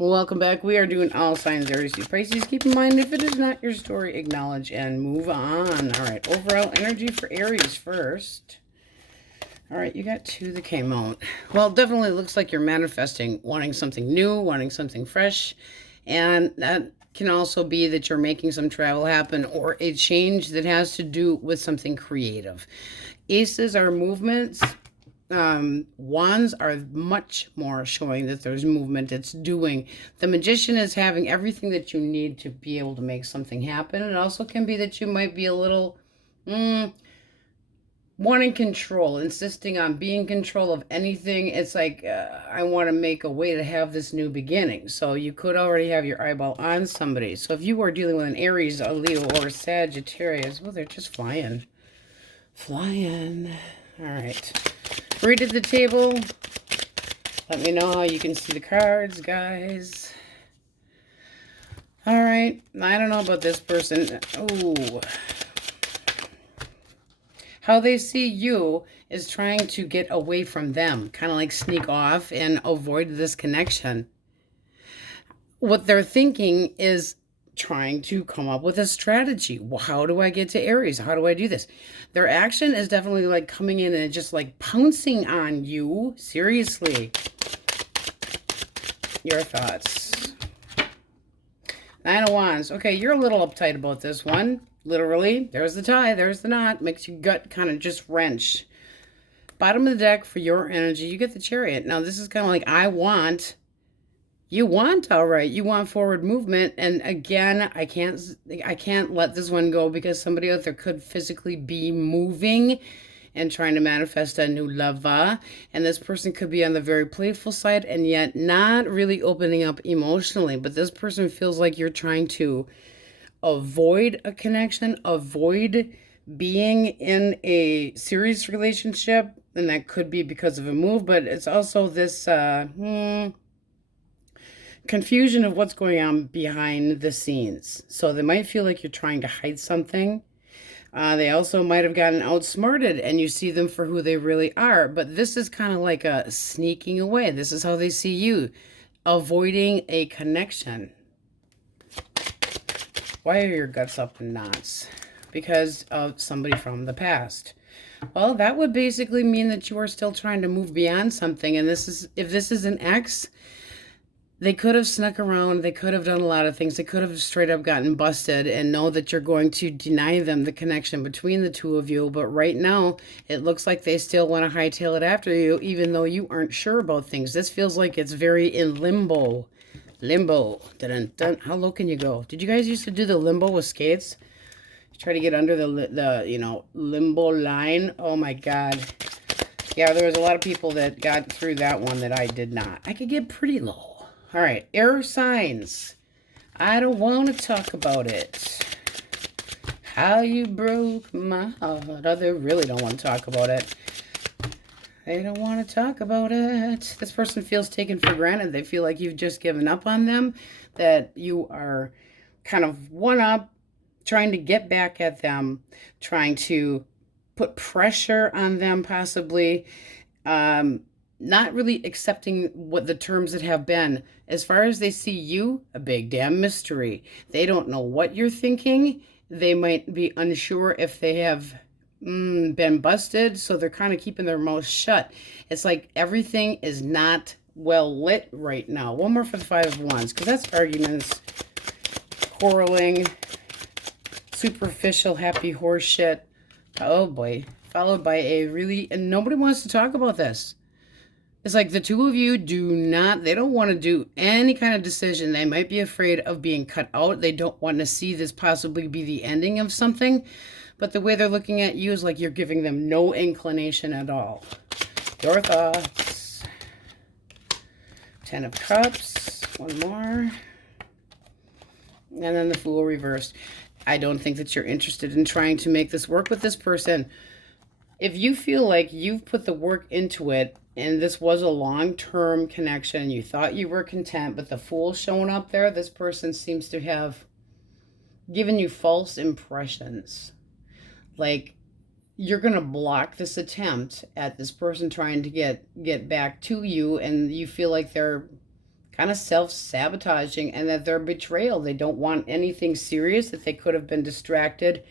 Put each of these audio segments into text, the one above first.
Welcome back. We are doing all signs, Aries, Pisces. Keep in mind, if it is not your story, acknowledge and move on. All right, overall energy for Aries first. All right, you got 2 that came out. Well, definitely looks like you're manifesting, wanting something new, wanting something fresh. And that can also be that you're making some travel happen or a change that has to do with something creative. Aces are movements. Wands are much more showing that there's movement. It's doing. The Magician is having everything that you need to be able to make something happen. It also can be that you might be a little wanting control, insisting on being in control of anything. It's like, I want to make a way to have this new beginning. So you could already have your eyeball on somebody. So if you are dealing with an Aries, a Leo, or a Sagittarius, well, they're just flying. Flying. All right. Read at the table. Let me know how you can see the cards, guys. All right. I don't know about this person. Oh. How they see you is trying to get away from them. Kind of like sneak off and avoid this connection. What they're thinking is trying to come up with a strategy. Well, how do I get to Aries? How do I do this? Their action is definitely like coming in and just like pouncing on you. Seriously. Your thoughts. 9 of Wands. Okay, you're a little uptight about this one. Literally. There's the tie. There's the knot. Makes your gut kind of just wrench. Bottom of the deck for your energy, you get the Chariot. Now, this is kind of like, you want, all right, you want forward movement. And again, I can't let this one go because somebody out there could physically be moving and trying to manifest a new lover. And this person could be on the very playful side and yet not really opening up emotionally. But this person feels like you're trying to avoid a connection, avoid being in a serious relationship. And that could be because of a move, but it's also this, confusion of what's going on behind the scenes. So they might feel like you're trying to hide something. They also might have gotten outsmarted and you see them for who they really are. But this is kind of like a sneaking away. This is how they see you. Avoiding a connection. Why are your guts up in knots? Because of somebody from the past. Well, that would basically mean that you are still trying to move beyond something. And this is, if this is an ex, they could have snuck around. They could have done a lot of things. They could have straight up gotten busted and know that you're going to deny them the connection between the two of you. But right now, it looks like they still want to hightail it after you, even though you aren't sure about things. This feels like it's very in limbo. Limbo. Dun, dun, dun. How low can you go? Did you guys used to do the limbo with skates? Try to get under the limbo line. Oh my God. Yeah, there was a lot of people that got through that one that I did not. I could get pretty low. All right, air signs. I don't want to talk about it. How you broke my heart. Oh, they really don't want to talk about it. They don't want to talk about it. This person feels taken for granted. They feel like you've just given up on them, that you are kind of one up, trying to get back at them, trying to put pressure on them possibly. Not really accepting what the terms that have been. As far as they see you, a big damn mystery. They don't know what you're thinking. They might be unsure if they have been busted, so they're kind of keeping their mouth shut. It's like everything is not well lit right now. One more for the 5 of Wands, because that's arguments, quarreling, superficial happy horse shit. Oh boy. Followed by a really, and nobody wants to talk about this. It's like the two of you they don't want to do any kind of decision. They might be afraid of being cut out. They don't want to see this possibly be the ending of something. But the way they're looking at you is like you're giving them no inclination at all. Your thoughts. 10 of Cups. One more. And then the Fool reversed. I don't think that you're interested in trying to make this work with this person. If you feel like you've put the work into it, and this was a long-term connection, you thought you were content, but the Fool showing up there, this person seems to have given you false impressions. Like, you're going to block this attempt at this person trying to get back to you, and you feel like they're kind of self-sabotaging, and that they're betrayal. They don't want anything serious, that they could have been distracted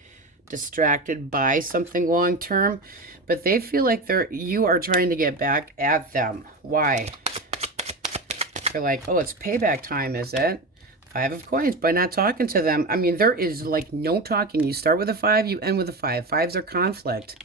by something long term, but they feel like you are trying to get back at them. Why? They're like, oh, it's payback time, is it? 5 of coins, by not talking to them. I mean, there is like no talking. You start with a 5, you end with a 5. 5s are conflict,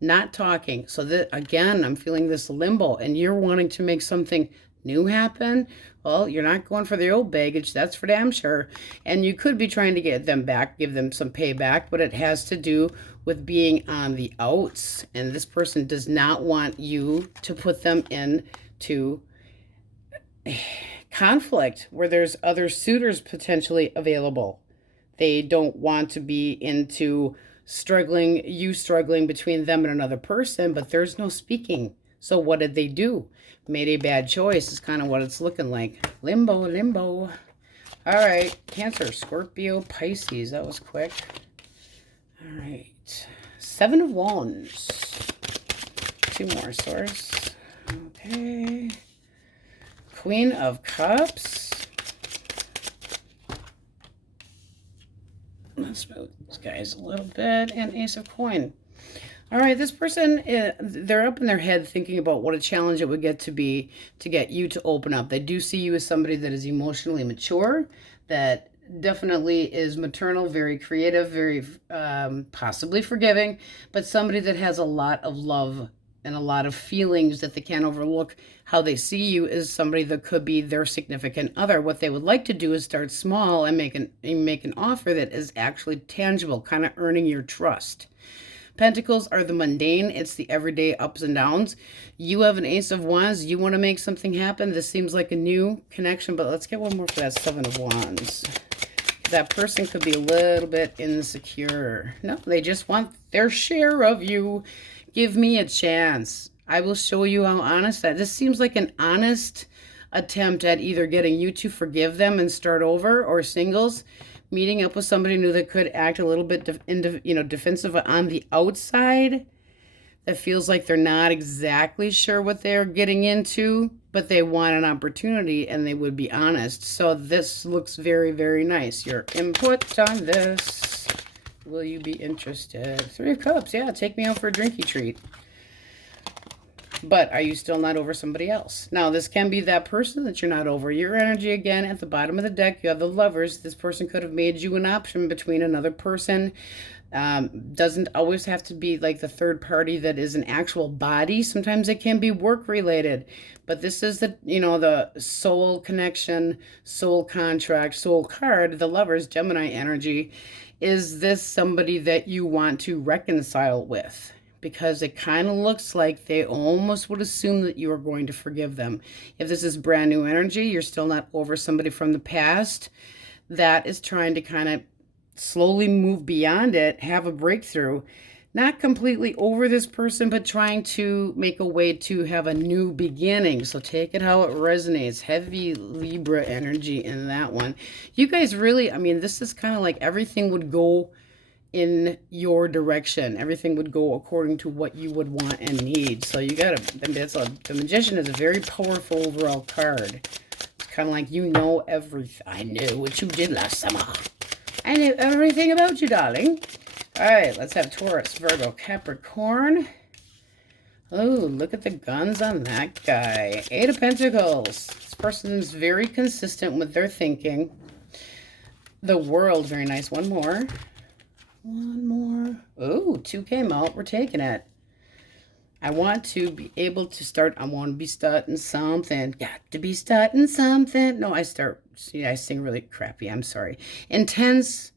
not talking. So that, again, I'm feeling this limbo, and you're wanting to make something new happen. Well, you're not going for the old baggage, that's for damn sure. And you could be trying to get them back, give them some payback, but it has to do with being on the outs. And this person does not want you to put them into conflict where there's other suitors potentially available. They don't want to be into struggling between them and another person, but there's no speaking. So what did they do? Made a bad choice is kind of what it's looking like. Limbo, limbo. All right, Cancer, Scorpio, Pisces. That was quick. All right, 7 of Wands. 2 more swords. Okay. Queen of Cups. Let's move these guys a little bit. And Ace of Coin. All right, this person, they're up in their head thinking about what a challenge it would get to be to get you to open up. They do see you as somebody that is emotionally mature, that definitely is maternal, very creative, very possibly forgiving, but somebody that has a lot of love and a lot of feelings that they can't overlook. How they see you is somebody that could be their significant other. What they would like to do is start small and make an offer that is actually tangible, kind of earning your trust. Pentacles are the mundane. It's the everyday ups and downs. You have an Ace of Wands. You want to make something happen. This seems like a new connection, but let's get one more for that 7 of Wands. That person could be a little bit insecure. No, they just want their share of you. Give me a chance. I will show you how honest that. This seems like an honest attempt at either getting you to forgive them and start over, or singles meeting up with somebody new that could act a little bit defensive on the outside, that feels like they're not exactly sure what they're getting into, but they want an opportunity and they would be honest. So this looks very, very nice. Your input on this. Will you be interested? 3 of Cups. Yeah, take me out for a drinky treat. But are you still not over somebody else? Now, this can be that person that you're not over. Your energy, again, at the bottom of the deck, you have the Lovers. This person could have made you an option between another person. Doesn't always have to be like the third party that is an actual body. Sometimes it can be work related. But this is the soul connection, soul contract, soul card, the Lovers, Gemini energy. Is this somebody that you want to reconcile with? Because it kind of looks like they almost would assume that you are going to forgive them. If this is brand new energy, you're still not over somebody from the past that is trying to kind of slowly move beyond it, have a breakthrough. Not completely over this person, but trying to make a way to have a new beginning. So take it how it resonates. Heavy Libra energy in that one. You guys really, I mean, this is kind of like everything would go in your direction. Everything would go according to what you would want and need. So you got to, the Magician is a very powerful overall card. It's kind of like, you know everything. I knew what you did last summer. I knew everything about you, darling. All right, let's have Taurus, Virgo, Capricorn. Oh, look at the guns on that guy. 8 of Pentacles. This person is very consistent with their thinking. The World, very nice. One more. One more. Oh, 2 came out. We're taking it. I want to be able to start. I want to be starting something. Got to be starting something. No, I sing really crappy. I'm sorry. Intense.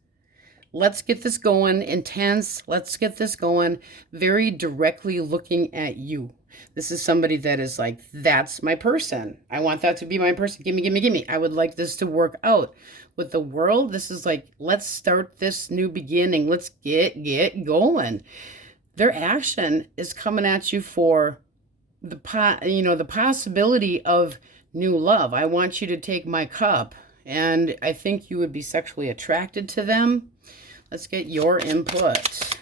Let's get this going. Intense. Let's get this going. Very directly looking at you. This is somebody that is like, that's my person. I want that to be my person. Gimme, gimme, gimme. I would like this to work out. With the World, this is like, let's start this new beginning. Let's get going. Their action is coming at you for the possibility of new love. I want you to take my cup, and I think you would be sexually attracted to them. Let's get your input.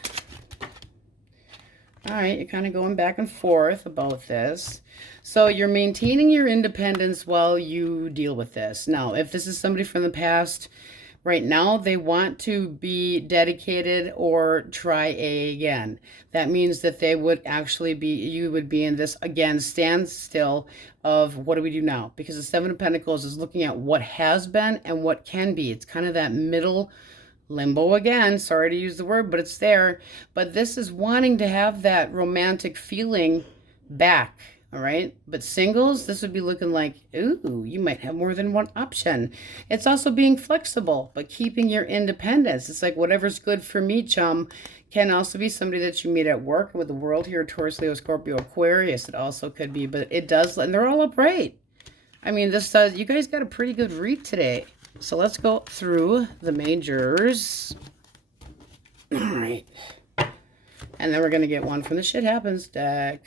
All right, you're kind of going back and forth about this. So you're maintaining your independence while you deal with this. Now, if this is somebody from the past, right now they want to be dedicated or try again. That means that they would actually be, you would be in this, again, standstill of what do we do now? Because the Seven of Pentacles is looking at what has been and what can be. It's kind of that middle limbo again. Sorry to use the word, but it's there. But this is wanting to have that romantic feeling back. All right. But singles, this would be looking like, ooh, you might have more than one option. It's also being flexible, but keeping your independence. It's like whatever's good for me, chum, can also be somebody that you meet at work. With the world here, Taurus, Leo, Scorpio, Aquarius, it also could be, but it does, and they're all upright. I mean, this does, you guys got a pretty good read today. So let's go through the majors. All right. And then we're going to get one from the Shit Happens deck.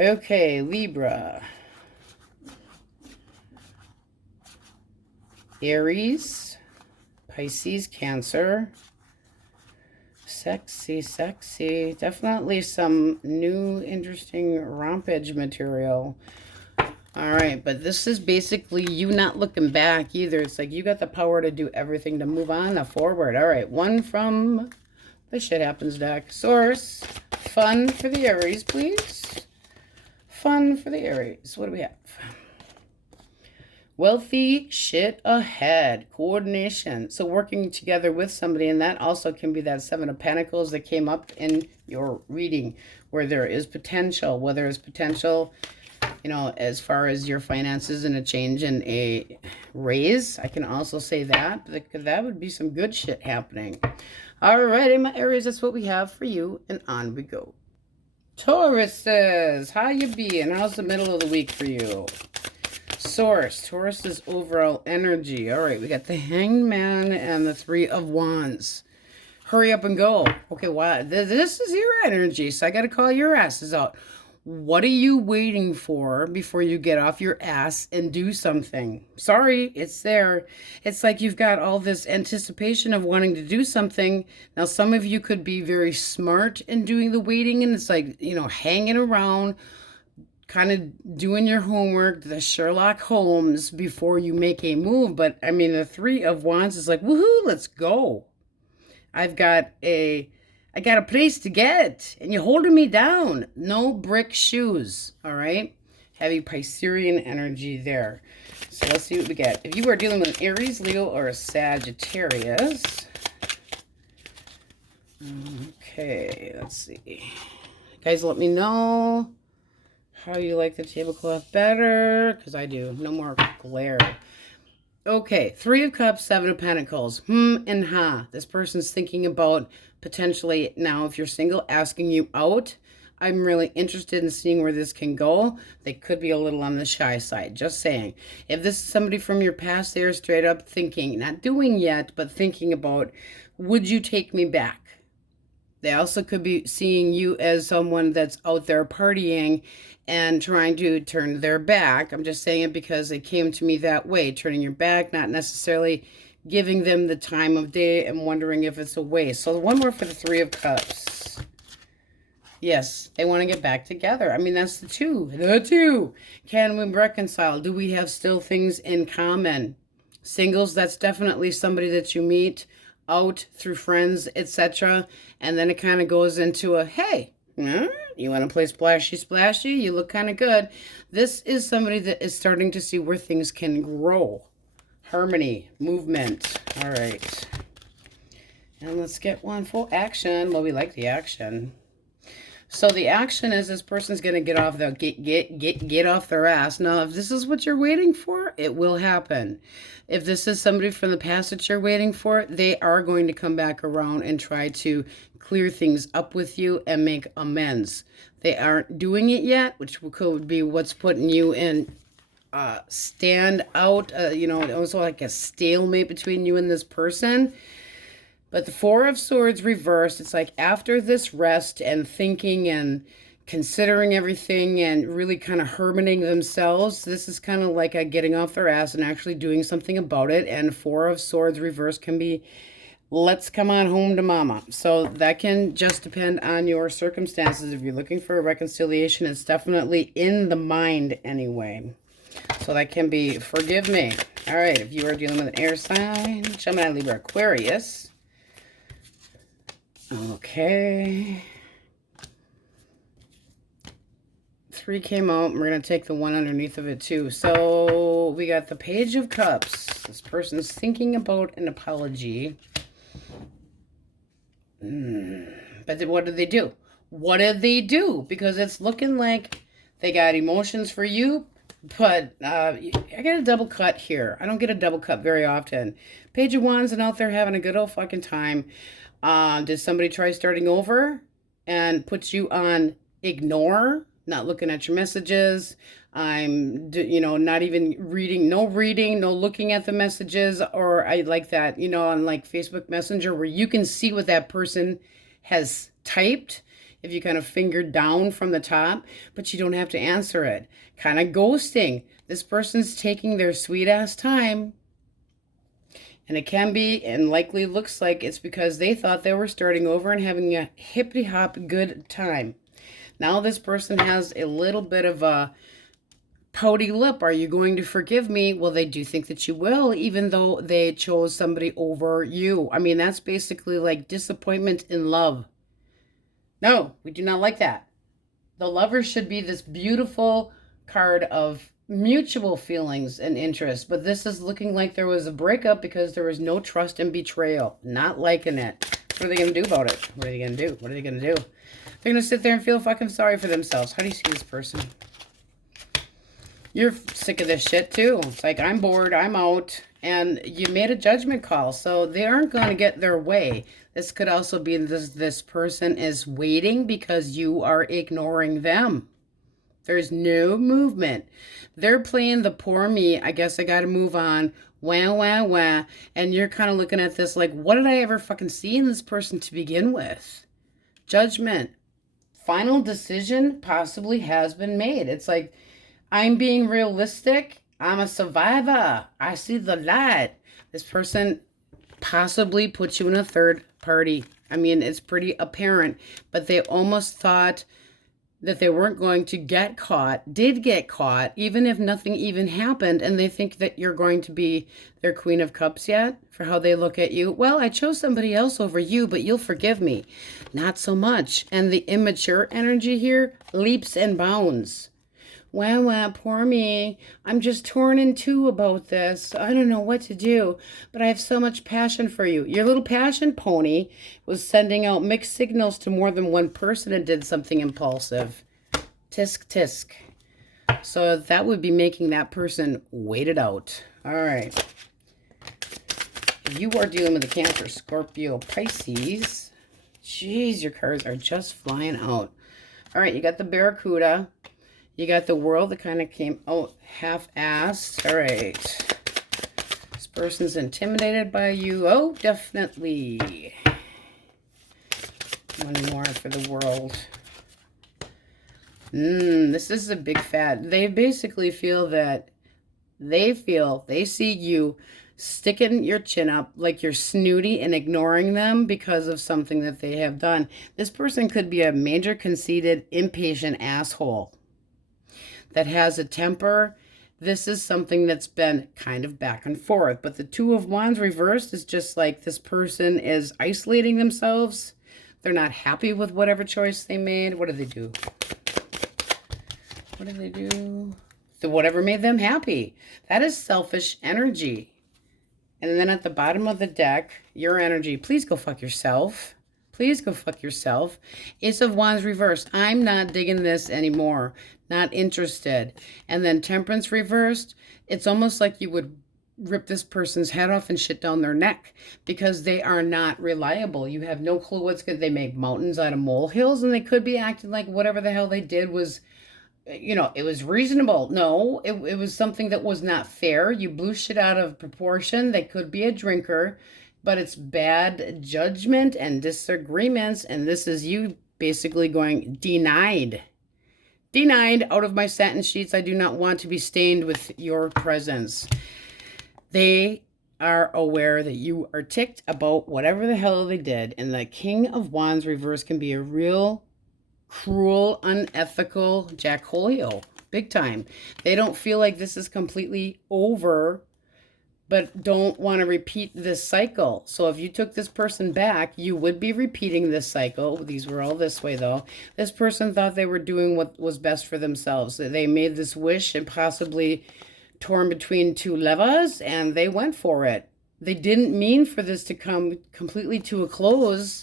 Okay, Libra, Aries, Pisces, Cancer. Sexy, sexy. Definitely some new, interesting rompage material. All right, but this is basically you not looking back either. It's like you got the power to do everything to move on forward. All right, one from the Shit Happens deck. Source, fun for the Aries, please. Fun for the Aries. What do we have? Wealthy shit ahead. Coordination. So working together with somebody, and that also can be that Seven of Pentacles that came up in your reading, where there is potential, whether it's potential, you know, as far as your finances and a change and a raise. I can also say that. That would be some good shit happening. All right, my Aries, that's what we have for you, and on we go. Taurus says, how you be, and how's the middle of the week for you? Source, Taurus's overall energy. All right, we got the Hanged Man and the Three of Wands. Hurry up and go. Okay, wow, this is your energy, so I got to call your asses out. What are you waiting for before you get off your ass and do something? Sorry, it's there. It's like you've got all this anticipation of wanting to do something. Now, some of you could be very smart in doing the waiting, and it's like, you know, hanging around, kind of doing your homework, the Sherlock Holmes, before you make a move. But, I mean, the Three of Wands is like, woohoo, let's go. I got a place to get, and you're holding me down. No brick shoes, all right? Heavy Piscean energy there. So let's see what we get. If you are dealing with an Aries, Leo, or a Sagittarius. Okay, let's see. Guys, let me know how you like the tablecloth better, because I do. No more glare. Okay, Three of Cups, Seven of Pentacles. And ha. This person's thinking about potentially, now if you're single, asking you out. I'm really interested in seeing where this can go. They could be a little on the shy side, just saying. If this is somebody from your past, they're straight up thinking, not doing yet, but thinking about, would you take me back? They also could be seeing you as someone that's out there partying and trying to turn their back. I'm just saying it because it came to me that way. Turning your back, not necessarily giving them the time of day and wondering if it's a waste. So one more for the Three of Cups. Yes, they want to get back together. I mean, that's the two. The two. Can we reconcile? Do we have still things in common? Singles, that's definitely somebody that you meet out through friends, etc. And then it kind of goes into a, hey, you want to play splashy splashy? You look kind of good. This is somebody that is starting to see where things can grow. Harmony, movement. All right. And let's get one full action. Well, we like the action. So the action is this person's going to get off the get off their ass. Now, if this is what you're waiting for, it will happen. If this is somebody from the past that you're waiting for, they are going to come back around and try to clear things up with you and make amends. They aren't doing it yet, which could be what's putting you in stand out, you know, also like a stalemate between you and this person. But the Four of Swords reversed, it's like after this rest and thinking and considering everything and really kind of hermiting themselves, this is kind of like a getting off their ass and actually doing something about it. And Four of Swords reversed can be Let's come on home to mama. So that can just depend on your circumstances. If you're looking for a reconciliation, it's definitely in the mind anyway. So that can be forgive me. All right, if you are dealing with an air sign, Gemini, Libra, Aquarius. Okay. 3 came out. We're going to take the one underneath of it too. So we got the Page of Cups. This person's thinking about an apology. But what did they do? What did they do? Because it's looking like they got emotions for you, but I got a double cut here. I don't get a double cut very often. Page of Wands and out there having a good old fucking time. Did somebody try starting over and put you on ignore, not looking at your messages? I'm, you know, not even reading, no looking at the messages, or I like that, you know, on like Facebook Messenger where you can see what that person has typed if you kind of finger down from the top, but you don't have to answer it. Kind of ghosting. This person's taking their sweet ass time, and it can be and likely looks like it's because they thought they were starting over and having a hippity hop good time. Now this person has a little bit of a pouty lip. Are you going to forgive me? Well, they do think that you will, even though they chose somebody over you. I mean, that's basically like disappointment in love. No, we do not like that. The lover should be this beautiful card of mutual feelings and interest, but this is looking like there was a breakup because there was no trust and betrayal. Not liking it. What are they going to do about it? What are they going to do? What are they going to do? They're going to sit there and feel fucking sorry for themselves. How do you see this person? You're sick of this shit too. It's like, I'm bored, I'm out, and you made a judgment call, so they aren't going to get their way. This could also be this person is waiting because you are ignoring them. There's no movement. They're playing the poor me, I guess I got to move on, wah, wah, wah, and you're kind of looking at this like, what did I ever fucking see in this person to begin with? Judgment. Final decision possibly has been made. It's like, I'm being realistic. I'm a survivor. I see the light. This person possibly put you in a third party. I mean, it's pretty apparent, but they almost thought that they weren't going to get caught, did get caught, even if nothing even happened, and they think that you're going to be their Queen of Cups yet for how they look at you. Well, I chose somebody else over you, but you'll forgive me. Not so much. And the immature energy here leaps and bounds. Wow, poor me. I'm just torn in two about this. I don't know what to do, but I have so much passion for you. Your little passion pony was sending out mixed signals to more than one person and did something impulsive. Tisk, tisk. So that would be making that person wait it out. All right. If you are dealing with a Cancer, Scorpio, Pisces. Jeez, your cards are just flying out. All right, you got the Barracuda. You got the World that kind of came out half-assed. All right. This person's intimidated by you. Oh, definitely. One more for the World. This is a big fat. They basically feel that they see you sticking your chin up like you're snooty and ignoring them because of something that they have done. This person could be a major conceited, impatient asshole that has a temper. This is something that's been kind of back and forth. But the Two of Wands reversed is just like this person is isolating themselves. They're not happy with whatever choice they made. What do they do? What do they do? So whatever made them happy. That is selfish energy. And then at the bottom of the deck, your energy. Please go fuck yourself. Please go fuck yourself. Ace of Wands reversed. I'm not digging this anymore. Not interested. And then Temperance reversed. It's almost like you would rip this person's head off and shit down their neck because they are not reliable. You have no clue what's good. They make mountains out of molehills, and they could be acting like whatever the hell they did was, you know, it was reasonable. No, it was something that was not fair. You blew shit out of proportion. They could be a drinker, but it's bad judgment and disagreements, and this is you basically going denied. Denied, out of my satin sheets. I do not want to be stained with your presence. They are aware that you are ticked about whatever the hell they did. And the King of Wands reverse can be a real cruel, unethical Jackolio. Big time. They don't feel like this is completely over, but don't want to repeat this cycle. So if you took this person back, you would be repeating this cycle. These were all this way, though. This person thought they were doing what was best for themselves. They made this wish and possibly torn between two levas, and they went for it. They didn't mean for this to come completely to a close,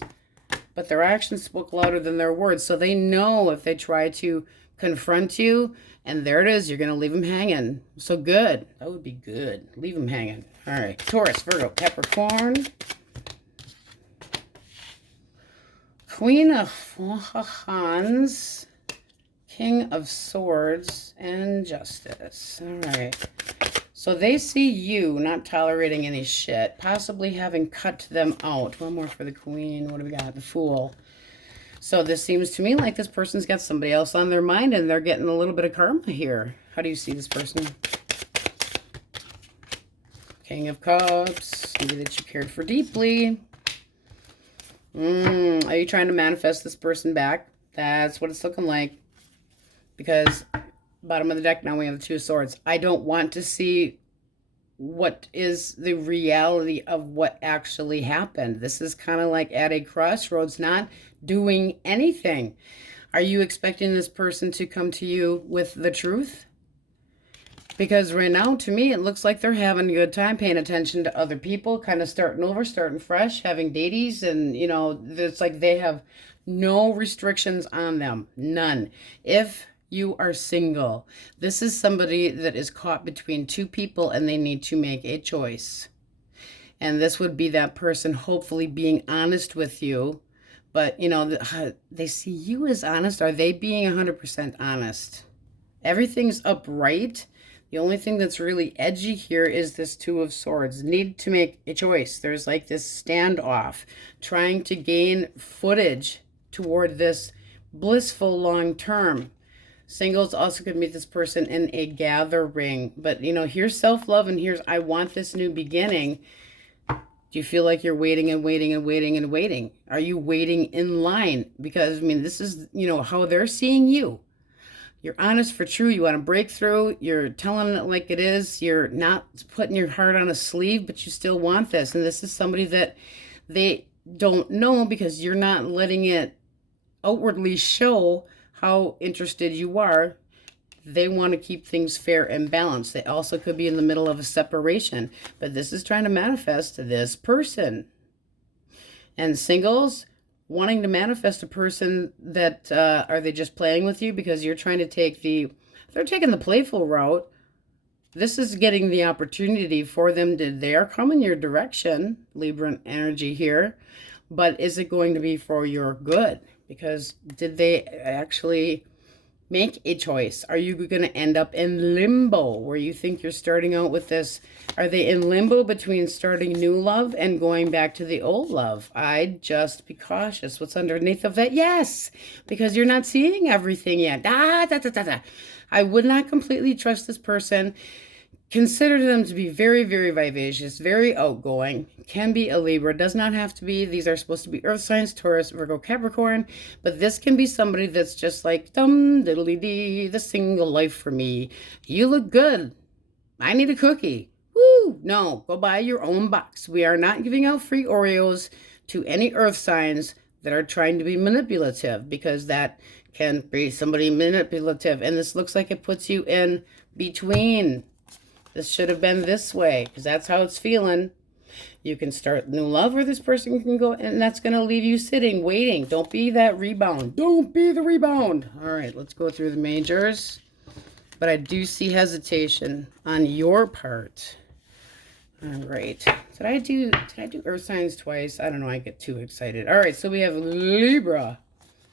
but their actions spoke louder than their words. So they know if they try to confront you, and there it is, you're going to leave them hanging. So good. That would be good. Leave them hanging. All right. Taurus, Virgo, Capricorn. Queen of Wands, King of Swords, and Justice. All right. So they see you not tolerating any shit, possibly having cut them out. One more for the Queen. What do we got? The Fool. So this seems to me like this person's got somebody else on their mind, and they're getting a little bit of karma here. How do you see this person? King of Cups. Somebody that you cared for deeply. Are you trying to manifest this person back? That's what it's looking like. Because bottom of the deck, now we have the Two of Swords. I don't want to see what is the reality of what actually happened. This is kind of like at a crossroads, not doing anything. Are you expecting this person to come to you with the truth? Because right now, to me, it looks like they're having a good time, paying attention to other people, kind of starting over, starting fresh, having daties, and, you know, it's like they have no restrictions on them. None. If you are single, this is somebody that is caught between two people and they need to make a choice. And this would be that person hopefully being honest with you. But, you know, they see you as honest. Are they being 100% honest? Everything's upright. The only thing that's really edgy here is this Two of Swords. Need to make a choice. There's like this standoff, trying to gain footage toward this blissful long term. Singles also could meet this person in a gathering. But, you know, here's self-love and here's I want this new beginning. Do you feel like you're waiting and waiting and waiting and waiting? Are you waiting in line? Because, I mean, this is, you know, how they're seeing you. You're honest for true. You want to break through. You're telling it like it is. You're not putting your heart on a sleeve, but you still want this. And this is somebody that they don't know because you're not letting it outwardly show how interested you are. They want to keep things fair and balanced. They also could be in the middle of a separation, but this is trying to manifest this person. And singles, wanting to manifest a person that, are they just playing with you because you're trying to take they're taking the playful route. This is getting the opportunity for them to, they are coming your direction, Libra energy here, but is it going to be for your good? Because did they actually make a choice? Are you going to end up in limbo where you think you're starting out with this? Are they in limbo between starting new love and going back to the old love? I'd just be cautious. What's underneath of it? Yes, because you're not seeing everything yet. I would not completely trust this person. Consider them to be very, very vivacious, very outgoing, can be a Libra, does not have to be. These are supposed to be earth signs, Taurus, Virgo, Capricorn, but this can be somebody that's just like, dum diddly dee, the single life for me. You look good. I need a cookie. Woo! No, go buy your own box. We are not giving out free Oreos to any earth signs that are trying to be manipulative, because that can be somebody manipulative. And this looks like it puts you in between. This should have been this way, because that's how it's feeling. You can start new love, or this person can go, and that's going to leave you sitting, waiting. Don't be that rebound. Don't be the rebound. All right, let's go through the majors. But I do see hesitation on your part. All right. Did I do earth signs twice? I don't know. I get too excited. All right, so we have Libra.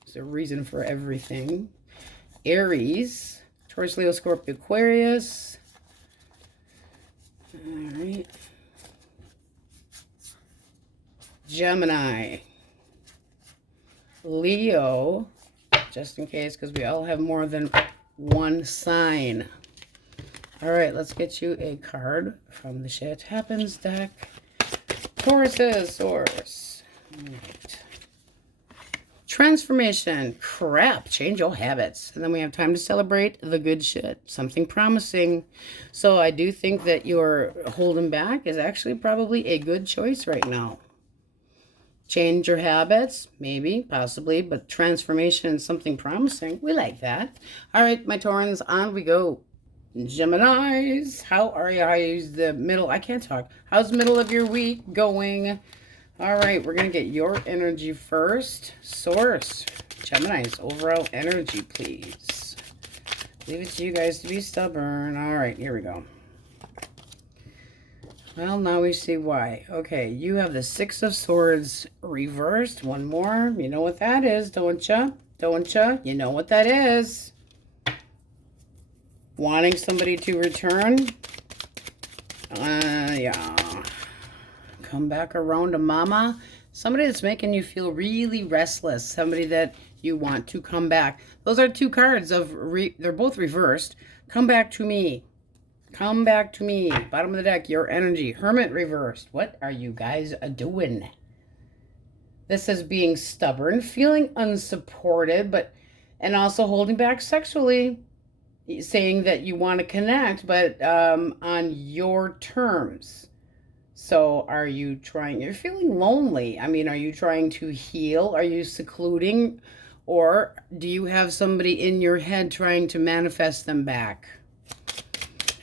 There's a reason for everything. Aries, Taurus, Leo, Scorpio, Aquarius. All right. Gemini. Leo, just in case, because we all have more than one sign. All right, let's get you a card from the Shit Happens deck. Taurus's source. All right. Transformation. Crap. Change your habits. And then we have time to celebrate the good shit. Something promising. So I do think that your holding back is actually probably a good choice right now. Change your habits, maybe, possibly, but transformation and something promising. We like that. All right, my Taurans, on we go. Geminis, how are you? How's the middle? I can't talk. How's the middle of your week going? All right, we're going to get your energy first. Source, Gemini's overall energy, please. Leave it to you guys to be stubborn. All right, here we go. Well, now we see why. Okay, you have the Six of Swords reversed. One more. You know what that is, don't ya? Don't ya? You know what that is. Wanting somebody to return. Yeah. Come back around to mama. Somebody that's making you feel really restless. Somebody that you want to come back. Those are two cards of, they're both reversed. Come back to me. Come back to me. Bottom of the deck, your energy. Hermit reversed. What are you guys doing? This is being stubborn, feeling unsupported, and also holding back sexually. Saying that you want to connect, but on your terms. So are you trying, you're feeling lonely. I mean, are you trying to heal? Are you secluding? Or do you have somebody in your head trying to manifest them back?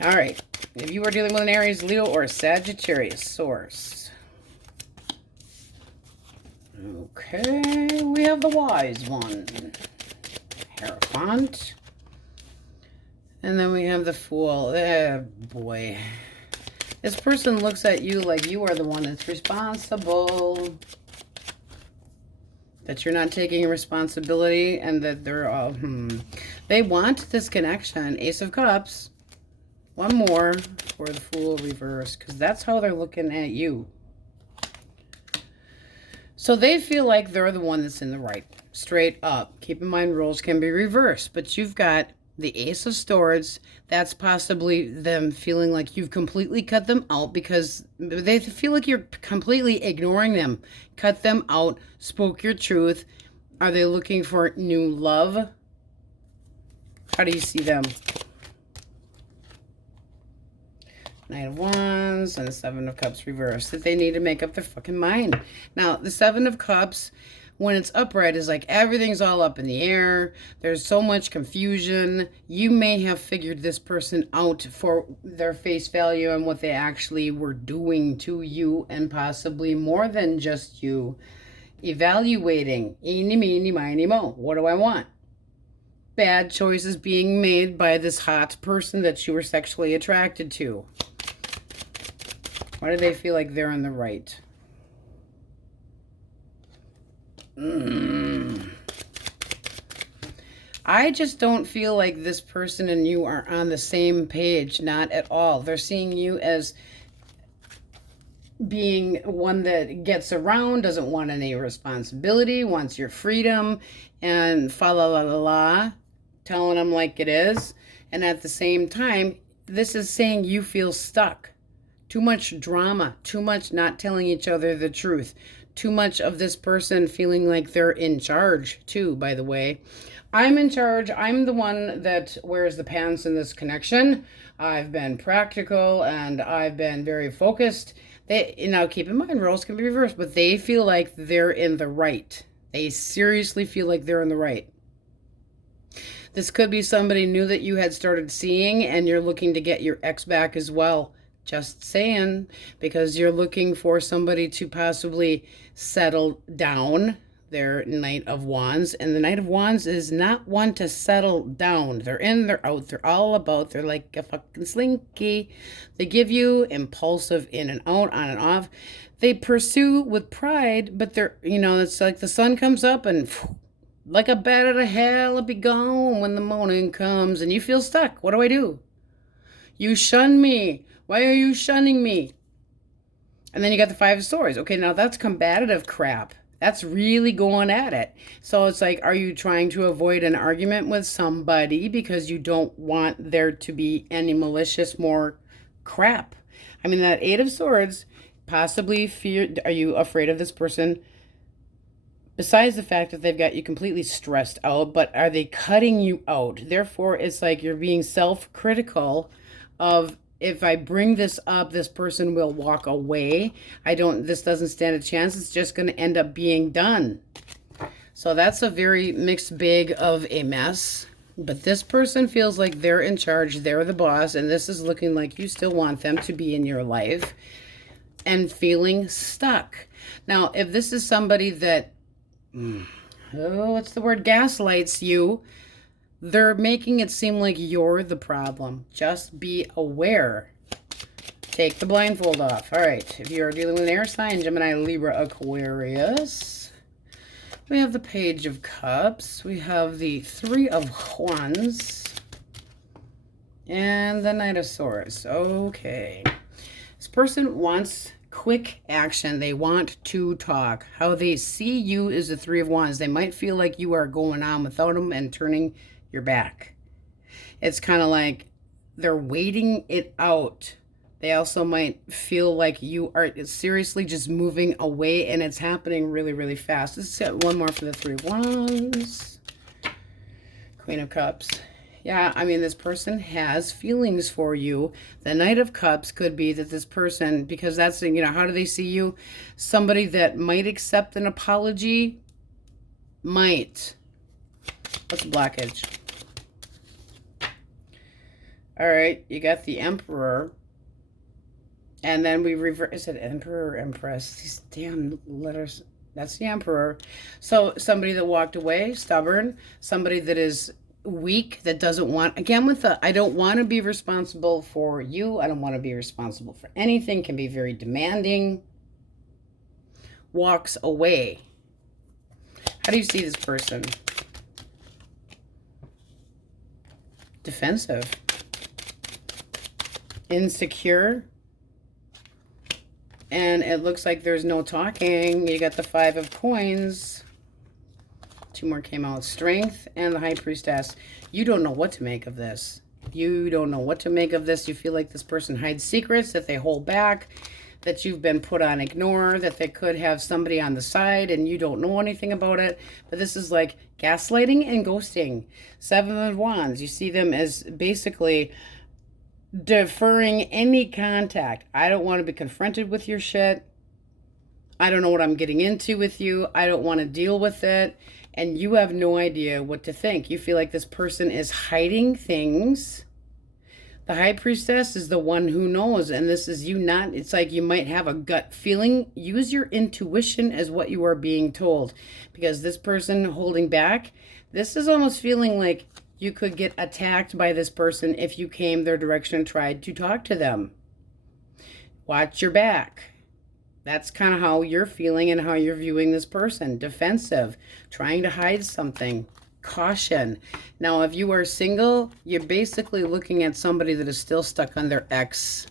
All right, if you are dealing with an Aries, Leo, or Sagittarius source. Okay, we have the wise one. Hierophant. And then we have the Fool. Boy. This person looks at you like you are the one that's responsible. That you're not taking responsibility and that they're all, They want this connection. Ace of Cups. One more for the Fool reverse, because that's how they're looking at you. So they feel like they're the one that's in the right. Straight up. Keep in mind, roles can be reversed, but you've got the Ace of Swords. That's possibly them feeling like you've completely cut them out because they feel like you're completely ignoring them. Cut them out. Spoke your truth. Are they looking for new love? How do you see them? Knight of Wands and the Seven of Cups reversed. That they need to make up their fucking mind. Now, the Seven of Cups, when it's upright, is like everything's all up in the air. There's so much confusion. You may have figured this person out for their face value and what they actually were doing to you, and possibly more than just you. Evaluating. Eeny, meeny, miny, mo. What do I want? Bad choices being made by this hot person that you were sexually attracted to. Why do they feel like they're in the right? I just don't feel like this person and you are on the same page. Not at all. They're seeing you as being one that gets around, doesn't want any responsibility, wants your freedom, and fa la la la la, telling them like it is. And at the same time, this is saying you feel stuck. Too much drama, too much not telling each other the truth. Too much of this person feeling like they're in charge, too, by the way. I'm in charge. I'm the one that wears the pants in this connection. I've been practical and I've been very focused. Now, keep in mind, roles can be reversed, but they feel like they're in the right. They seriously feel like they're in the right. This could be somebody new that you had started seeing and you're looking to get your ex back as well. Just saying, because you're looking for somebody to possibly settle down. Their Knight of Wands, and the Knight of Wands is not one to settle down. They're in, they're out, they're all about. They're like a fucking slinky. They give you impulsive in and out, on and off. They pursue with pride, but they're, it's like the sun comes up and like a bat out of hell, it'll be gone when the morning comes and you feel stuck. What do I do? You shun me. Why are you shunning me? And then you got the Five of Swords. Okay, now that's combative crap. That's really going at it. So it's like, are you trying to avoid an argument with somebody because you don't want there to be any malicious more crap? I mean, that Eight of Swords, possibly fear. Are you afraid of this person? Besides the fact that they've got you completely stressed out, but are they cutting you out? Therefore, it's like you're being self-critical of, if I bring this up, this person will walk away. This doesn't stand a chance. It's just going to end up being done. So that's a very mixed bag of a mess. But this person feels like they're in charge. They're the boss. And this is looking like you still want them to be in your life and feeling stuck. Now, if this is somebody that, what's the word, gaslights you, they're making it seem like you're the problem. Just be aware. Take the blindfold off. All right. If you're dealing with an air sign, Gemini, Libra, Aquarius, we have the Page of Cups. We have the Three of Wands. And the Knight of Swords. Okay. This person wants quick action. They want to talk. How they see you is the Three of Wands. They might feel like you are going on without them and turning your back. It's kind of like they're waiting it out. They also might feel like you are seriously just moving away, and it's happening really, really fast. Let's get one more for the Three of Wands. Queen of Cups. Yeah, I mean, this person has feelings for you. The Knight of Cups could be that this person, because that's, you know, how do they see you? Somebody that might accept an apology. Might. What's a blockage? All right, you got the Emperor. And then we reverse. Is it Emperor or Empress? These damn letters. That's the Emperor. So somebody that walked away, stubborn. Somebody that is weak, that doesn't want, again with the, I don't want to be responsible for you. I don't want to be responsible for anything. Can be very demanding. Walks away. How do you see this person? Defensive. Insecure. And it looks like there's no talking. You got the Five of Coins. Two more came out. Strength and the High Priestess. You don't know what to make of this. You don't know what to make of this. You feel like this person hides secrets, that they hold back, that you've been put on ignore, that they could have somebody on the side and you don't know anything about it. But this is like gaslighting and ghosting. Seven of Wands. You see them as basically deferring any contact. I don't want to be confronted with your shit. I don't know what I'm getting into with you. I don't want to deal with it. And you have no idea what to think. You feel like this person is hiding things. The High Priestess is the one who knows. And this is you not, it's like you might have a gut feeling. Use your intuition as what you are being told. Because this person holding back, this is almost feeling like you could get attacked by this person if you came their direction and tried to talk to them. Watch your back. That's kind of how you're feeling and how you're viewing this person. Defensive, trying to hide something. Caution. Now, if you are single, you're basically looking at somebody that is still stuck on their ex.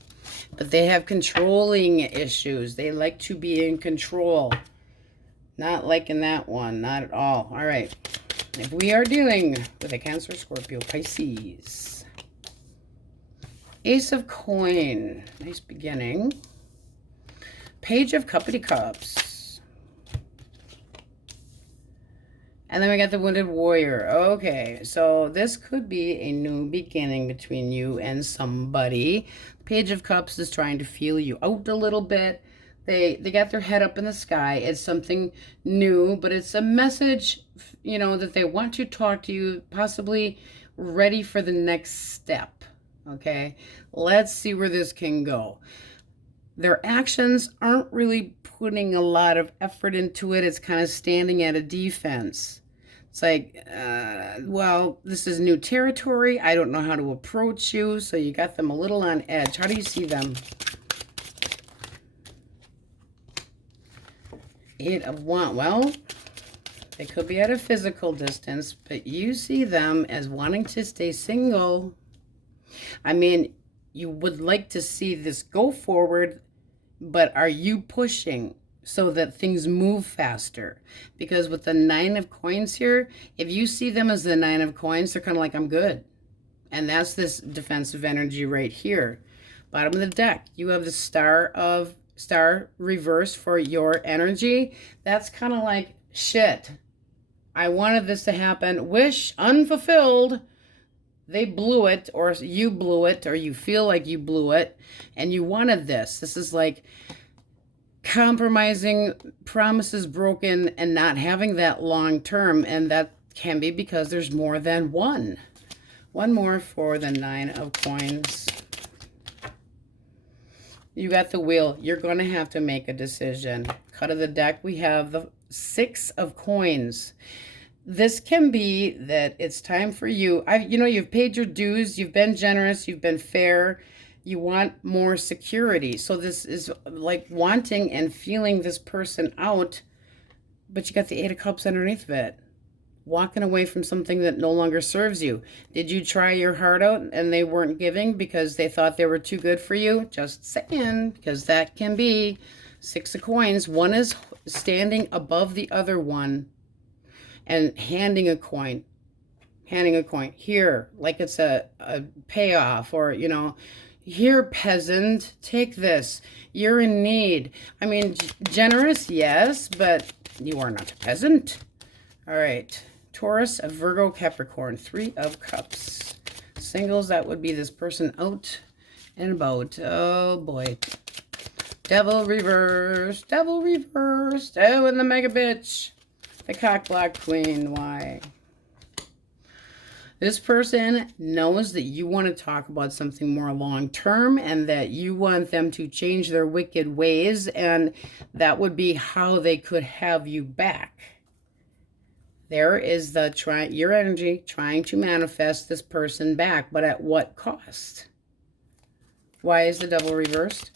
But they have controlling issues. They like to be in control. Not liking that one. Not at all. All right. If we are dealing with a Cancer, Scorpio, Pisces. Ace of Coin. Nice beginning. Page of Cups. And then we got the Wounded Warrior. Okay, so this could be a new beginning between you and somebody. Page of Cups is trying to feel you out a little bit. They got their head up in the sky. It's something new, but it's a message, you know, that they want to talk to you, possibly ready for the next step. Okay, let's see where this can go. Their actions aren't really putting a lot of effort into it. It's kind of standing at a defense. It's like, well, this is new territory. I don't know how to approach you. So you got them a little on edge. How do you see them? Eight of Wands. Well, they could be at a physical distance, but you see them as wanting to stay single. I mean, you would like to see this go forward, but are you pushing? so that things move faster. Because with the 9 of coins here, if you see them as the 9 of coins, they're kind of like, I'm good. And that's this defensive energy right here. Bottom of the deck, you have the star reverse for your energy. That's kind of like, shit, I wanted this to happen. Wish unfulfilled. They blew it, or you blew it, or you feel like you blew it, and you wanted this. This is like compromising, promises broken, and not having that long term. And that can be because there's more than one. One more for the 9 of coins. You got the wheel. You're going to have to make a decision. Cut of the deck, we have the 6 of coins. This can be that it's time for you. You've paid your dues. You've been generous. You've been fair. You want more security. So this is like wanting and feeling this person out, but you got the 8 of Cups underneath of it. Walking away from something that no longer serves you. Did you try your heart out and they weren't giving because they thought they were too good for you? Just saying, because that can be 6 of coins. One is standing above the other one and handing a coin. Handing a coin. Here, like it's a payoff, or, here, peasant, take this. You're in need. I mean, generous, yes, but you are not a peasant. All right. Taurus, a Virgo, Capricorn, 3 of Cups. Singles, that would be this person out and about. Oh, boy. Devil reverse. Devil reverse. Oh, and the mega bitch. The cock block queen. Why? This person knows that you want to talk about something more long-term and that you want them to change their wicked ways, and that would be how they could have you back. There is your energy trying to manifest this person back, but at what cost? Why is the devil reversed?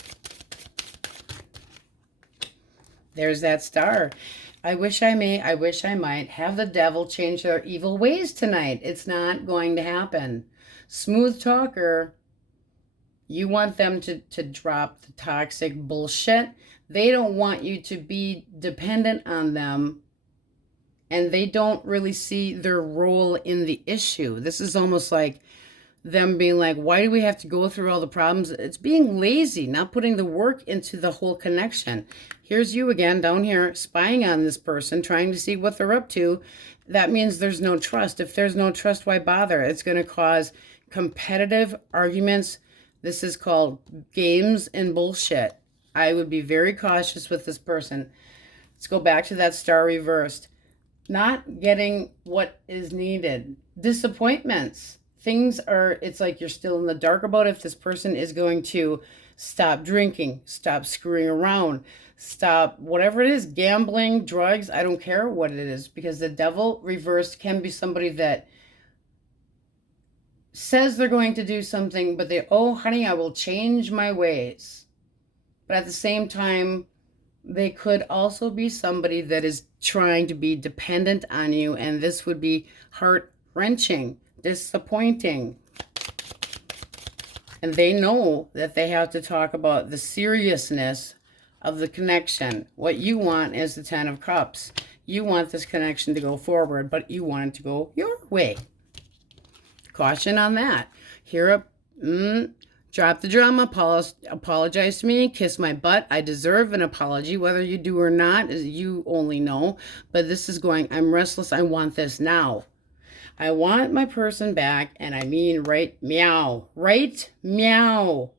There's that star. I wish I might have the devil change their evil ways tonight. It's not going to happen. Smooth talker, you want them to drop the toxic bullshit. They don't want you to be dependent on them, and they don't really see their role in the issue. This is almost like them being like, why do we have to go through all the problems? It's being lazy, not putting the work into the whole connection. Here's you again down here spying on this person, trying to see what they're up to. That means there's no trust. If there's no trust, why bother? It's going to cause competitive arguments. This is called games and bullshit. I would be very cautious with this person. Let's go back to that star reversed. Not getting what is needed. Disappointments. It's like you're still in the dark about if this person is going to stop drinking, stop screwing around, stop whatever it is, gambling, drugs, I don't care what it is, because the devil reversed can be somebody that says they're going to do something, but oh, honey, I will change my ways. But at the same time, they could also be somebody that is trying to be dependent on you, and this would be heart-wrenching, disappointing. And they know that they have to talk about the seriousness of the connection. What you want is the 10 of Cups. You want this connection to go forward, but you want it to go your way. Caution on that. Here up, drop the drama, apologize to me, kiss my butt. I deserve an apology. Whether you do or not, you only know. But this is going, I'm restless. I want this now. I want my person back, and I mean right meow. Right meow.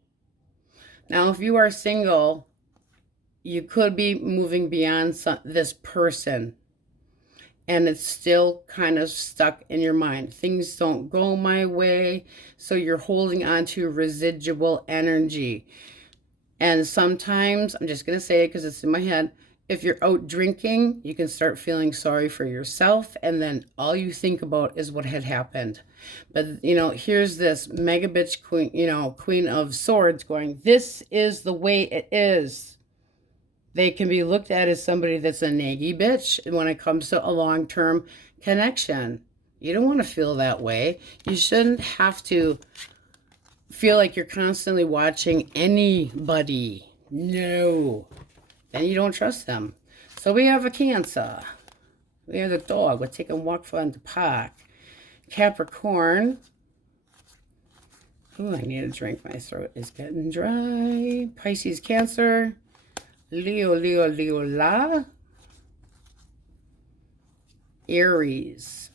Now, if you are single, you could be moving beyond this person, and it's still kind of stuck in your mind. Things don't go my way, so you're holding on to residual energy. And sometimes, I'm just going to say it because it's in my head, if you're out drinking, you can start feeling sorry for yourself, and then all you think about is what had happened. But, here's this mega bitch queen, Queen of Swords going, this is the way it is. They can be looked at as somebody that's a naggy bitch when it comes to a long-term connection. You don't want to feel that way. You shouldn't have to feel like you're constantly watching anybody. No. then you don't trust them. So we have a Cancer. We have the dog. We're taking a walk from the park. Capricorn. Ooh, I need a drink. My throat is getting dry. Pisces, Cancer. Leo, Leo, Leo, La. Aries.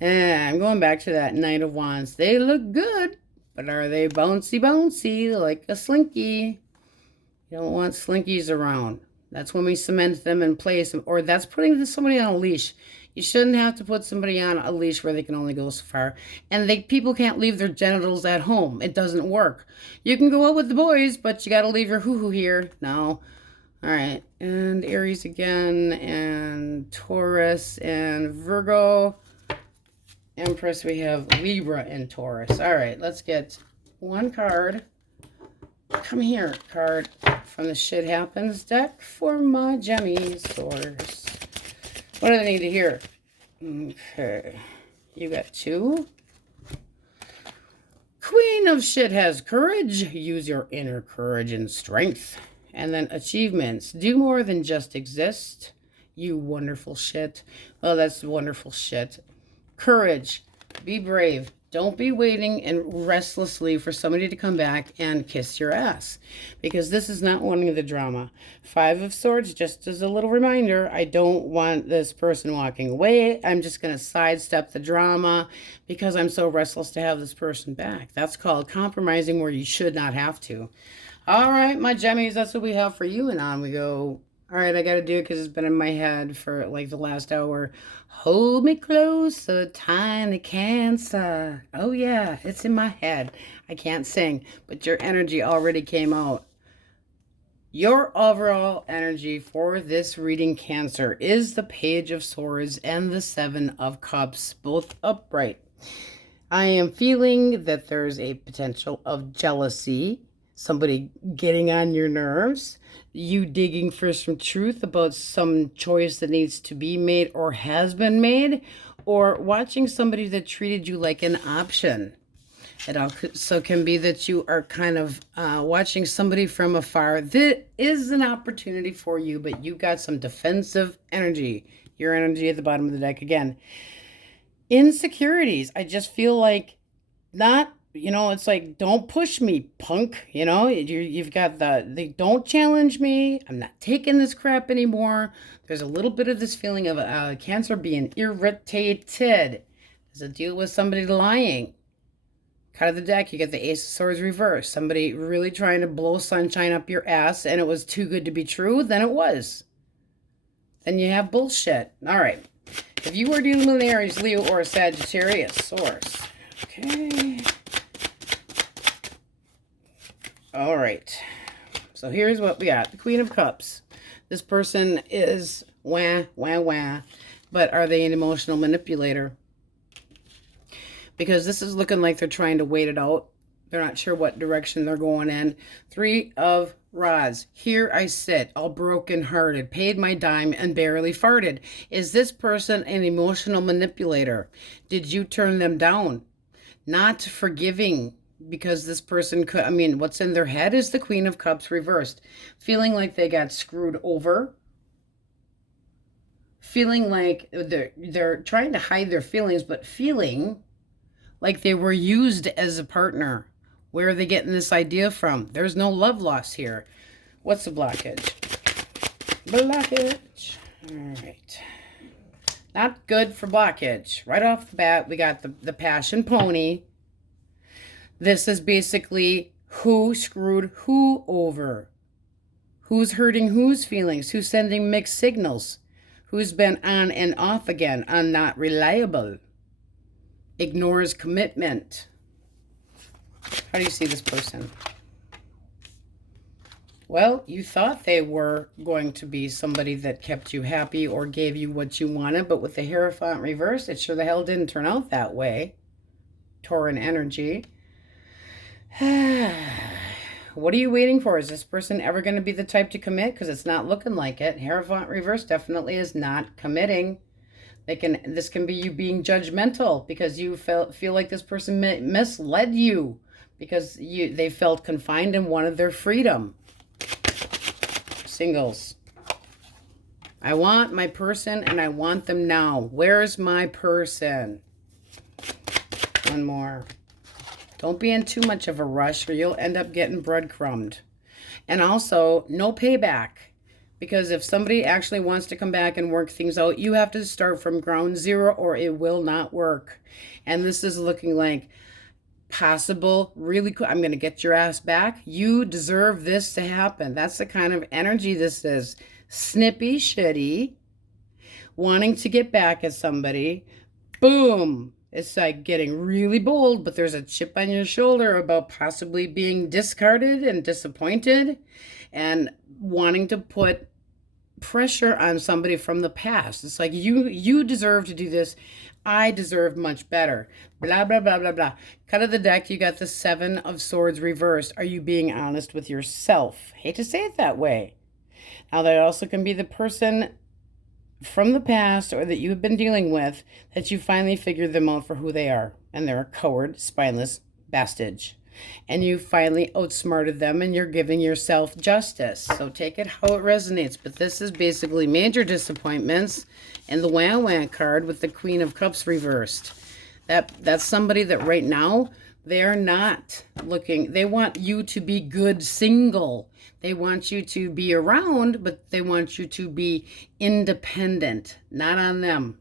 And I'm going back to that Knight of Wands. They look good, but are they bouncy, bouncy like a slinky? You don't want slinkies around. That's when we cement them in place, or that's putting somebody on a leash. You shouldn't have to put somebody on a leash where they can only go so far. And people can't leave their genitals at home. It doesn't work. You can go out with the boys, but you got to leave your hoo-hoo here. No. All right. And Aries again, and Taurus, and Virgo. Empress, we have Libra and Taurus. All right, let's get one card. Come here, card from the Shit Happens deck for my Gemmy source. What do they need to hear? Okay. You got 2. Queen of Shit has courage. Use your inner courage and strength. And then achievements. Do more than just exist. You wonderful shit. Oh, that's wonderful shit. Courage. Be brave. Don't be waiting and restlessly for somebody to come back and kiss your ass, because this is not wanting the drama. 5 of Swords, just as a little reminder, I don't want this person walking away. I'm just going to sidestep the drama because I'm so restless to have this person back. That's called compromising where you should not have to. All right, my Gemmies, that's what we have for you. And on we go. All right, I got to do it because it's been in my head for like the last hour. Hold me closer, tiny Cancer. Oh, yeah, it's in my head. I can't sing, but your energy already came out. Your overall energy for this reading, Cancer, is the Page of Swords and the 7 of Cups, both upright. I am feeling that there's a potential of jealousy, somebody getting on your nerves, you digging for some truth about some choice that needs to be made or has been made, or watching somebody that treated you like an option. It also can be that you are kind of watching somebody from afar. That is an opportunity for you, but you got some defensive energy. Your energy at the bottom of the deck again. Insecurities. I just feel like not, you know, it's like, don't push me, punk. You know, you've got they don't challenge me. I'm not taking this crap anymore. There's a little bit of this feeling of Cancer being irritated. Does it deal with somebody lying? Cut of the deck, you get the Ace of Swords reversed. Somebody really trying to blow sunshine up your ass, and it was too good to be true. Then it was. Then you have bullshit. All right. If you were dealing with an Aries, Leo, or a Sagittarius source. Okay. All right. So here's what we got. The Queen of Cups. This person is wah, wah, wah. But are they an emotional manipulator? Because this is looking like they're trying to wait it out. They're not sure what direction they're going in. 3 of Rods. Here I sit, all broken-hearted, paid my dime, and barely farted. Is this person an emotional manipulator? Did you turn them down? Not forgiving, because this person could, I mean, what's in their head is the Queen of Cups reversed. Feeling like they got screwed over. Feeling like they're trying to hide their feelings, but feeling like they were used as a partner. Where are they getting this idea from? There's no love loss here. What's the blockage? Blockage. All right. Not good for blockage. Right off the bat, we got the passion pony. This is basically who screwed who over. Who's hurting whose feelings? Who's sending mixed signals? Who's been on and off again, on not reliable? Ignores commitment. How do you see this person? Well, you thought they were going to be somebody that kept you happy or gave you what you wanted, but with the Hierophant reverse, it sure the hell didn't turn out that way. Tauran energy. What are you waiting for? Is this person ever going to be the type to commit? Because it's not looking like it. Hierophant reverse definitely is not committing. This can be you being judgmental because you feel like this person misled you because they felt confined and wanted their freedom. singles. I want my person and I want them now. Where's my person? One more. Don't be in too much of a rush or you'll end up getting breadcrumbed. And also, no payback. Because if somebody actually wants to come back and work things out, you have to start from ground zero or it will not work. And this is looking like possible, really cool. I'm going to get your ass back. You deserve this to happen. That's the kind of energy this is. Snippy, shitty, wanting to get back at somebody. Boom. It's like getting really bold, but there's a chip on your shoulder about possibly being discarded and disappointed and wanting to put pressure on somebody from the past. It's like, you deserve to do this. I deserve much better. Blah, blah, blah, blah, blah. Cut of the deck, you got the 7 of Swords reversed. Are you being honest with yourself? Hate to say it that way. Now, that also can be the person from the past or that you've been dealing with that you finally figured them out for who they are. And they're a coward, spineless bastard. And you finally outsmarted them and you're giving yourself justice. So take it how it resonates. But this is basically major disappointments and the wah-wah card with the Queen of Cups reversed. That's somebody that right now, they're not looking. They want you to be good single. They want you to be around, but they want you to be independent. Not on them.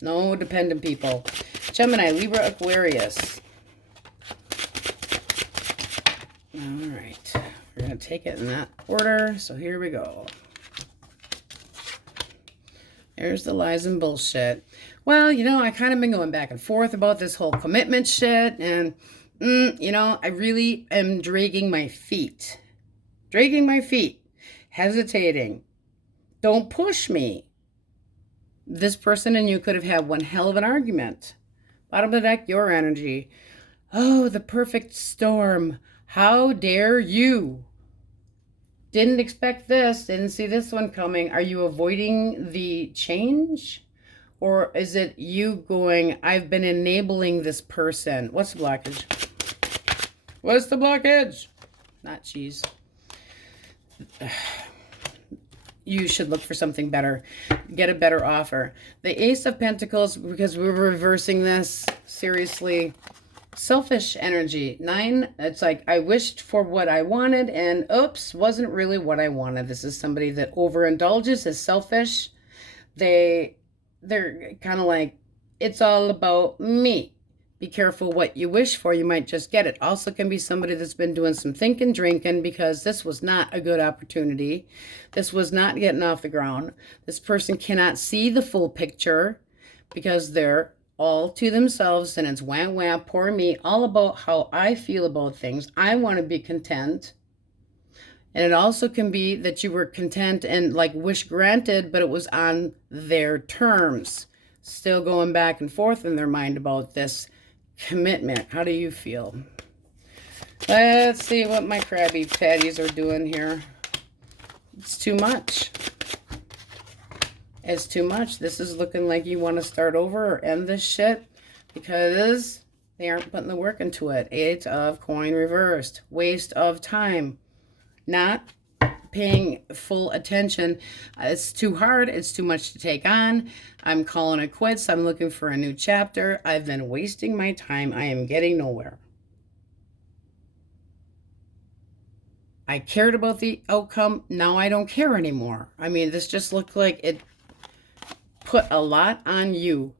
No dependent people. Gemini, Libra, Aquarius. All right, we're going to take it in that order. So here we go. There's the lies and bullshit. Well, you know, I kind of been going back and forth about this whole commitment shit. And, you know, I really am dragging my feet. Dragging my feet. Hesitating. Don't push me. This person and you could have had one hell of an argument. Bottom of the deck, your energy. Oh, the perfect storm. How dare you? Didn't expect this. Didn't see this one coming. Are you avoiding the change? Or is it you going, I've been enabling this person? What's the blockage? What's the blockage? Not cheese. You should look for something better. Get a better offer. The Ace of Pentacles, because we were reversing this, seriously. Selfish energy. 9, it's like I wished for what I wanted and oops, wasn't really what I wanted. This is somebody that overindulges, is selfish. They're kind of like, it's all about me. Be careful what you wish for. You might just get it. Also can be somebody that's been doing some thinking, drinking, because this was not a good opportunity. This was not getting off the ground. This person cannot see the full picture because they're all to themselves and it's wham wham, poor me, all about how I feel about things. I want to be content. And it also can be that you were content and like wish granted, but it was on their terms. Still going back and forth in their mind about this commitment. How do you feel? Let's see what my Krabby Patties are doing here. It's too much. It's too much. This is looking like you want to start over or end this shit because they aren't putting the work into it. 8 of Coin reversed. Waste of time. Not paying full attention. It's too hard. It's too much to take on. I'm calling it quits. I'm looking for a new chapter. I've been wasting my time. I am getting nowhere. I cared about the outcome. Now I don't care anymore. I mean, this just looked like it put a lot on you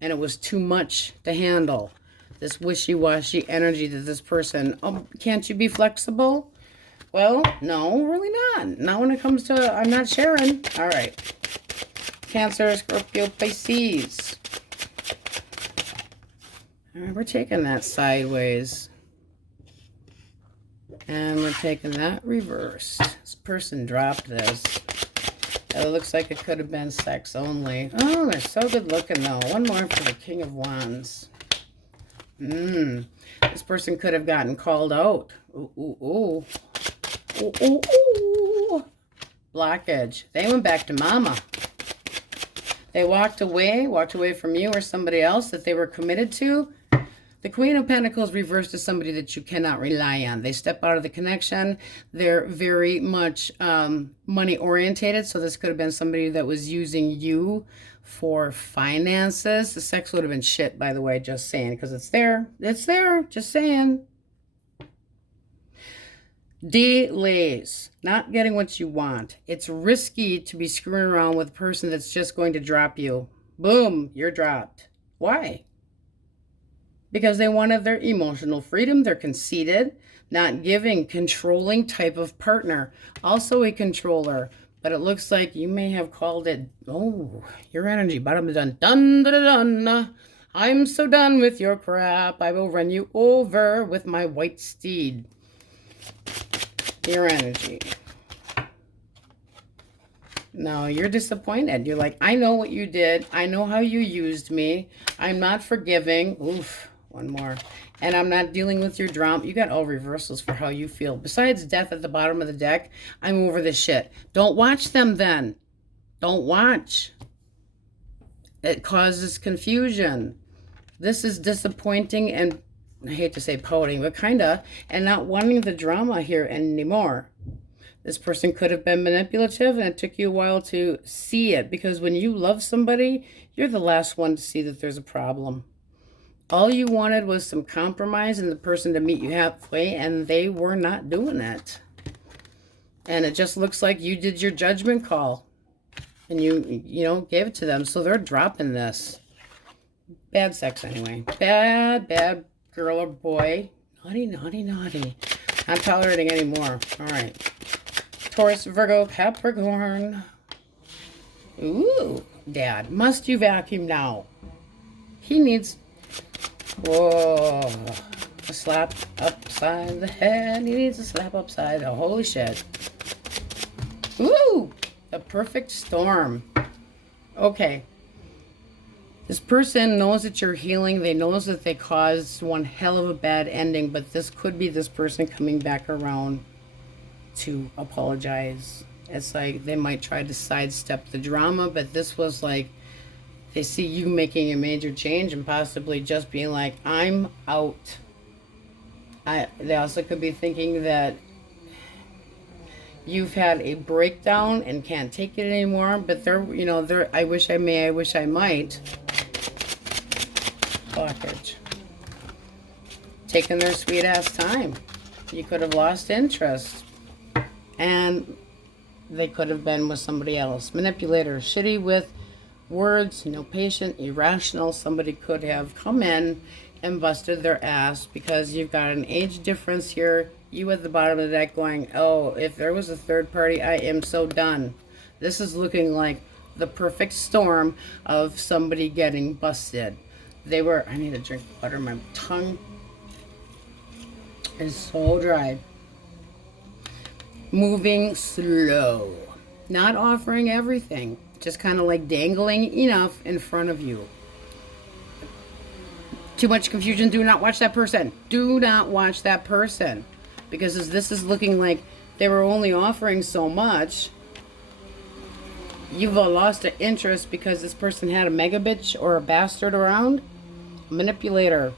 and it was too much to handle. This wishy-washy energy to this person. Oh, can't you be flexible? Well, no, really not. Not when it comes to, I'm not sharing. All right. Cancer, Scorpio, Pisces. All right, we're taking that sideways. And we're taking that reversed. This person dropped this. It looks like it could have been sex only. Oh, they're so good looking though. One more for the King of Wands. This person could have gotten called out. Ooh, ooh, ooh. Ooh, ooh, ooh. Blockage. They went back to mama. They walked away from you or somebody else that they were committed to. The Queen of Pentacles reversed is somebody that you cannot rely on. They step out of the connection. They're very much money orientated. So this could have been somebody that was using you for finances. The sex would have been shit, by the way, just saying, because it's there. It's there, just saying. Delays, not getting what you want. It's risky to be screwing around with a person that's just going to drop you. Boom, you're dropped. Why? Because they wanted their emotional freedom. They're conceited, not giving, controlling type of partner. Also a controller. But it looks like you may have called it, oh, your energy, bottom of dun, dun, dun, dun, dun. I'm so done with your crap. I will run you over with my white steed. Your energy. No, you're disappointed. You're like, I know what you did. I know how you used me. I'm not forgiving. Oof, one more. And I'm not dealing with your drama. You got all reversals for how you feel. Besides death at the bottom of the deck, I'm over this shit. Don't watch them then. Don't watch. It causes confusion. This is disappointing and, I hate to say pouting, but kind of, and not wanting the drama here anymore. This person could have been manipulative, and it took you a while to see it, because when you love somebody, you're the last one to see that there's a problem. All you wanted was some compromise and the person to meet you halfway, and they were not doing it. And it just looks like you did your judgment call, and you know, gave it to them, so they're dropping this. Bad sex anyway. Bad, bad girl or boy. Naughty, naughty, naughty. Not tolerating anymore. All right. Taurus, Virgo, Capricorn. Ooh, Dad. Must you vacuum now? He needs... Whoa. A slap upside the head. He needs a slap upside. Oh, holy shit. Ooh. The perfect storm. Okay. This person knows that you're healing. They know that they caused one hell of a bad ending, but this could be this person coming back around to apologize. It's like they might try to sidestep the drama, but this was like they see you making a major change and possibly just being like, I'm out. They also could be thinking that you've had a breakdown and can't take it anymore, but they're I wish I may, I wish I might. Blockage. Taking their sweet ass time. You could have lost interest. And they could have been with somebody else. Manipulator. Shitty with words. No patient. Irrational. Somebody could have come in and busted their ass because you've got an age difference here. You at the bottom of the deck going, oh, if there was a third party, I am so done. This is looking like the perfect storm of somebody getting busted. I need a drink of water. My tongue is so dry. Moving slow. Not offering everything. Just kind of like dangling enough in front of you. Too much confusion. Do not watch that person. Do not watch that person. Because as this is looking like they were only offering so much, you've lost an interest because this person had a mega bitch or a bastard around. Manipulator.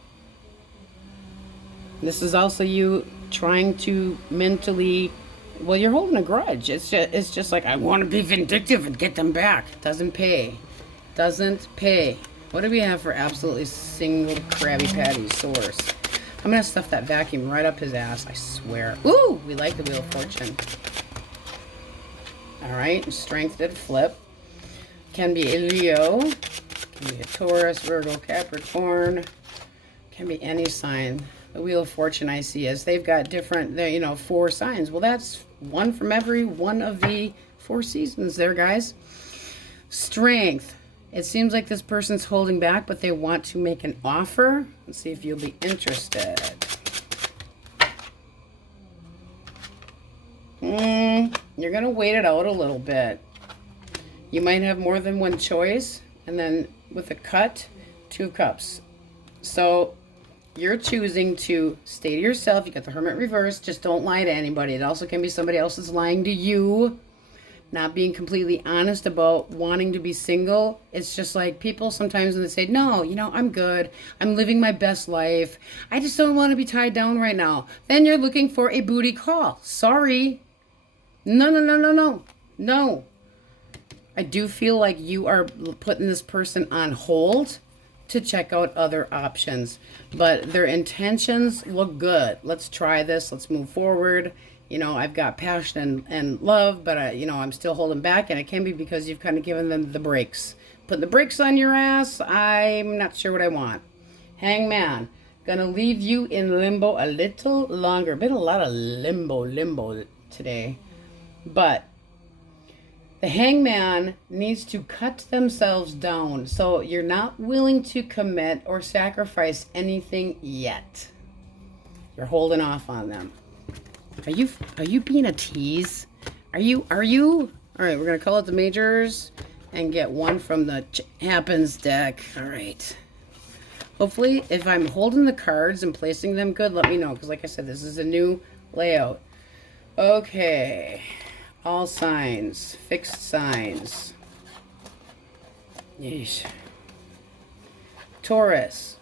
This is also you trying to mentally, well, you're holding a grudge. It's just like, I want to be vindictive and get them back. Doesn't pay. Doesn't pay. What do we have for absolutely single Krabby Patty source? I'm going to stuff that vacuum right up his ass, I swear. Ooh, we like the Wheel of Fortune. All right, strength did flip. Can be a Leo. Can be a Taurus, Virgo, Capricorn. Can be any sign. The Wheel of Fortune I see is they've got different, 4 signs. Well, that's one from every one of the 4 seasons there, guys. Strength. It seems like this person's holding back, but they want to make an offer. Let's see if you'll be interested. You're going to wait it out a little bit. You might have more than one choice. And then with a cut, 2 cups. So you're choosing to stay to yourself. You got the Hermit reverse. Just don't lie to anybody. It also can be somebody else is lying to you. not being completely honest about wanting to be single. It's just like people sometimes when they say, no, you know, I'm good. I'm living my best life. I just don't want to be tied down right now. Then you're looking for a booty call. Sorry. No, no, no, no, no. No. I do feel like you are putting this person on hold to check out other options, but their intentions look good. Let's try this. Let's move forward. You know, I've got passion and love, but you know, I'm still holding back, and it can be because you've kind of given them the brakes. Putting the brakes on your ass, I'm not sure what I want. Hangman, gonna leave you in limbo a little longer. Been a lot of limbo today, but the hangman needs to cut themselves down. So you're not willing to commit or sacrifice anything yet. You're holding off on them. Are you being a tease? Are you? All right, we're going to call out the majors and get one from the happens deck. All right. Hopefully, if I'm holding the cards and placing them good, let me know. Because like I said, this is a new layout. Okay. All signs. Fixed signs. Yeesh. Taurus.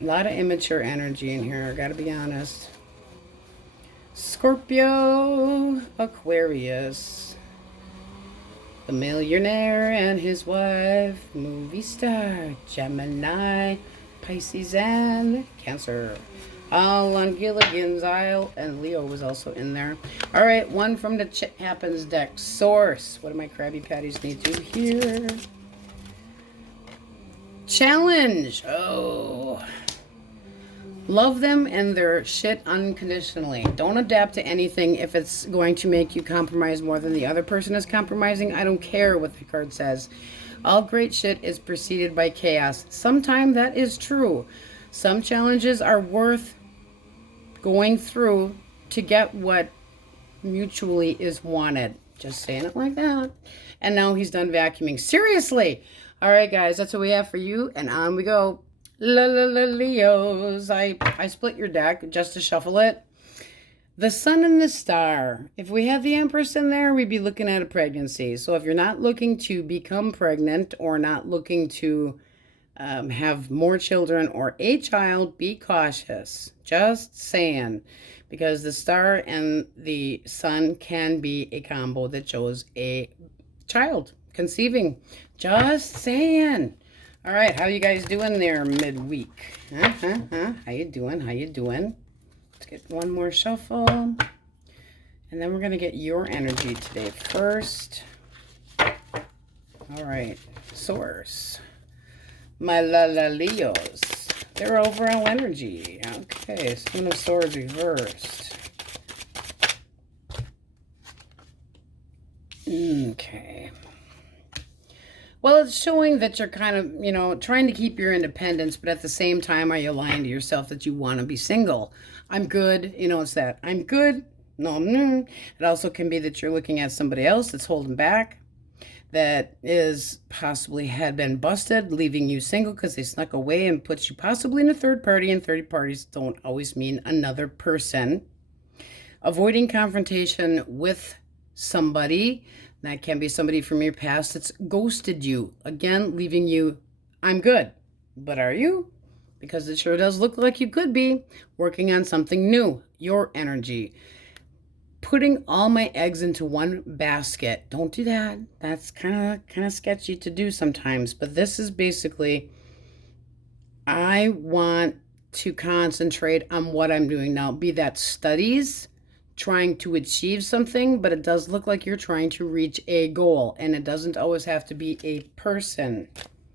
A lot of immature energy in here, I gotta be honest. Scorpio, Aquarius, the millionaire and his wife, movie star, Gemini, Pisces, and Cancer. All on Gilligan's Isle, and Leo was also in there. All right, one from the Chit Happens deck. Source. What do my Krabby Patties need to hear? Challenge. Oh. Love them and their shit unconditionally. Don't adapt to anything if it's going to make you compromise more than the other person is compromising. I don't care what the card says. All great shit is preceded by chaos. Sometimes that is true. Some challenges are worth going through to get what mutually is wanted. Just saying it like that. And now he's done vacuuming. Seriously. All right, guys, that's what we have for you. And on we go. Leos. I split your deck just to shuffle it. The sun and the star. If we had the Empress in there, we'd be looking at a pregnancy. So if you're not looking to become pregnant or not looking to have more children or a child, be cautious. Just saying. Because the star and the sun can be a combo that shows a child conceiving. Just saying. All right, how you guys doing there midweek? How you doing? How you doing? Let's get one more shuffle. And then we're going to get your energy today first. All right, source. My Leos. They're overall energy. Okay, Seven of Swords reversed. Okay. Well, it's showing that you're kind of, you know, trying to keep your independence, but at the same time, are you lying to yourself that you want to be single? I'm good. You know, it's that. I'm good. No, I'm not. It also can be that you're looking at somebody else that's holding back, that is possibly had been busted, leaving you single because they snuck away and put you possibly in a third party, and third parties don't always mean another person. Avoiding confrontation with somebody. That can be somebody from your past that's ghosted you. Again, leaving you, I'm good. But are you? Because it sure does look like you could be working on something new. Your energy. Putting all my eggs into one basket. Don't do that. That's kind of sketchy to do sometimes. But this is basically, I want to concentrate on what I'm doing now. Be that studies, trying to achieve something, but it does look like you're trying to reach a goal, and it doesn't always have to be a person.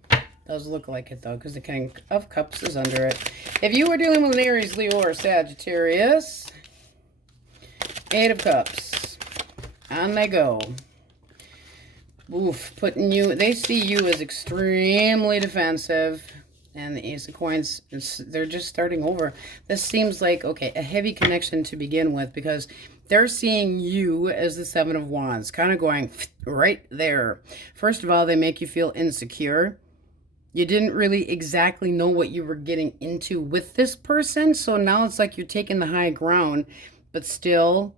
It does look like it though, because the King of Cups is under it. If you were dealing with an Aries, Leo, or Sagittarius, Eight of Cups, on they go. Oof, putting you, they see you as extremely defensive. And the Ace of Coins, they're just starting over. This seems like, okay, a heavy connection to begin with, because they're seeing you as the Seven of Wands, kind of going right there. First of all, they make you feel insecure. You didn't really exactly know what you were getting into with this person, so now it's like you're taking the high ground, but still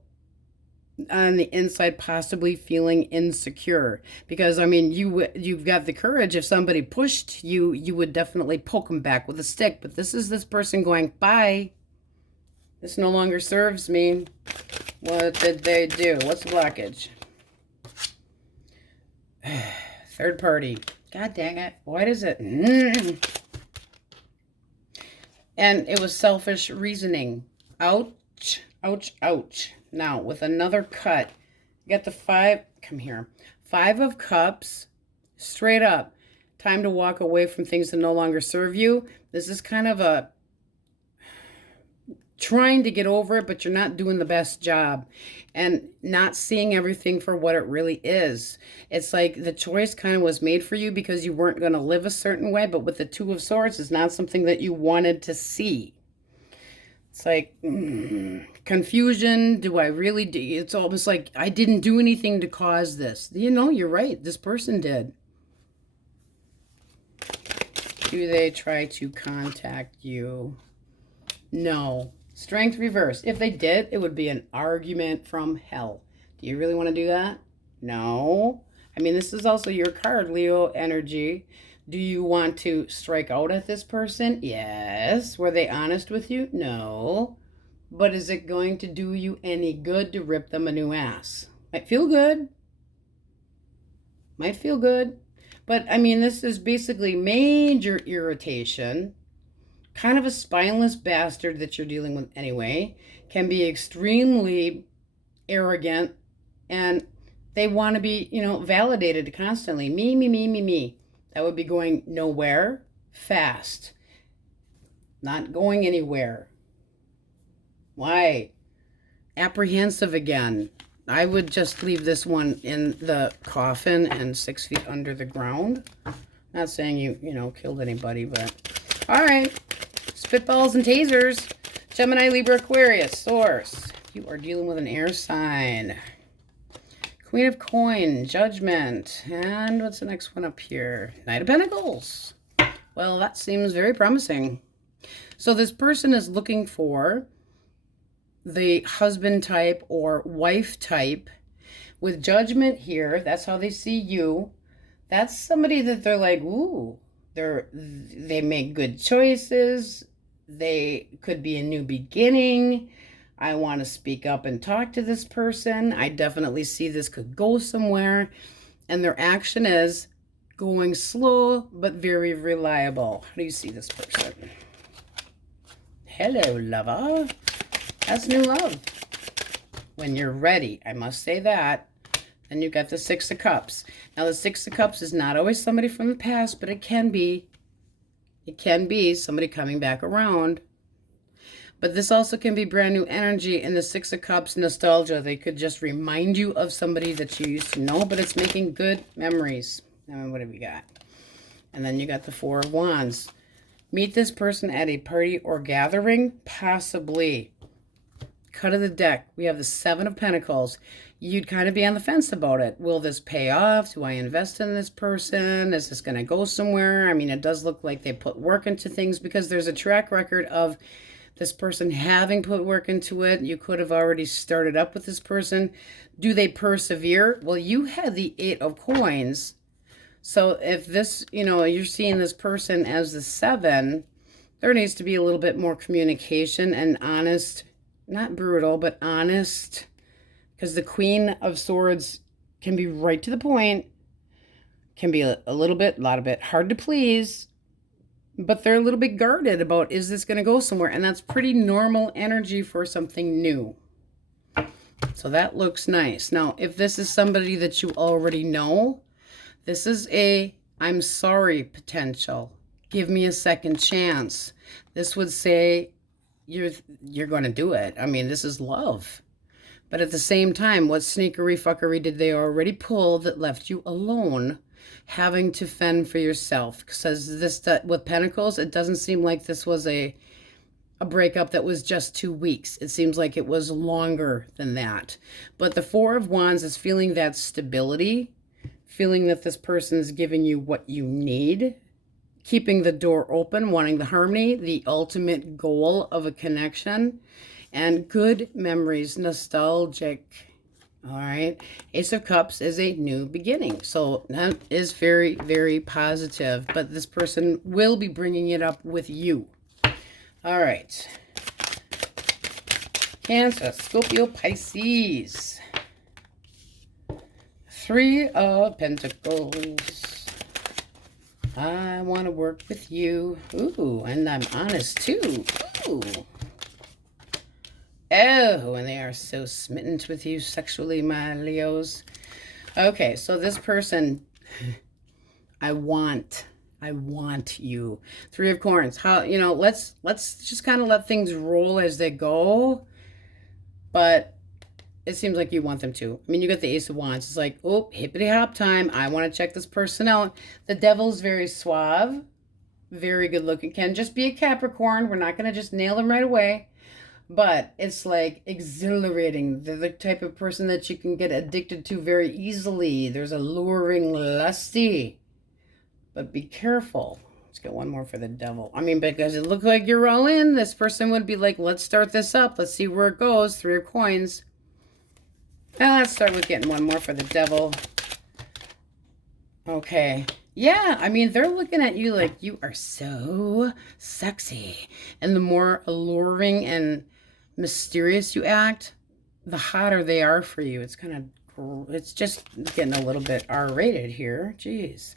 on the inside, possibly feeling insecure, because I mean, you've got the courage. If somebody pushed you, you would definitely poke them back with a stick. But this is this person going, bye, this no longer serves me. What did they do? What's the blockage? Third party. God dang it. Why does it? And it was selfish reasoning. Ouch, ouch, ouch. Now, with another cut, you got the five, come here, 5 of Cups, straight up. Time to walk away from things that no longer serve you. This is kind of a trying to get over it, but you're not doing the best job and not seeing everything for what it really is. It's like the choice kind of was made for you because you weren't going to live a certain way, but with the 2 of Swords, it's not something that you wanted to see. It's like confusion. Do I really do? It's almost like I didn't do anything to cause this. You know, you're right. This person did. Do they try to contact you? No. Strength reverse. If they did, it would be an argument from hell. Do you really want to do that? No. I mean, this is also your card, Leo energy. Do you want to strike out at this person? Yes. Were they honest with you? No. But is it going to do you any good to rip them a new ass? Might feel good. Might feel good. But, I mean, this is basically major irritation. Kind of a spineless bastard that you're dealing with anyway. Can be extremely arrogant. And they want to be, you know, validated constantly. Me, me, me, me, me. That would be going nowhere fast. Not going anywhere. Why? Apprehensive again. I would just leave this one in the coffin and 6 feet under the ground. Not saying you know, killed anybody, but... All right. Spitballs and tasers. Gemini, Libra, Aquarius. Source. You are dealing with an air sign. Queen of Coin, Judgment, and what's the next one up here? Knight of Pentacles. Well, that seems very promising. So this person is looking for the husband type or wife type. With Judgment here, that's how they see you. That's somebody that they're like, ooh, they make good choices. They could be a new beginning. I want to speak up and talk to this person. I definitely see this could go somewhere. And their action is going slow, but very reliable. How do you see this person? Hello, lover. That's new love. When you're ready, I must say that. Then you got the 6 of Cups. Now, the 6 of Cups is not always somebody from the past, but it can be. It can be somebody coming back around. But this also can be brand new energy. In the 6 of Cups, nostalgia. They could just remind you of somebody that you used to know, but it's making good memories. Now, what have we got? And then you got the 4 of Wands. Meet this person at a party or gathering? Possibly. Cut of the deck. We have the 7 of Pentacles. You'd kind of be on the fence about it. Will this pay off? Do I invest in this person? Is this going to go somewhere? I mean, it does look like they put work into things because there's a track record of this person having put work into it. You could have already started up with this person. Do they persevere? Well, you had the 8 of Coins. So if this, you know, you're seeing this person as the 7, there needs to be a little bit more communication and honest, not brutal, but honest. Because the Queen of Swords can be right to the point, can be a little bit, a lot of bit hard to please. But they're a little bit guarded about, is this going to go somewhere? And that's pretty normal energy for something new. So that looks nice. Now, if this is somebody that you already know, this is a I'm sorry potential. Give me a second chance. This would say you're going to do it. I mean, this is love. But at the same time, what sneakery fuckery did they already pull that left you alone, having to fend for yourself? Because this, with Pentacles, it doesn't seem like this was a breakup that was just 2 weeks. It seems like it was longer than that. But the 4 of Wands is feeling that stability, feeling that this person is giving you what you need, keeping the door open, wanting the harmony, the ultimate goal of a connection, and good memories, nostalgic. All right. Ace of Cups is a new beginning. So that is very, very positive. But this person will be bringing it up with you. All right. Cancer, Scorpio, Pisces. 3 of Pentacles. I want to work with you. Ooh, and I'm honest too. Ooh. Oh, and they are so smitten with you sexually, my Leos. Okay, so this person, I want you. 3 of Coins. How, you know, let's just kind of let things roll as they go. But it seems like you want them to. I mean, you got the Ace of Wands. It's like, oh, hippity hop time. I want to check this person out. The Devil's very suave, very good looking. Can just be a Capricorn. We're not going to just nail them right away. But it's like exhilarating. They're the type of person that you can get addicted to very easily. There's alluring, lusty. But be careful. Let's get one more for the Devil. I mean, because it looked like you're all in. This person would be like, let's start this up. Let's see where it goes. 3 of Coins. Now let's start with getting one more for the Devil. Okay. Yeah, I mean, they're looking at you like you are so sexy. And the more alluring and mysterious you act, the hotter they are for you. It's kind of, it's just getting a little bit R-rated here. Jeez.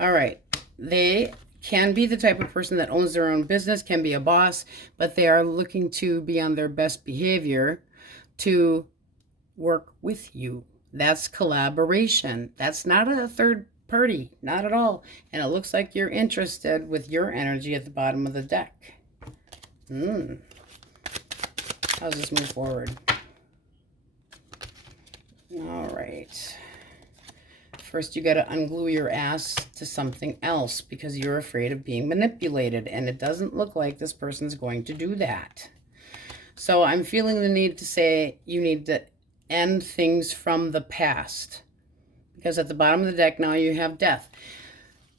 All right. They can be the type of person that owns their own business, can be a boss, but they are looking to be on their best behavior to work with you. That's collaboration. That's not a third party, not at all. And it looks like you're interested with your energy at the bottom of the deck. How's this move forward? All right. First, you got to unglue your ass to something else because you're afraid of being manipulated. And it doesn't look like this person's going to do that. So I'm feeling the need to say you need to end things from the past. Because at the bottom of the deck now you have Death.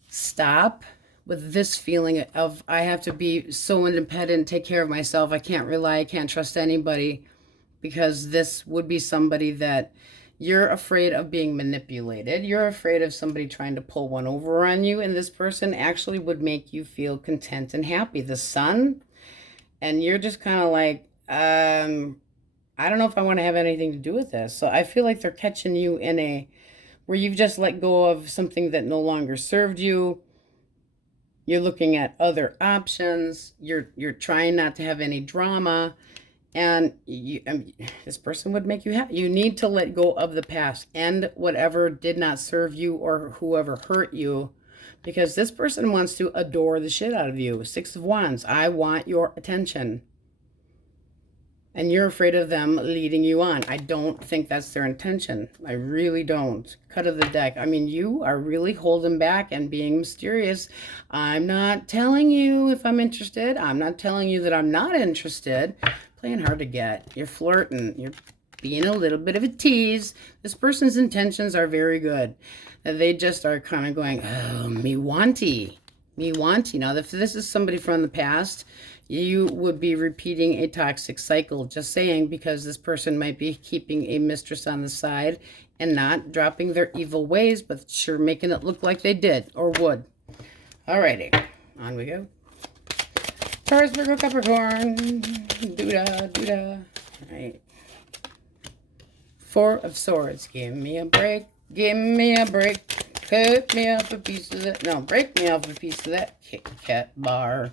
Stop with this feeling of I have to be so independent, take care of myself. I can't rely, I can't trust anybody. Because this would be somebody that you're afraid of being manipulated. You're afraid of somebody trying to pull one over on you. And this person actually would make you feel content and happy. The Sun. And you're just kind of like, I don't know if I want to have anything to do with this. So I feel like they're catching you in a where you've just let go of something that no longer served you. You're looking at other options. You're trying not to have any drama. And this person would make you happy. You need to let go of the past. End whatever did not serve you or whoever hurt you. Because this person wants to adore the shit out of you. 6 of Wands. I want your attention. And you're afraid of them leading you on. I don't think that's their intention. I really don't. Cut of the deck. I mean, you are really holding back and being mysterious. I'm not telling you if I'm interested. I'm not telling you that I'm not interested. Playing hard to get. You're flirting. You're being a little bit of a tease. This person's intentions are very good. They just are kind of going, oh, me wanty. Me wanty. Now, if this is somebody from the past, you would be repeating a toxic cycle. Just saying, because this person might be keeping a mistress on the side and not dropping their evil ways, but sure making it look like they did or would. Alrighty, on we go. Taurus, Virgo, Capricorn. Doodah, doodah. Alright. 4 of Swords. Give me a break. Give me a break. Cut me off a piece of that. No, break me off a piece of that Kit Kat bar.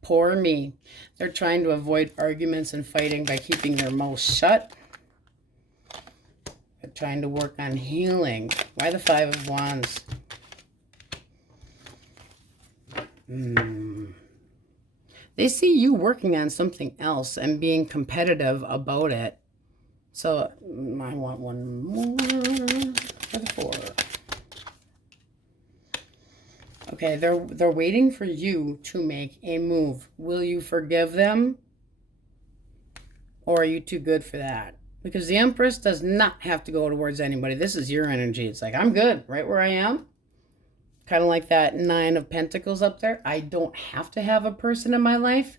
Poor me. They're trying to avoid arguments and fighting by keeping their mouth shut. They're trying to work on healing. Why the 5 of Wands? They see you working on something else and being competitive about it. So I want one more for the 4. Okay, they're waiting for you to make a move. Will you forgive them? Or are you too good for that? Because the Empress does not have to go towards anybody. This is your energy. It's like, I'm good right where I am. Kind of like that 9 of Pentacles up there. I don't have to have a person in my life.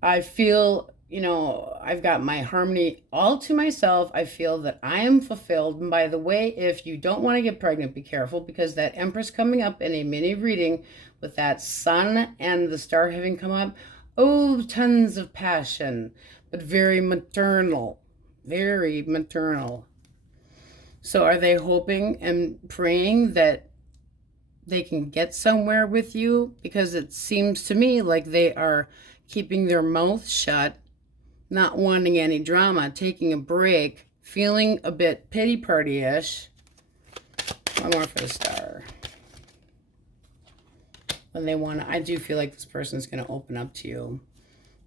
I feel you know, I've got my harmony all to myself. I feel that I am fulfilled. And by the way, if you don't want to get pregnant, be careful, because that Empress coming up in a mini reading with that sun and the star having come up, oh, tons of passion, but very maternal, very maternal. So are they hoping and praying that they can get somewhere with you? Because it seems to me like they are keeping their mouth shut, not wanting any drama, taking a break, feeling a bit pity party-ish. One more for the star. When they want to, I do feel like this person is going to open up to you.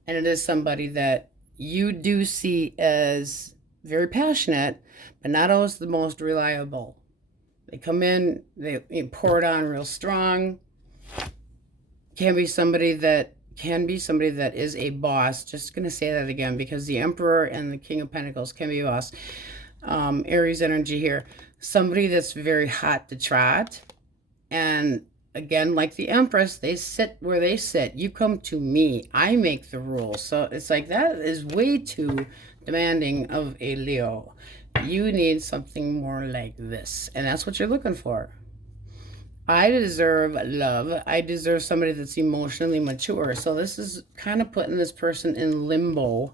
And it is somebody that you do see as very passionate, but not always the most reliable. They come in, they pour it on real strong. Can be somebody that is a boss. Just going to say that again, because the Emperor and the King of Pentacles can be a boss. Aries energy here. Somebody that's very hot to trot. And again, like the Empress, they sit where they sit. You come to me. I make the rules. So it's like that is way too demanding of a Leo. You need something more like this. And that's what you're looking for. I deserve love. I deserve somebody that's emotionally mature. So this is kind of putting this person in limbo.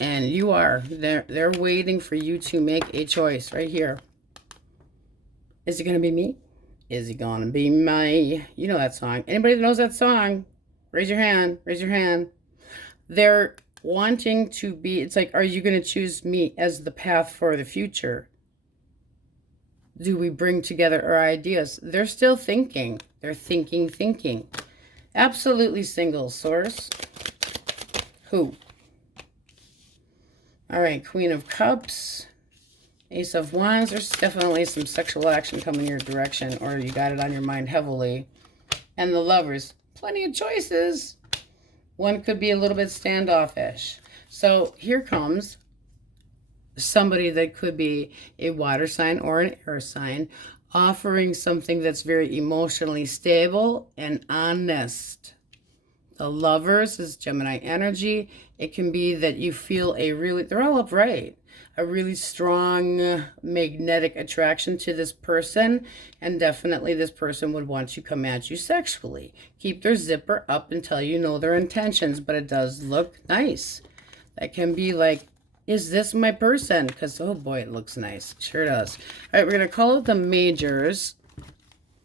And you are. They're waiting for you to make a choice right here. Is it going to be me? Is it going to be my... You know that song. Anybody that knows that song, raise your hand. Raise your hand. They're wanting to be... It's like, are you going to choose me as the path for the future? Do we bring together our ideas? They're still thinking. They're thinking. Absolutely single, source. Who? All right, Queen of Cups. Ace of Wands. There's definitely some sexual action coming your direction, or you got it on your mind heavily. And the Lovers. Plenty of choices. One could be a little bit standoffish. So here comes somebody that could be a water sign or an air sign, offering something that's very emotionally stable and honest. The Lovers is Gemini energy. It can be that you feel they're all upright, a really strong magnetic attraction to this person, and definitely this person would want to come at you sexually. Keep their zipper up until you know their intentions, but it does look nice. That can be like, is this my person? Because, oh boy, it looks nice. Sure does. All right, we're going to call it the majors.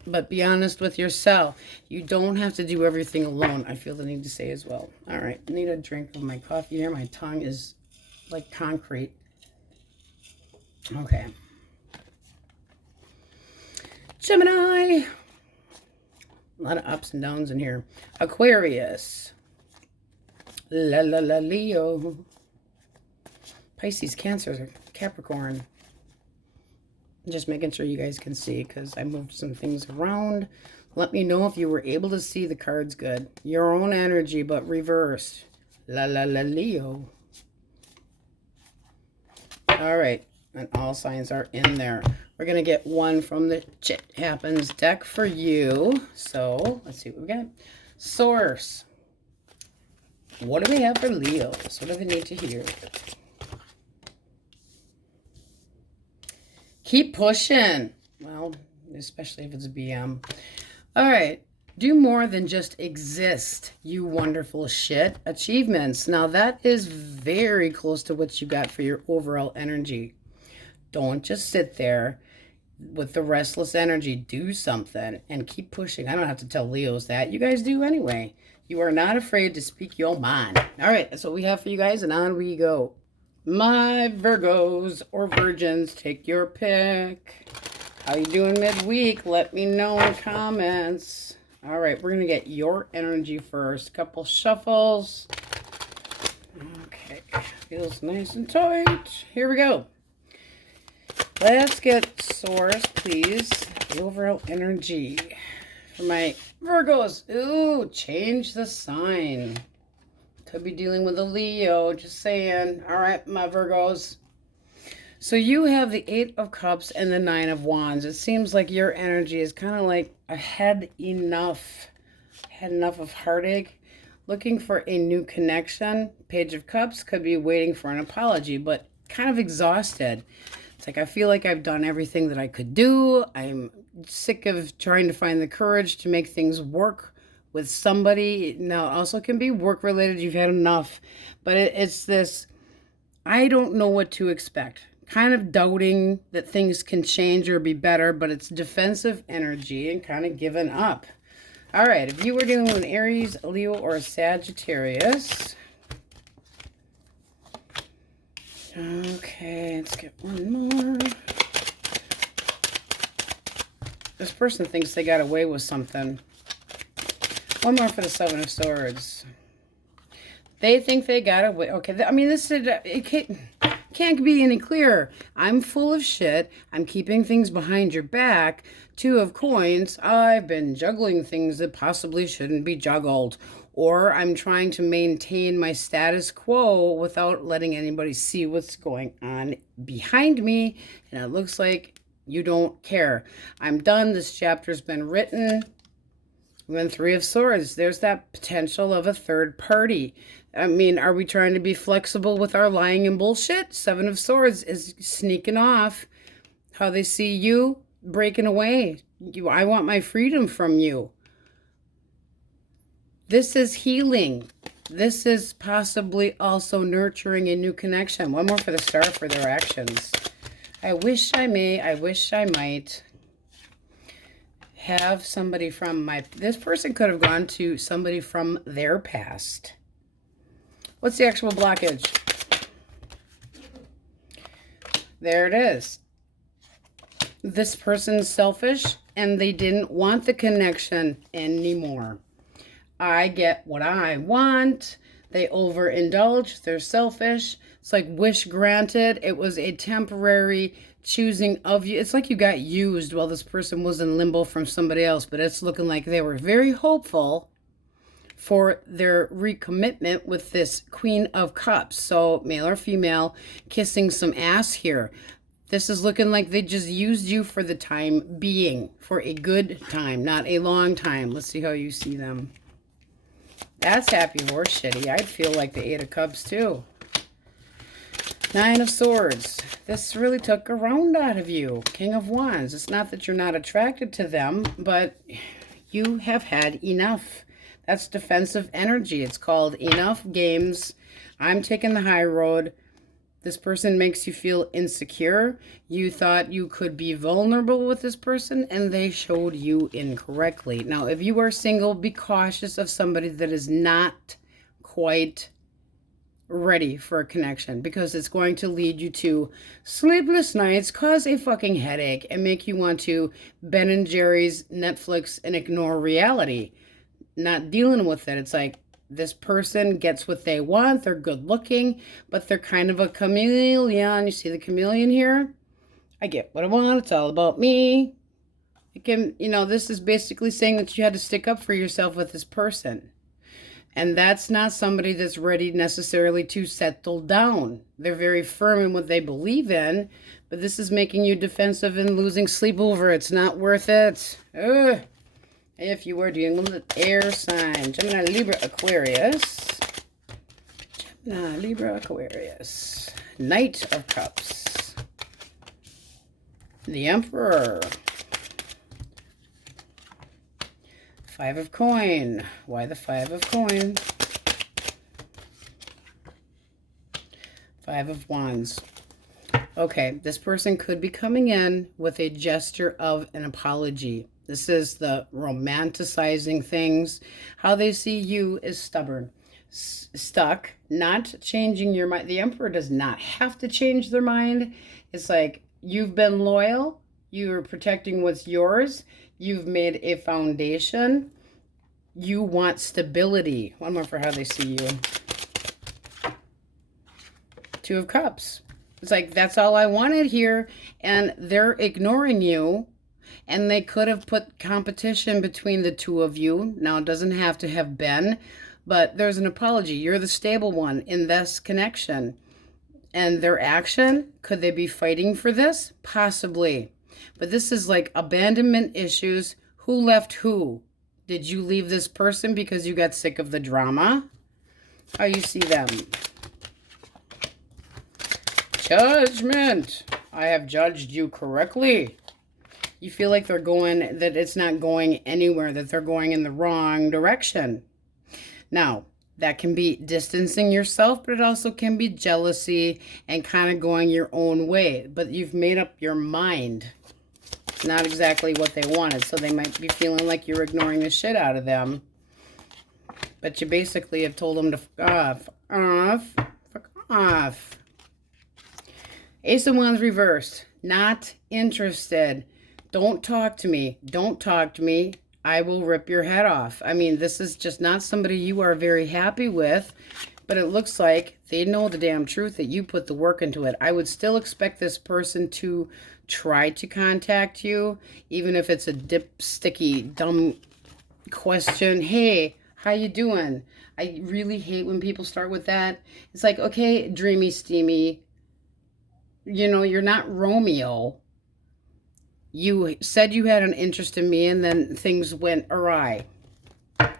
But be honest with yourself. You don't have to do everything alone. I feel the need to say as well. All right, I need a drink of my coffee here. My tongue is like concrete. Okay. Gemini. A lot of ups and downs in here. Aquarius. Leo. Pisces, Cancer, Capricorn. Just making sure you guys can see, because I moved some things around. Let me know if you were able to see the cards good. Your own energy, but reversed. Leo. All right. And all signs are in there. We're going to get one from the Chit Happens deck for you. So, let's see what we got. Source. What do we have for Leos? What do they need to hear? Keep pushing. Well, especially if it's a BM. All right. Do more than just exist, you wonderful shit. Achievements. Now, that is very close to what you got for your overall energy. Don't just sit there with the restless energy. Do something and keep pushing. I don't have to tell Leos that. You guys do anyway. You are not afraid to speak your mind. All right. That's what we have for you guys, and on we go. My Virgos or Virgins, take your pick. How you doing midweek? Let me know in the comments. All right, we're going to get your energy first. Couple shuffles. Okay, feels nice and tight. Here we go. Let's get source, please. The overall energy for my Virgos. Ooh, change the sign. Could be dealing with a Leo, just saying. All right, my Virgos. So you have the 8 of Cups and the 9 of Wands. It seems like your energy is kind of like I had enough of heartache. looking for a new connection. Page of Cups could be waiting for an apology, but kind of exhausted. It's like, I feel like I've done everything that I could do. I'm sick of trying to find the courage to make things work with somebody. Now, it also can be work related. You've had enough, but it's this, I don't know what to expect. Kind of doubting that things can change or be better, but it's defensive energy and kind of giving up. All right, if you were dealing with an Aries, Leo, or a Sagittarius. Okay, let's get one more. This person thinks they got away with something. One more for the Seven of Swords. They think they got away. Okay, I mean, this is, it can't be any clearer. I'm full of shit. I'm keeping things behind your back. Two of Coins. I've been juggling things that possibly shouldn't be juggled. Or I'm trying to maintain my status quo without letting anybody see what's going on behind me. And it looks like you don't care. I'm done. This chapter's been written. And then Three of Swords. There's that potential of a third party. I mean, are we trying to be flexible with our lying and bullshit? Seven of Swords is sneaking off. How they see you breaking away. I want my freedom from you. This is healing. This is possibly also nurturing a new connection. One more for the Star for their actions. I wish I may. I wish I might have somebody from my... This person could have gone to somebody from their past. What's the actual blockage? There it is. This person's selfish and they didn't want the connection anymore. I get what I want. They overindulge. They're selfish. It's like wish granted. It was a temporary choosing of you. It's like you got used while this person was in limbo from somebody else, but it's looking like they were very hopeful for their recommitment with this Queen of Cups. So male or female, kissing some ass here. This is looking like they just used you for the time being, for a good time, not a long time. Let's see how you see them. That's happy horse shitty. I'd feel like the Eight of Cups too. Nine of Swords. This really took a round out of you. King of Wands. It's not that you're not attracted to them, but you have had enough. That's defensive energy. It's called enough games. I'm taking the high road. This person makes you feel insecure. You thought you could be vulnerable with this person, and they showed you incorrectly. Now, if you are single, be cautious of somebody that is not quite ready for a connection, because it's going to lead you to sleepless nights, cause a fucking headache, and make you want to Ben and Jerry's Netflix and ignore reality. Not dealing with it. It's like, this person gets what they want. They're good looking, but they're kind of a chameleon. You see the chameleon here? I get what I want. It's all about me. It can, you know, this is basically saying that you had to stick up for yourself with this person. And that's not somebody that's ready necessarily to settle down. They're very firm in what they believe in, but this is making you defensive and losing sleep over it. It's not worth it. Ugh. If you were dealing with an air sign, Gemini, Libra, Aquarius. Gemini, Libra, Aquarius. Knight of Cups. The Emperor. Five of Coin. Why the Five of Coin? Five of Wands. Okay, this person could be coming in with a gesture of an apology. This is the romanticizing things. How they see you is stubborn. Stuck, not changing your mind. The Emperor does not have to change their mind. It's like, you've been loyal. You're protecting what's yours. You've made a foundation. You want stability. One more for how they see you. Two of Cups. It's like, that's all I wanted here. And they're ignoring you. And they could have put competition between the two of you. Now, it doesn't have to have been, but there's an apology. You're the stable one in this connection. And their action, could they be fighting for this? Possibly. But this is like abandonment issues. Who left who? Did you leave this person because you got sick of the drama? How you see them? Judgment. I have judged you correctly. You feel like they're going, that it's not going anywhere, that they're going in the wrong direction. Now, that can be distancing yourself, but it also can be jealousy and kind of going your own way. But you've made up your mind. Not exactly what they wanted, so they might be feeling like you're ignoring the shit out of them. But you basically have told them to fuck off. Ace of Wands reversed. Not interested. Don't talk to me. Don't talk to me. I will rip your head off. I mean, this is just not somebody you are very happy with, but it looks like they know the damn truth that you put the work into it. I would still expect this person to try to contact you, even if it's a dipsticky, dumb question. Hey, how you doing? I really hate when people start with that. It's like, okay, dreamy, steamy. You know, you're not Romeo. You said you had an interest in me, and then things went awry. Let's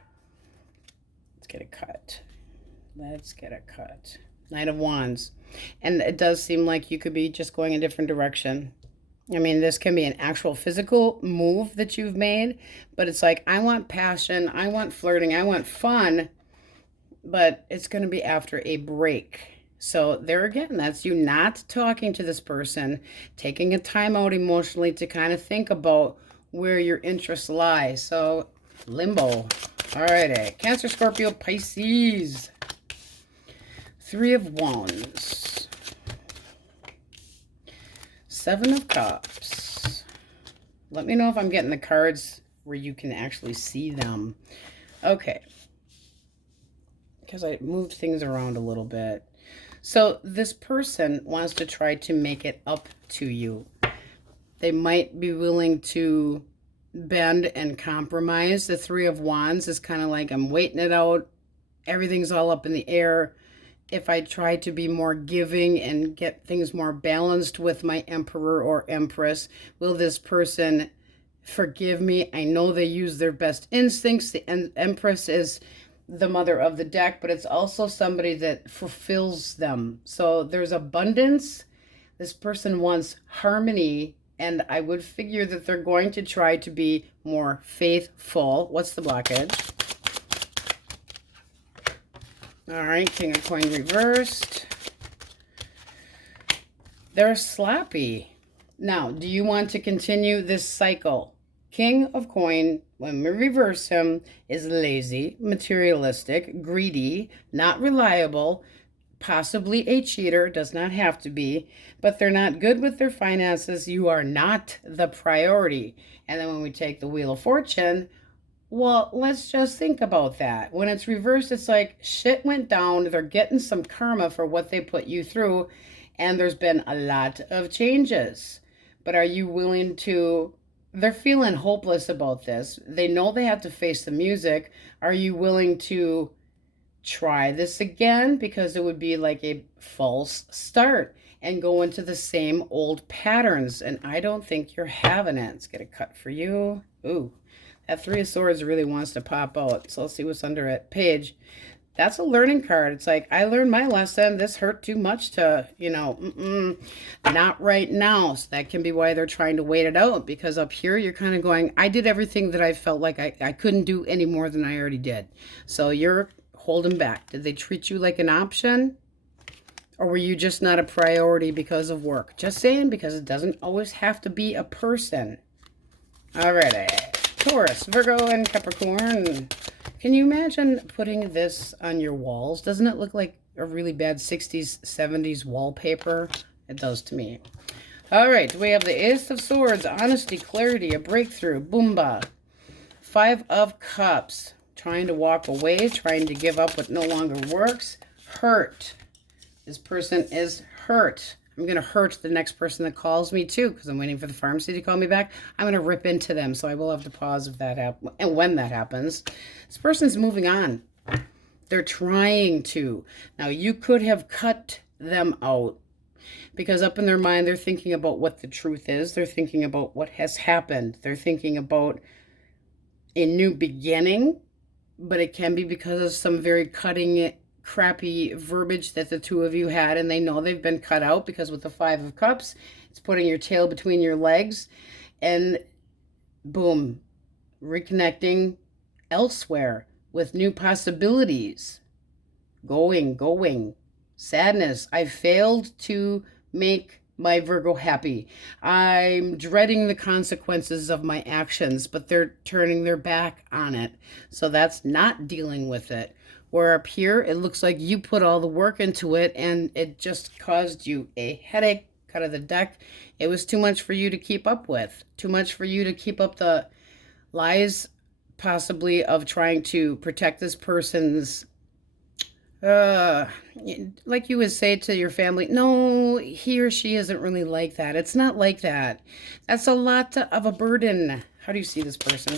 get a cut. Let's get a cut. Knight of Wands. And it does seem like you could be just going a different direction. I mean, this can be an actual physical move that you've made, but it's like, I want passion, I want flirting, I want fun, but it's going to be after a break. So there again, that's you not talking to this person, taking a time out emotionally to kind of think about where your interests lie. So limbo. All righty. Cancer, Scorpio, Pisces. 3 of Wands. 7 of Cups. Let me know if I'm getting the cards where you can actually see them. Okay. Because I moved things around a little bit. So this person wants to try to make it up to you. They might be willing to bend and compromise. The 3 of Wands is kind of like, I'm waiting it out. Everything's all up in the air. If I try to be more giving and get things more balanced with my Emperor or Empress, will this person forgive me? I know they use their best instincts. The Empress is the mother of the deck, but it's also somebody that fulfills them. So there's abundance. This person wants harmony, and I would figure that they're going to try to be more faithful. What's the blockage? All right, King of Coin reversed. They're sloppy. Now, do you want to continue this cycle? King of Coin, when we reverse him, is lazy, materialistic, greedy, not reliable, possibly a cheater, does not have to be, but they're not good with their finances. You are not the priority. And then when we take the Wheel of Fortune, well, let's just think about that. When it's reversed, it's like shit went down. They're getting some karma for what they put you through, and there's been a lot of changes. But are you willing to... They're feeling hopeless about this. They know they have to face the music. Are you willing to try this again? Because it would be like a false start and go into the same old patterns. And I don't think you're having it. Let's get a cut for you. Ooh, that 3 of Swords really wants to pop out. So let's see what's under it. Page. That's a learning card. It's like, I learned my lesson. This hurt too much to, you know, not right now. So that can be why they're trying to wait it out. Because up here, you're kind of going, I did everything that I felt like I couldn't do any more than I already did. So you're holding back. Did they treat you like an option? Or were you just not a priority because of work? Just saying, because it doesn't always have to be a person. Alrighty. Taurus, Virgo, and Capricorn. Can you imagine putting this on your walls? Doesn't it look like a really bad 60s, 70s wallpaper? It does to me. All right, we have the Ace of Swords, honesty, clarity, a breakthrough, boomba. 5 of Cups, trying to walk away, trying to give up what no longer works. Hurt. This person is hurt. I'm going to hurt the next person that calls me too, because I'm waiting for the pharmacy to call me back. I'm going to rip into them, so I will have to pause if that happens. And when that happens, this person's moving on. They're trying to. Now, you could have cut them out, because up in their mind, they're thinking about what the truth is. They're thinking about what has happened. They're thinking about a new beginning, but it can be because of some very crappy verbiage that the two of you had, and they know they've been cut out, because with the Five of Cups, it's putting your tail between your legs, and boom, reconnecting elsewhere with new possibilities. Going. Sadness. I failed to make my Virgo happy. I'm dreading the consequences of my actions, but they're turning their back on it. So that's not dealing with it. Where up here, it looks like you put all the work into it and it just caused you a headache, cut of the deck. It was too much for you to keep up with. Too much for you to keep up the lies, possibly, of trying to protect this person's like you would say to your family, no, he or she isn't really like that. It's not like that. That's a lot of a burden. How do you see this person?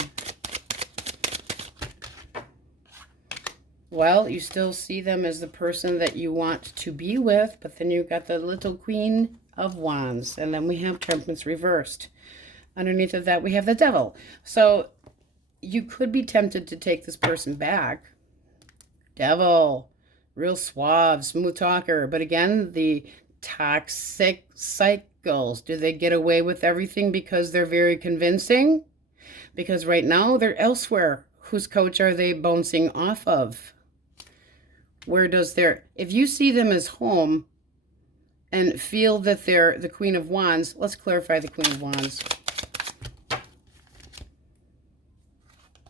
Well, you still see them as the person that you want to be with, but then you've got the little Queen of Wands, and then we have Temperance reversed. Underneath of that, we have the Devil. So you could be tempted to take this person back. Devil. Real suave, smooth talker. But again, the toxic cycles. Do they get away with everything because they're very convincing? Because right now they're elsewhere. Whose couch are they bouncing off of? Where does their... If you see them as home and feel that they're the Queen of Wands, let's clarify the Queen of Wands.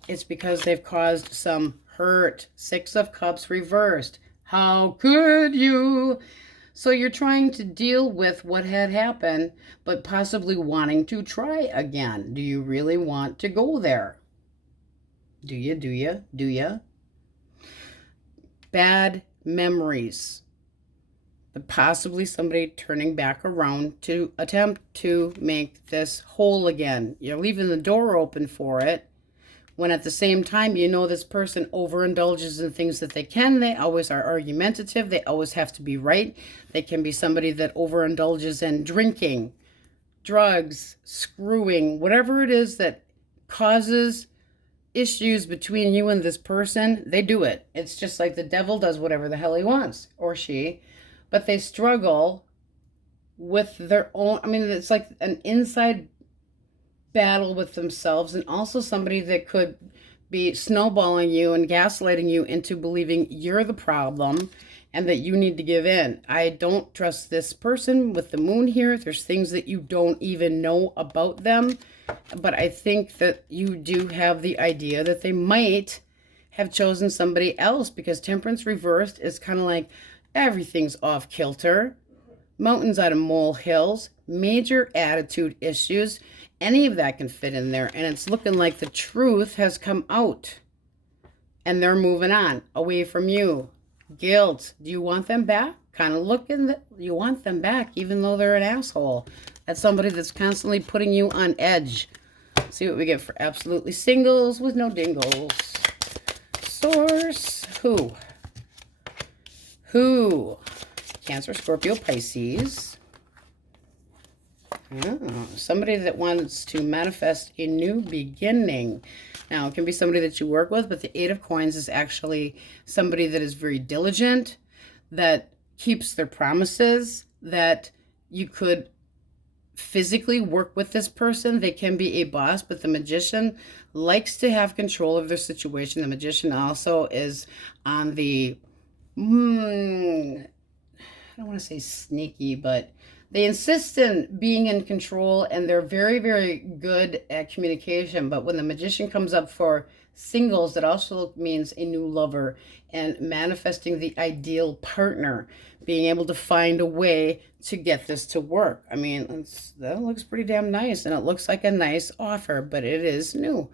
It's because they've caused some hurt. Six of Cups reversed. How could you? So you're trying to deal with what had happened, but possibly wanting to try again. Do you really want to go there? Do you? Bad memories. But possibly somebody turning back around to attempt to make this whole again. You're leaving the door open for it, when at the same time, you know this person overindulges in things that they can. They always are argumentative. They always have to be right. They can be somebody that overindulges in drinking, drugs, screwing, whatever it is that causes issues between you and this person. They do it. It's just like the Devil does whatever the hell he wants, or she. But they struggle with their own... I mean, it's like an inside battle with themselves, and also somebody that could be snowballing you and gaslighting you into believing you're the problem and that you need to give in. I don't trust this person with the Moon here. There's things that you don't even know about them, but I think that you do have the idea that they might have chosen somebody else, because Temperance reversed is kind of like everything's off kilter, mountains out of molehills, major attitude issues. Any of that can fit in there, and it's looking like the truth has come out, and they're moving on away from you. Guilt. Do you want them back? Kind of looking that you want them back, even though they're an asshole. That's somebody that's constantly putting you on edge. Let's see what we get for absolutely singles with no dingles. Source. Who? Cancer, Scorpio, Pisces. Oh, somebody that wants to manifest a new beginning. Now, it can be somebody that you work with, but the Eight of Coins is actually somebody that is very diligent, that keeps their promises, that you could physically work with this person. They can be a boss, but the Magician likes to have control of their situation. The Magician also is on the, I don't want to say sneaky, but they insist on being in control, and they're very, very good at communication. But when the Magician comes up for singles, it also means a new lover and manifesting the ideal partner, being able to find a way to get this to work. I mean, that looks pretty damn nice, and it looks like a nice offer, but it is new.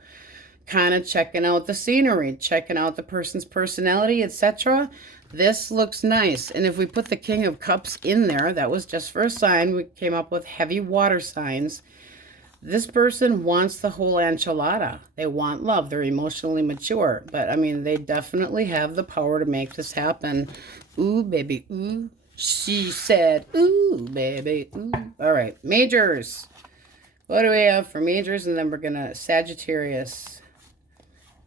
Kind of checking out the scenery, checking out the person's personality, etc. This looks nice. And if we put the King of Cups in there, that was just for a sign. We came up with heavy water signs. This person wants the whole enchilada. They want love. They're emotionally mature. But, I mean, they definitely have the power to make this happen. Ooh, baby, ooh. She said, ooh, baby, ooh. All right, majors. What do we have for majors? And then we're going to Sagittarius.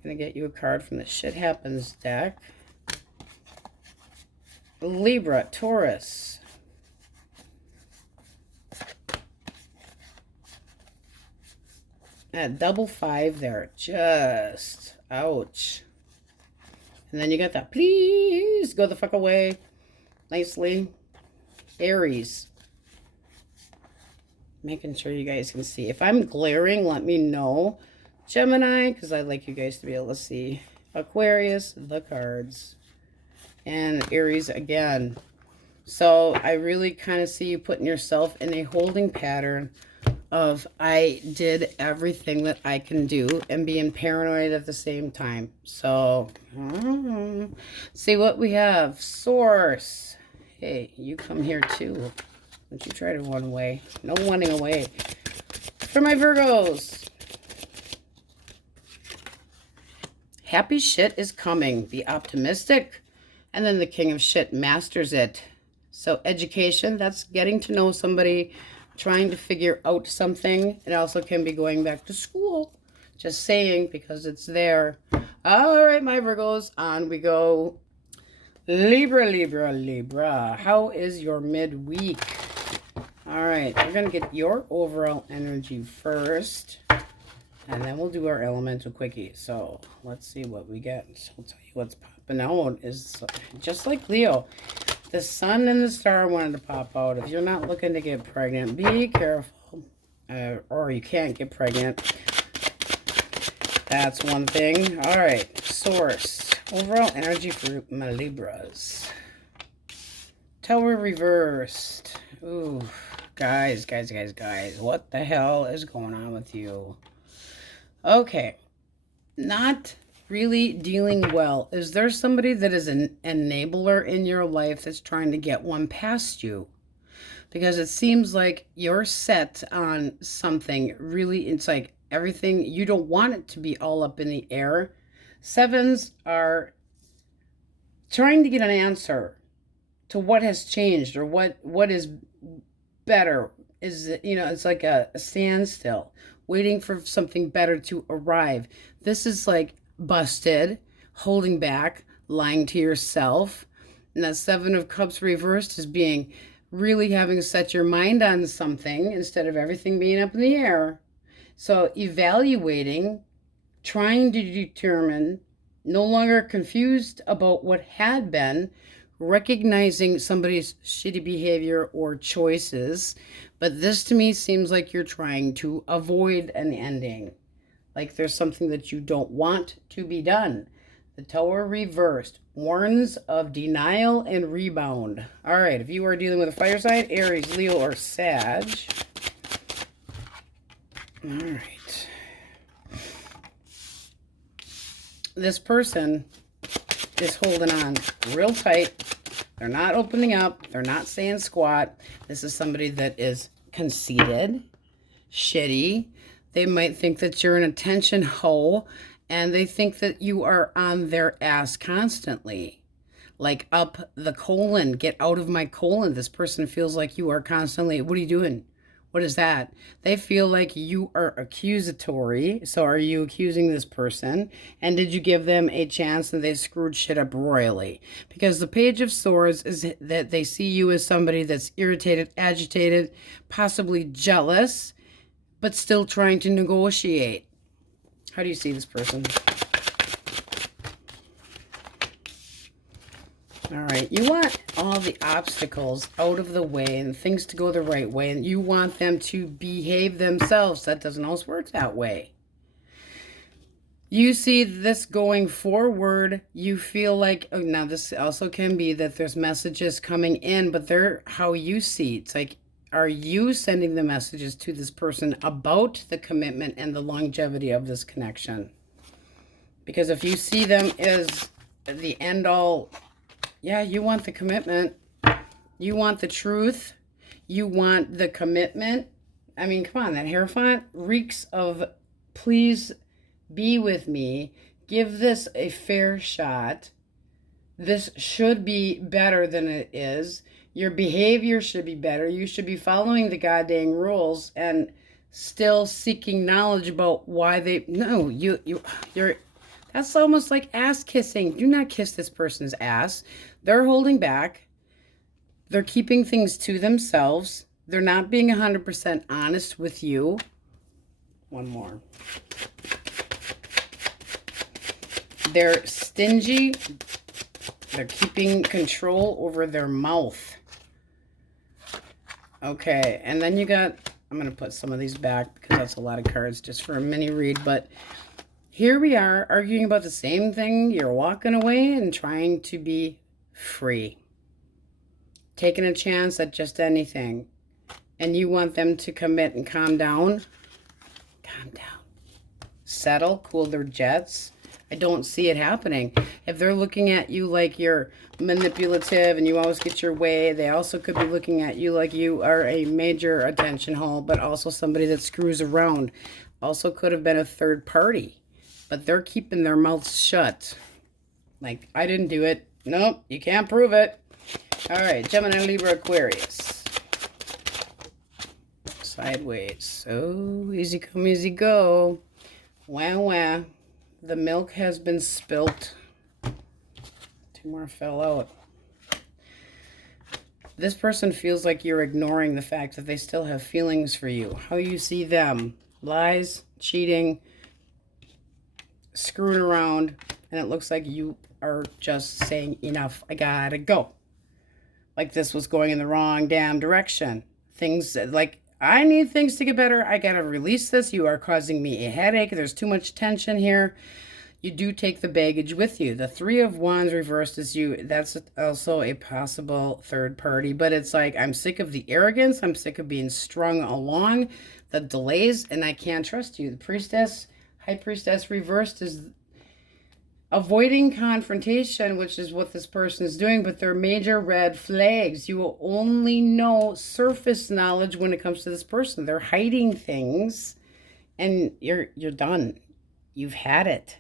going to get you a card from the Shit Happens deck. Libra, Taurus. That double 5 there. Just, ouch. And then you got that, please go the fuck away. Nicely. Aries. Making sure you guys can see. If I'm glaring, let me know. Gemini, because I'd like you guys to be able to see. Aquarius, the cards. And Aries again. So I really kind of see you putting yourself in a holding pattern of I did everything that I can do and being paranoid at the same time. So, see what we have. Source. Hey, you come here too. Don't you try to run away. No running away. For my Virgos. Happy shit is coming. Be optimistic. And then the king of shit masters it. So education, that's getting to know somebody, trying to figure out something. It also can be going back to school. Just saying, because it's there. All right, my Virgos, on we go. Libra, Libra, Libra. How is your midweek? All right, we're going to get your overall energy first. And then we'll do our elemental quickie. So let's see what we get. So I'll tell you what's popping out is just like Leo. The sun and the star wanted to pop out. If you're not looking to get pregnant, be careful. Or you can't get pregnant. That's one thing. All right, source. Overall energy for my Libras. Tower reversed. Ooh, guys. What the hell is going on with you? Okay. Not really dealing well. Is there somebody that is an enabler in your life that's trying to get one past you? Because it seems like you're set on something really, it's like everything, you don't want it to be all up in the air. Sevens are trying to get an answer to what has changed or what is better. Is, you know, it's like a standstill, waiting for something better to arrive. This is like busted, holding back, lying to yourself. And that Seven of Cups reversed is being really having to set your mind on something instead of everything being up in the air. So evaluating, trying to determine, no longer confused about what had been, recognizing somebody's shitty behavior or choices. But this to me seems like you're trying to avoid an ending. Like there's something that you don't want to be done. The Tower reversed warns of denial and rebound. All right, if you are dealing with a fire sign, Aries, Leo, or Sag. All right. This person is holding on real tight. They're not opening up. They're not saying squat. This is somebody that is conceited, shitty. They might think that you're an attention hoe, and they think that you are on their ass constantly. Like up the colon, get out of my colon. This person feels like you are constantly, what are you doing? What is that? They feel like you are accusatory. So are you accusing this person? And did you give them a chance and they screwed shit up royally? Because the Page of Swords is that they see you as somebody that's irritated, agitated, possibly jealous, but still trying to negotiate. How do you see this person? All right, you want all the obstacles out of the way and things to go the right way, and you want them to behave themselves. That doesn't always work that way. You see this going forward. You feel like, oh, now this also can be that there's messages coming in, but they're how you see. It's like, are you sending the messages to this person about the commitment and the longevity of this connection? Because if you see them as the end all, yeah, you want the commitment. You want the truth. You want the commitment. I mean, come on, that Hierophant reeks of please be with me. Give this a fair shot. This should be better than it is. Your behavior should be better. You should be following the goddamn rules and still seeking knowledge about why they... No, you're... That's almost like ass kissing. Do not kiss this person's ass. They're holding back. They're keeping things to themselves. They're not being 100% honest with you. One more. They're stingy. They're keeping control over their mouth. Okay, and then you got, I'm going to put some of these back because that's a lot of cards just for a mini read, but here we are arguing about the same thing. You're walking away and trying to be free. Taking a chance at just anything. And you want them to commit and calm down. Calm down. Settle, cool their jets. I don't see it happening. If they're looking at you like you're manipulative and you always get your way, they also could be looking at you like you are a major attention hole, but also somebody that screws around. Also could have been a third party. But they're keeping their mouths shut. Like, I didn't do it. Nope, you can't prove it. All right, Gemini, Libra, Aquarius. Sideways. Oh, easy come, easy go. Wah, wah. The milk has been spilt. Two more fell out. This person feels like you're ignoring the fact that they still have feelings for you. How you see them. Lies, cheating, screwing around, and it looks like you are just saying, enough, I gotta go. Like this was going in the wrong damn direction. Things like, I need things to get better. I gotta release this. You are causing me a headache. There's too much tension here. You do take the baggage with you. The Three of Wands reversed is you. That's also a possible third party. But it's like, I'm sick of the arrogance. I'm sick of being strung along. The delays, and I can't trust you. The Priestess, High Priestess reversed is avoiding confrontation, which is what this person is doing, but they're major red flags. You will only know surface knowledge when it comes to this person. They're hiding things, and you're done. You've had it.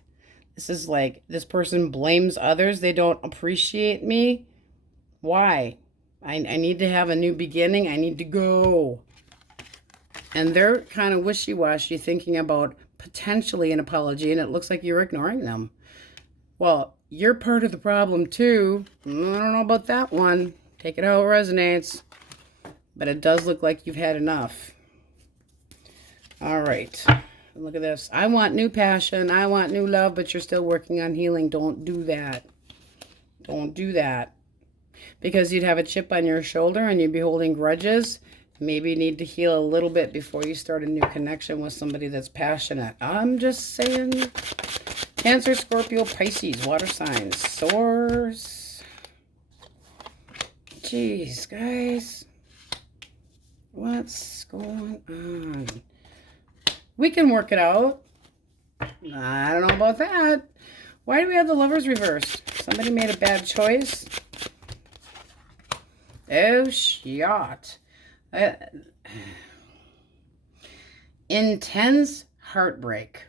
This is like, this person blames others. They don't appreciate me. Why? I need to have a new beginning. I need to go. And they're kind of wishy-washy, thinking about potentially an apology, and it looks like you're ignoring them. Well, you're part of the problem too. I don't know about that one. Take it how it resonates. But it does look like you've had enough. All right. Look at this. I want new passion. I want new love, but you're still working on healing. Don't do that. Don't do that. Because you'd have a chip on your shoulder and you'd be holding grudges. Maybe you need to heal a little bit before you start a new connection with somebody that's passionate. I'm just saying. Cancer, Scorpio, Pisces, water signs, Source. Jeez, guys. What's going on? We can work it out. I don't know about that. Why do we have the Lovers reversed? Somebody made a bad choice. Oh, shit. Intense heartbreak.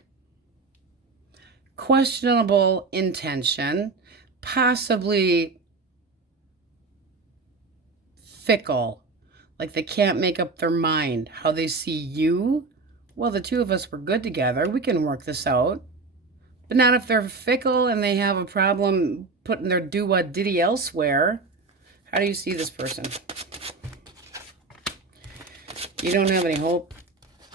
Questionable intention. Possibly fickle. Like they can't make up their mind how they see you. Well, the two of us were good together. We can work this out. But not if they're fickle and they have a problem putting their do-what-diddy elsewhere. How do you see this person? You don't have any hope.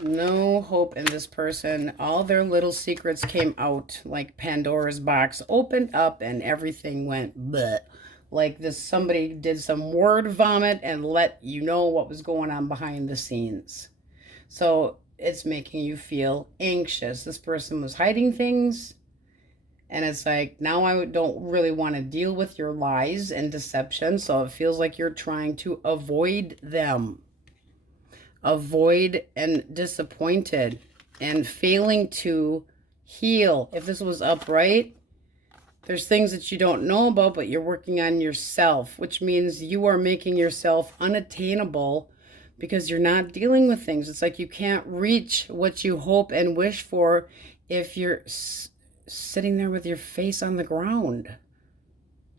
No hope in this person. All their little secrets came out like Pandora's box opened up and everything went bleh. Like this, somebody did some word vomit and let you know what was going on behind the scenes. So it's making you feel anxious. This person was hiding things. And it's like, now I don't really want to deal with your lies and deception. So it feels like you're trying to avoid them. Avoid and disappointed. And failing to heal. If this was upright, there's things that you don't know about, but you're working on yourself. Which means you are making yourself unattainable because you're not dealing with things. It's like you can't reach what you hope and wish for if you're sitting there with your face on the ground,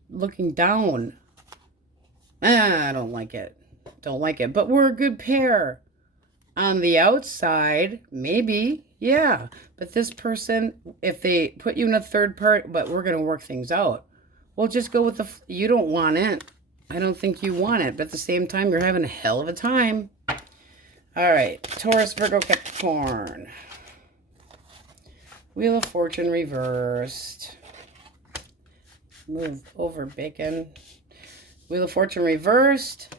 looking down. I don't like it. Don't like it. But we're a good pair. On the outside, maybe Yeah, but this person, if they put you in a third part, but we're going to work things out. Well, just go with you don't want it. I don't think you want it, but at the same time, you're having a hell of a time. All right, Taurus, Virgo, Capricorn. Wheel of Fortune reversed. Move over, bacon. Wheel of Fortune reversed.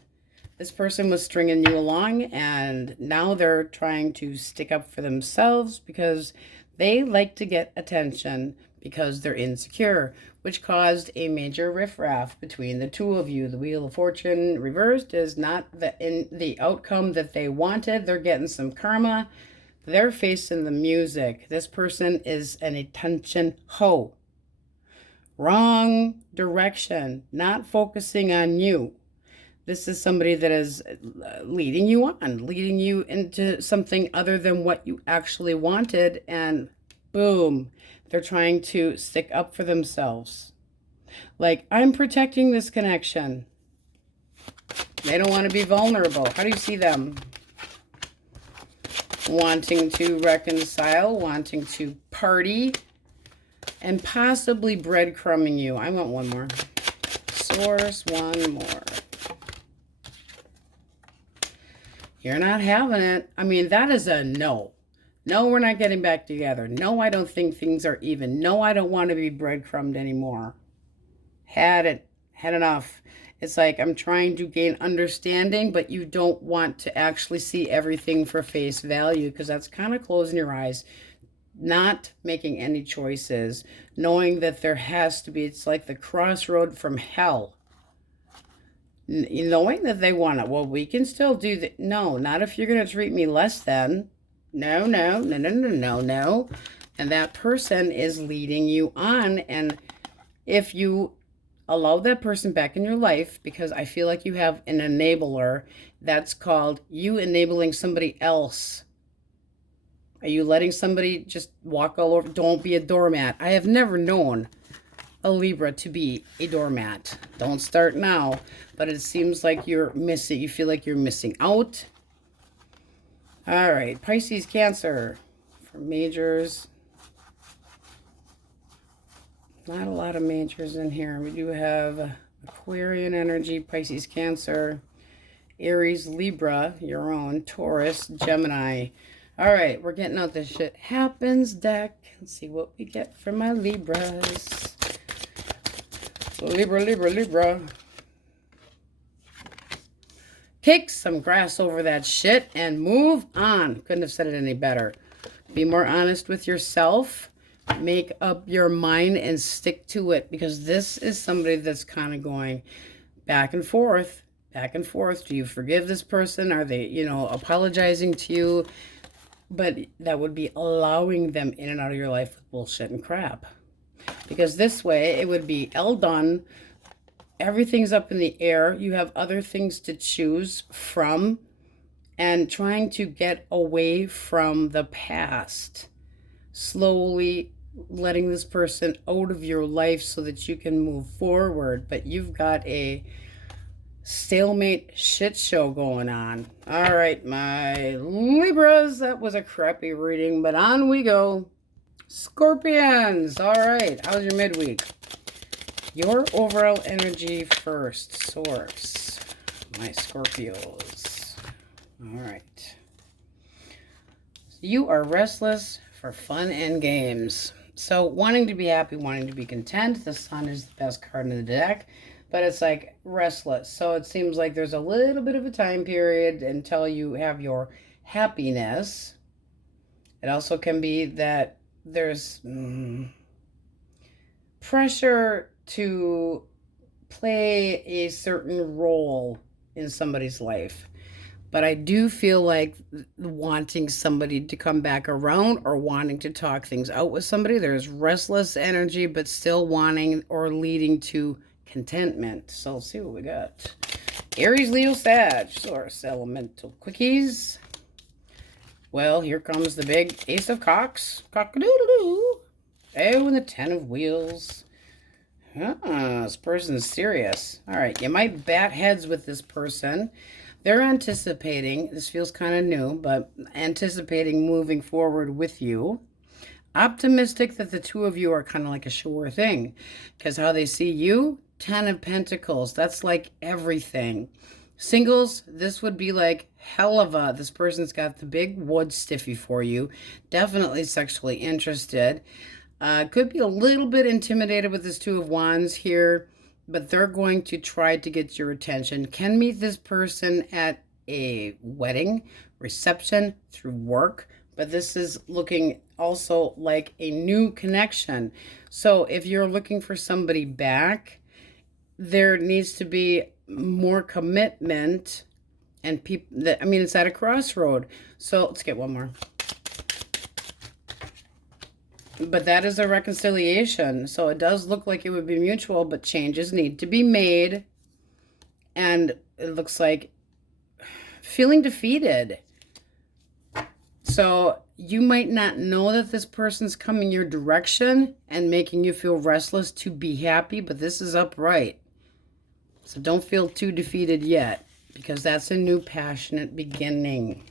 This person was stringing you along, and now they're trying to stick up for themselves because they like to get attention because they're insecure, which caused a major riffraff between the two of you. The Wheel of Fortune reversed is not the outcome that they wanted. They're getting some karma. They're facing the music. This person is an attention hoe. Wrong direction, not focusing on you. This is somebody that is leading you on, leading you into something other than what you actually wanted, and boom, they're trying to stick up for themselves. Like, I'm protecting this connection. They don't want to be vulnerable. How do you see them? Wanting to reconcile, wanting to party, and possibly breadcrumbing you. I want one more. Source, one more. You're not having it. I mean, that is a no. No, we're not getting back together. No, I don't think things are even. No, I don't want to be breadcrumbed anymore. Had it. Had enough. It's like I'm trying to gain understanding, but you don't want to actually see everything for face value because that's kind of closing your eyes. Not making any choices. Knowing that there has to be, it's like the crossroad from hell. Knowing that they want it. Well, we can still do that. No, not if you're going to treat me less than. No, no, no, no, no, no, no. And that person is leading you on. And if you allow that person back in your life, because I feel like you have an enabler, that's called you enabling somebody else. Are you letting somebody just walk all over? Don't be a doormat. I have never known a Libra to be a doormat. Don't start now, but it seems like you're missing. You feel like you're missing out. All right, Pisces, Cancer for majors. Not a lot of majors in here. We do have Aquarian energy, Pisces, Cancer, Aries, Libra, your own, Taurus, Gemini. All right, we're getting out this shit happens deck. Let's see what we get for my Libras. Libra, Libra, Libra. Kick some grass over that shit and move on. Couldn't have said it any better. Be more honest with yourself. Make up your mind and stick to it, because this is somebody that's kind of going back and forth, back and forth. Do you forgive this person? Are they, apologizing to you? But that would be allowing them in and out of your life with bullshit and crap. Because this way, it would be all done. Everything's up in the air. You have other things to choose from. And trying to get away from the past. Slowly letting this person out of your life so that you can move forward. But you've got a stalemate shit show going on. All right, my Libras. That was a crappy reading, but on we go. Scorpions. All right, how's your midweek? Your overall energy first, source. My Scorpios. All right. You are restless for fun and games. So wanting to be happy, wanting to be content. The Sun is the best card in the deck, but it's like restless. So it seems like there's a little bit of a time period until you have your happiness. It also can be that there's pressure to play a certain role in somebody's life. But I do feel like wanting somebody to come back around or wanting to talk things out with somebody. There's restless energy, but still wanting or leading to contentment. So let's see what we got. Aries, Leo, Sag, Source, Elemental, Quickies. Well, here comes the big Ace of Cocks. Cock-a-doodle-doo. Oh, and the 10 of Wheels. This person's serious. All right, you might bat heads with this person. They're anticipating, this feels kind of new, but anticipating moving forward with you. Optimistic that the two of you are kind of like a sure thing, because how they see you, 10 of Pentacles, that's like everything. Singles, this would be like hell of a, this person's got the big wood stiffy for you, definitely sexually interested. Could be a little bit intimidated with this Two of Wands here, but they're going to try to get your attention. Can meet this person at a wedding, reception, through work, but this is looking also like a new connection. So if you're looking for somebody back, there needs to be more commitment, and people that, I mean, it's at a crossroad. So let's get one more. But that is a reconciliation. So it does look like it would be mutual, but changes need to be made. And it looks like feeling defeated. So you might not know that this person's coming your direction and making you feel restless to be happy, but this is upright. So don't feel too defeated yet, because that's a new passionate beginning.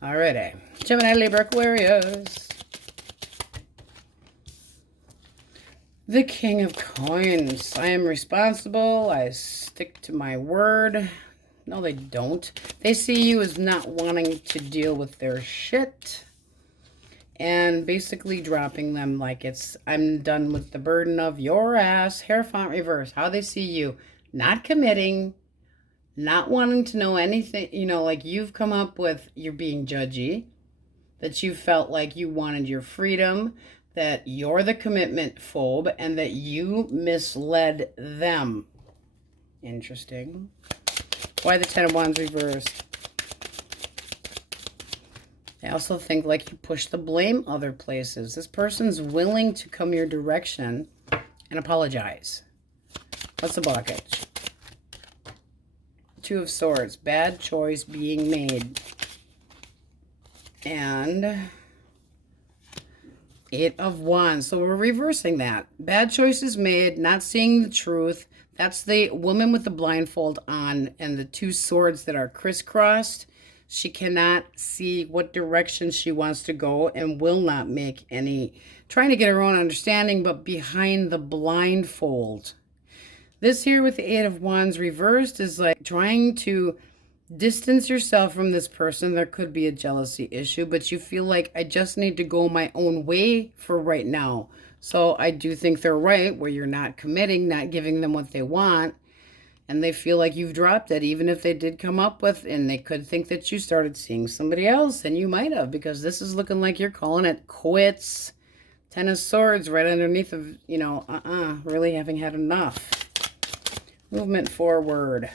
Alrighty. Gemini, Libra, Aquarius. The King of Coins. I am responsible. I stick to my word. No, they don't. They see you as not wanting to deal with their shit. And basically dropping them like it's, I'm done with the burden of your ass. Hierophant reverse. How they see you. Not committing. Not wanting to know anything. You know, like you've come up with, you're being judgy. That you felt like you wanted your freedom. That you're the commitment phobe and that you misled them. Interesting. Why the Ten of Wands reversed? I also think like you push the blame other places. This person's willing to come your direction and apologize. What's the blockage? Two of Swords. Bad choice being made. And Eight of Wands. So we're reversing that. Bad choices made, not seeing the truth. That's the woman with the blindfold on and the two swords that are crisscrossed. She cannot see what direction she wants to go and will not make any, trying to get her own understanding, but behind the blindfold. This here with the Eight of Wands reversed is like trying to distance yourself from this person. There could be a jealousy issue, but you feel like I just need to go my own way for right now. So I do think they're right where you're not committing, not giving them what they want, and they feel like you've dropped it, even if they did come up with, and they could think that you started seeing somebody else, and you might have, because this is looking like you're calling it quits. Ten of Swords right underneath of, you know, really having had enough. Movement forward.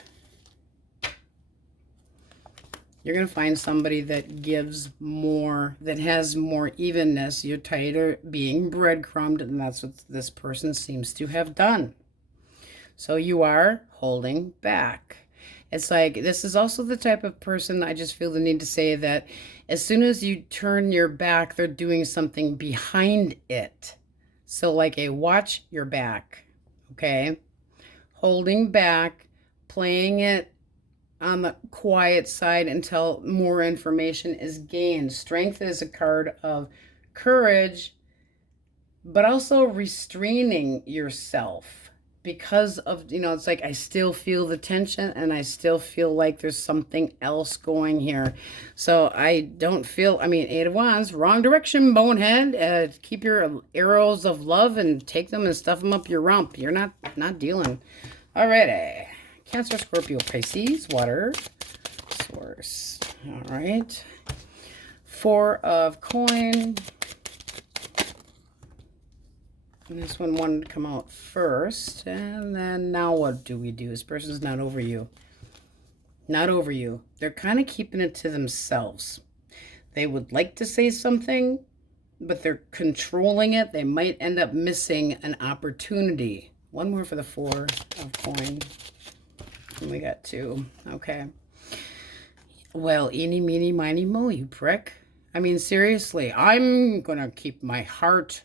You're going to find somebody that gives more, that has more evenness. You're tired of being breadcrumbed, and that's what this person seems to have done. So you are holding back. It's like, this is also the type of person, I just feel the need to say that as soon as you turn your back, they're doing something behind it. So like a watch your back, okay? Holding back, playing it on the quiet side until more information is gained. Strength is a card of courage, but also restraining yourself because of, you know, it's like I still feel the tension and I still feel like there's something else going here. So I don't feel, I mean, Eight of Wands, wrong direction, bonehead. Keep your arrows of love and take them and stuff them up your rump. You're not dealing. Alrighty. Cancer, Scorpio, Pisces, water source. All right. Four of coin. And this one wanted to come out first. And then now what do we do? This person's not over you. Not over you. They're kind of keeping it to themselves. They would like to say something, but they're controlling it. They might end up missing an opportunity. One more for the Four of coin. And we got two. Okay. Well, eeny, meeny, miny, mo, you prick. I mean, seriously, I'm going to keep my heart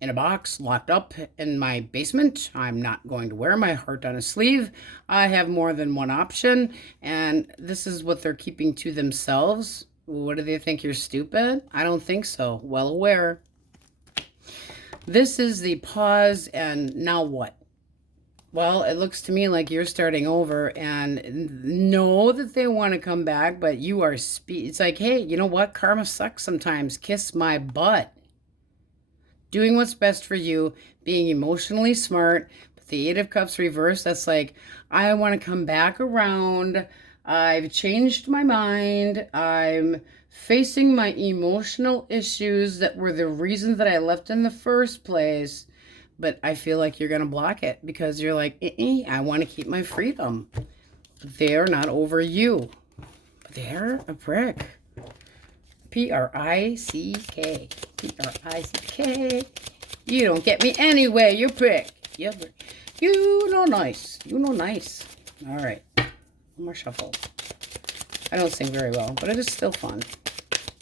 in a box, locked up in my basement. I'm not going to wear my heart on a sleeve. I have more than one option, and this is what they're keeping to themselves. What do they think? You're stupid? I don't think so. Well aware. This is the pause, and now what? Well, it looks to me like you're starting over and know that they want to come back, but you are it's like, hey, you know what? Karma sucks sometimes. Kiss my butt. Doing what's best for you, being emotionally smart. But the Eight of Cups reversed, that's like, I want to come back around. I've changed my mind. I'm facing my emotional issues that were the reason that I left in the first place. But I feel like you're going to block it because you're like, I want to keep my freedom. They're not over you. They're a prick. P-R-I-C-K. P-R-I-C-K. You don't get me anyway, you prick. You know nice. You know nice. All right. One more shuffle. I don't sing very well, but it is still fun.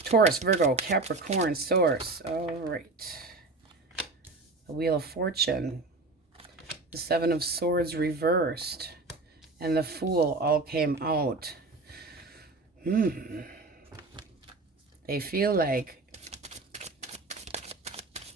Taurus, Virgo, Capricorn, Source. All right. The Wheel of Fortune, the Seven of Swords reversed, and the Fool all came out. They feel like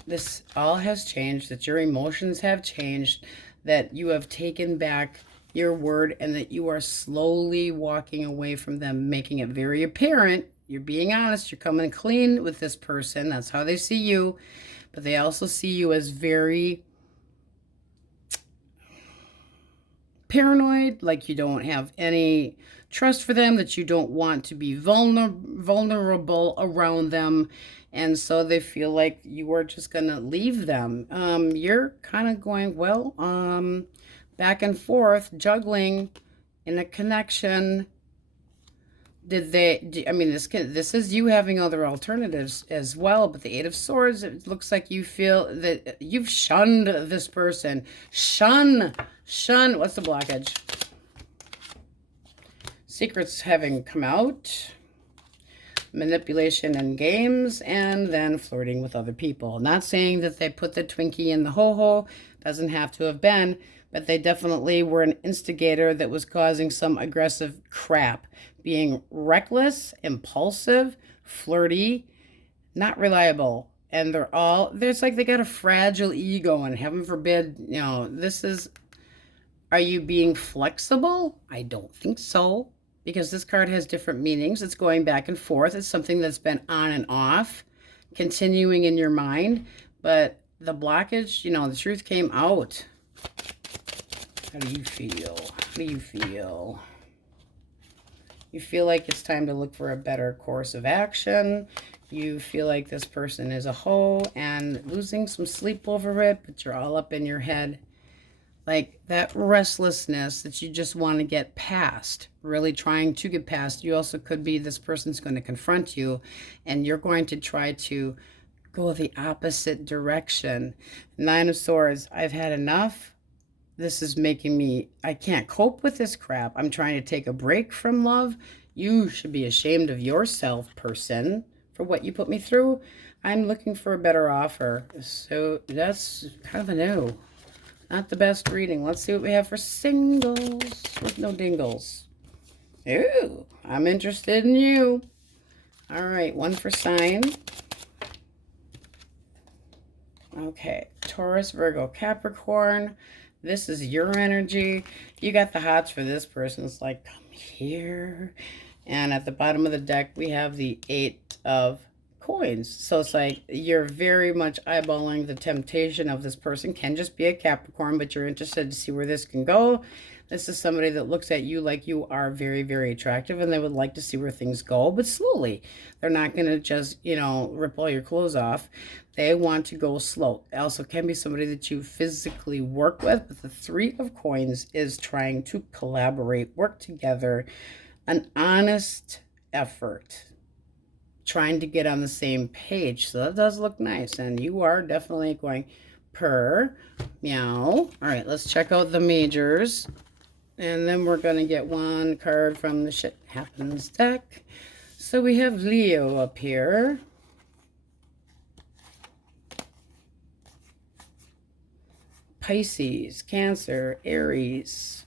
this all has changed, that your emotions have changed, that you have taken back your word, and that you are slowly walking away from them, making it very apparent. You're being honest. You're coming clean with this person. That's how they see you. But they also see you as very paranoid, like you don't have any trust for them, that you don't want to be vulnerable around them. And so they feel like you are just going to leave them. You're kind of going, well, back and forth, juggling in a connection. I mean, this is you having other alternatives as well, but the Eight of Swords, it looks like you feel that you've shunned this person. Shun. What's the blockage? Secrets having come out. Manipulation and games, and then flirting with other people. Not saying that they put the Twinkie in the ho-ho. Doesn't have to have been, but they definitely were an instigator that was causing some aggressive crap. Being reckless, impulsive, flirty, not reliable. And there's like they got a fragile ego, and heaven forbid, you know, are you being flexible? I don't think so, because this card has different meanings. It's going back and forth. It's something that's been on and off, continuing in your mind. But the blockage, you know, the truth came out. How do you feel? How do you feel? You feel like it's time to look for a better course of action. You feel like this person is a hoe and losing some sleep over it, but you're all up in your head. Like that restlessness that you just want to get past, really trying to get past. You also could be this person's going to confront you, and you're going to try to go the opposite direction. Nine of Swords, I've had enough. This is making me, I can't cope with this crap. I'm trying to take a break from love. You should be ashamed of yourself, person, for what you put me through. I'm looking for a better offer. So that's kind of a no. Not the best reading. Let's see what we have for singles with no dingles. Ooh, I'm interested in you. All right, one for sign. Okay, Taurus, Virgo, Capricorn. This is your energy. You got the hots for this person. It's like, come here. And at the bottom of the deck, we have the Eight of Coins. So it's like you're very much eyeballing the temptation of this person. Can just be a Capricorn, but you're interested to see where this can go. This is somebody that looks at you like you are very, very attractive, and they would like to see where things go, but slowly. They're not going to just, you know, rip all your clothes off. They want to go slow. It also can be somebody that you physically work with, but the Three of Coins is trying to collaborate, work together, an honest effort, trying to get on the same page. So that does look nice, and you are definitely going purr, meow. All right, let's check out the majors, and then we're going to get one card from the Shit Happens deck. So we have Leo up here. Pisces, Cancer, Aries,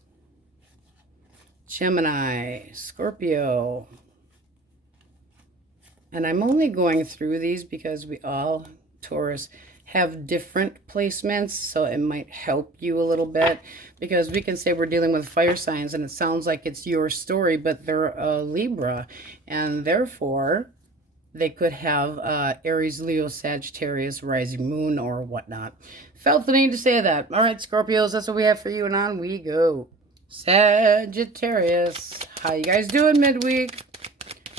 Gemini, Scorpio. And I'm only going through these because we all, Taurus, have different placements, so it might help you a little bit, because we can say we're dealing with fire signs and it sounds like it's your story, but they're a Libra, and therefore they could have Aries, Leo, Sagittarius, rising moon, or whatnot. Felt the need to say that. All right, Scorpios, that's what we have for you, and on we go. Sagittarius, how you guys doing midweek?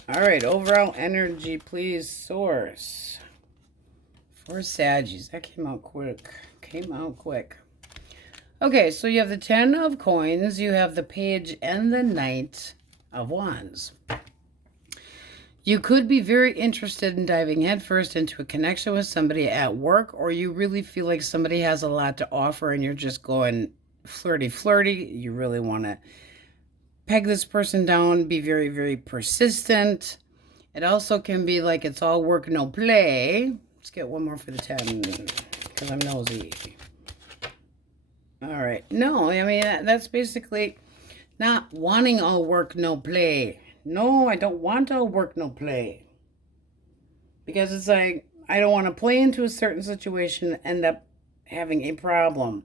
All right, overall energy, please, source. For Saggies, that came out quick. Okay, so you have the 10 of coins, you have the page, and the Knight of Wands. You could be very interested in diving headfirst into a connection with somebody at work, or you really feel like somebody has a lot to offer and you're just going flirty. You really want to peg this person down, be very, very persistent. It also can be like it's all work, no play. Let's get one more for the 10, because I'm nosy. All right. No, I mean, that's basically not wanting all work, no play. No, I don't want all work, no play. Because it's like, I don't want to play into a certain situation and end up having a problem.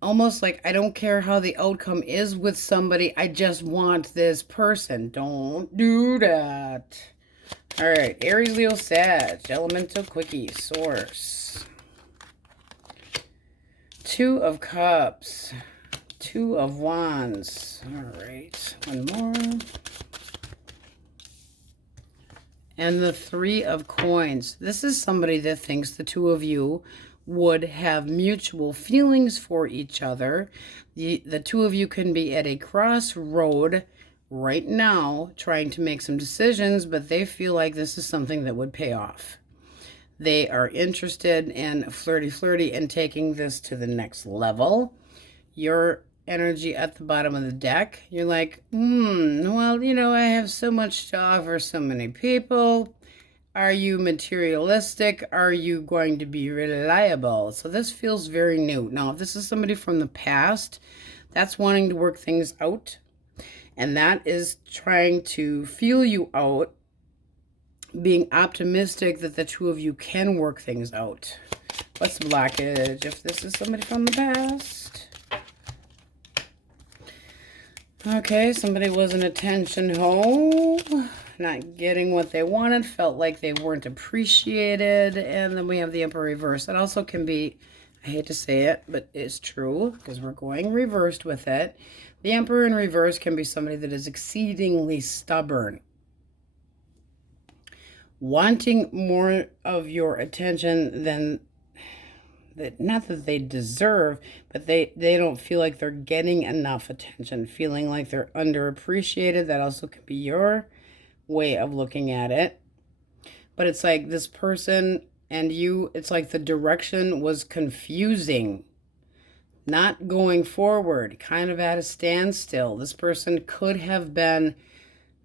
Almost like I don't care how the outcome is with somebody. I just want this person. Don't do that. All right, Aries, Leo, Sag, Elemental, Quickie, Source. 2 of Cups, 2 of Wands. All right, one more. And the 3 of Coins. This is somebody that thinks the two of you would have mutual feelings for each other. The two of you can be at a crossroad right now trying to make some decisions, but they feel like this is something that would pay off. They are interested in flirty and taking this to the next level. Your energy at the bottom of the deck, you're like, well, you know, I have so much to offer so many people. Are you materialistic? Are you going to be reliable? So this feels very new. Now, if this is somebody from the past, that's wanting to work things out. And that is trying to feel you out, being optimistic that the two of you can work things out. What's the blockage if this is somebody from the past? Okay, somebody was an attention hoe, not getting what they wanted, felt like they weren't appreciated, and then we have the Emperor reverse. That also can be, I hate to say it, but it's true because we're going reversed with it. The Emperor in reverse can be somebody that is exceedingly stubborn, wanting more of your attention than that, not that they deserve, but they don't feel like they're getting enough attention, feeling like they're underappreciated. That also could be your way of looking at it. But it's like this person and you, it's like the direction was confusing, not going forward, kind of at a standstill. This person could have been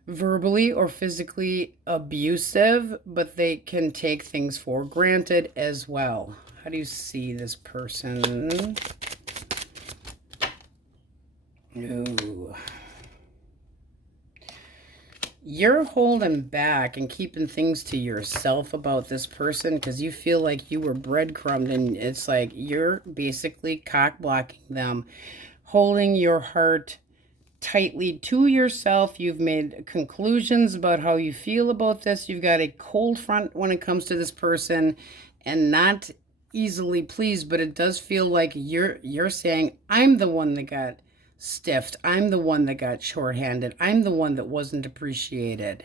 verbally or physically abusive, but they can take things for granted as well. How do you see this person? Ooh. You're holding back and keeping things to yourself about this person because you feel like you were breadcrumbed, and it's like you're basically cock blocking them, holding your heart tightly to yourself. You've made conclusions about how you feel about this. You've got a cold front when it comes to this person and not easily pleased, but it does feel like you're saying, I'm the one that got stiffed. I'm the one that got shorthanded. I'm the one that wasn't appreciated.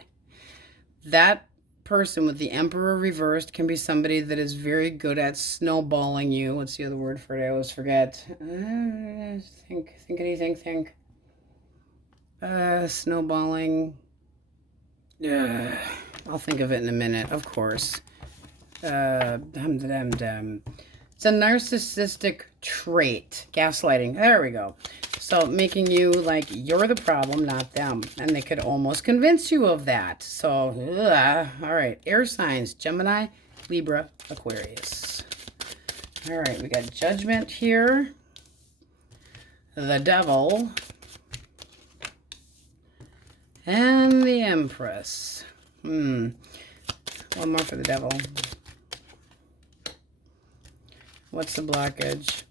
That person with the Emperor reversed can be somebody that is very good at snowballing you. What's the other word for it? I always forget. Think. Snowballing. I'll think of it in a minute, of course. It's a narcissistic trait. Gaslighting. There we go. So making you like you're the problem, not them. And they could almost convince you of that. So, all right. Air signs. Gemini, Libra, Aquarius. All right, we got Judgment here. The Devil. And the Empress. One more for the Devil. What's the blockage?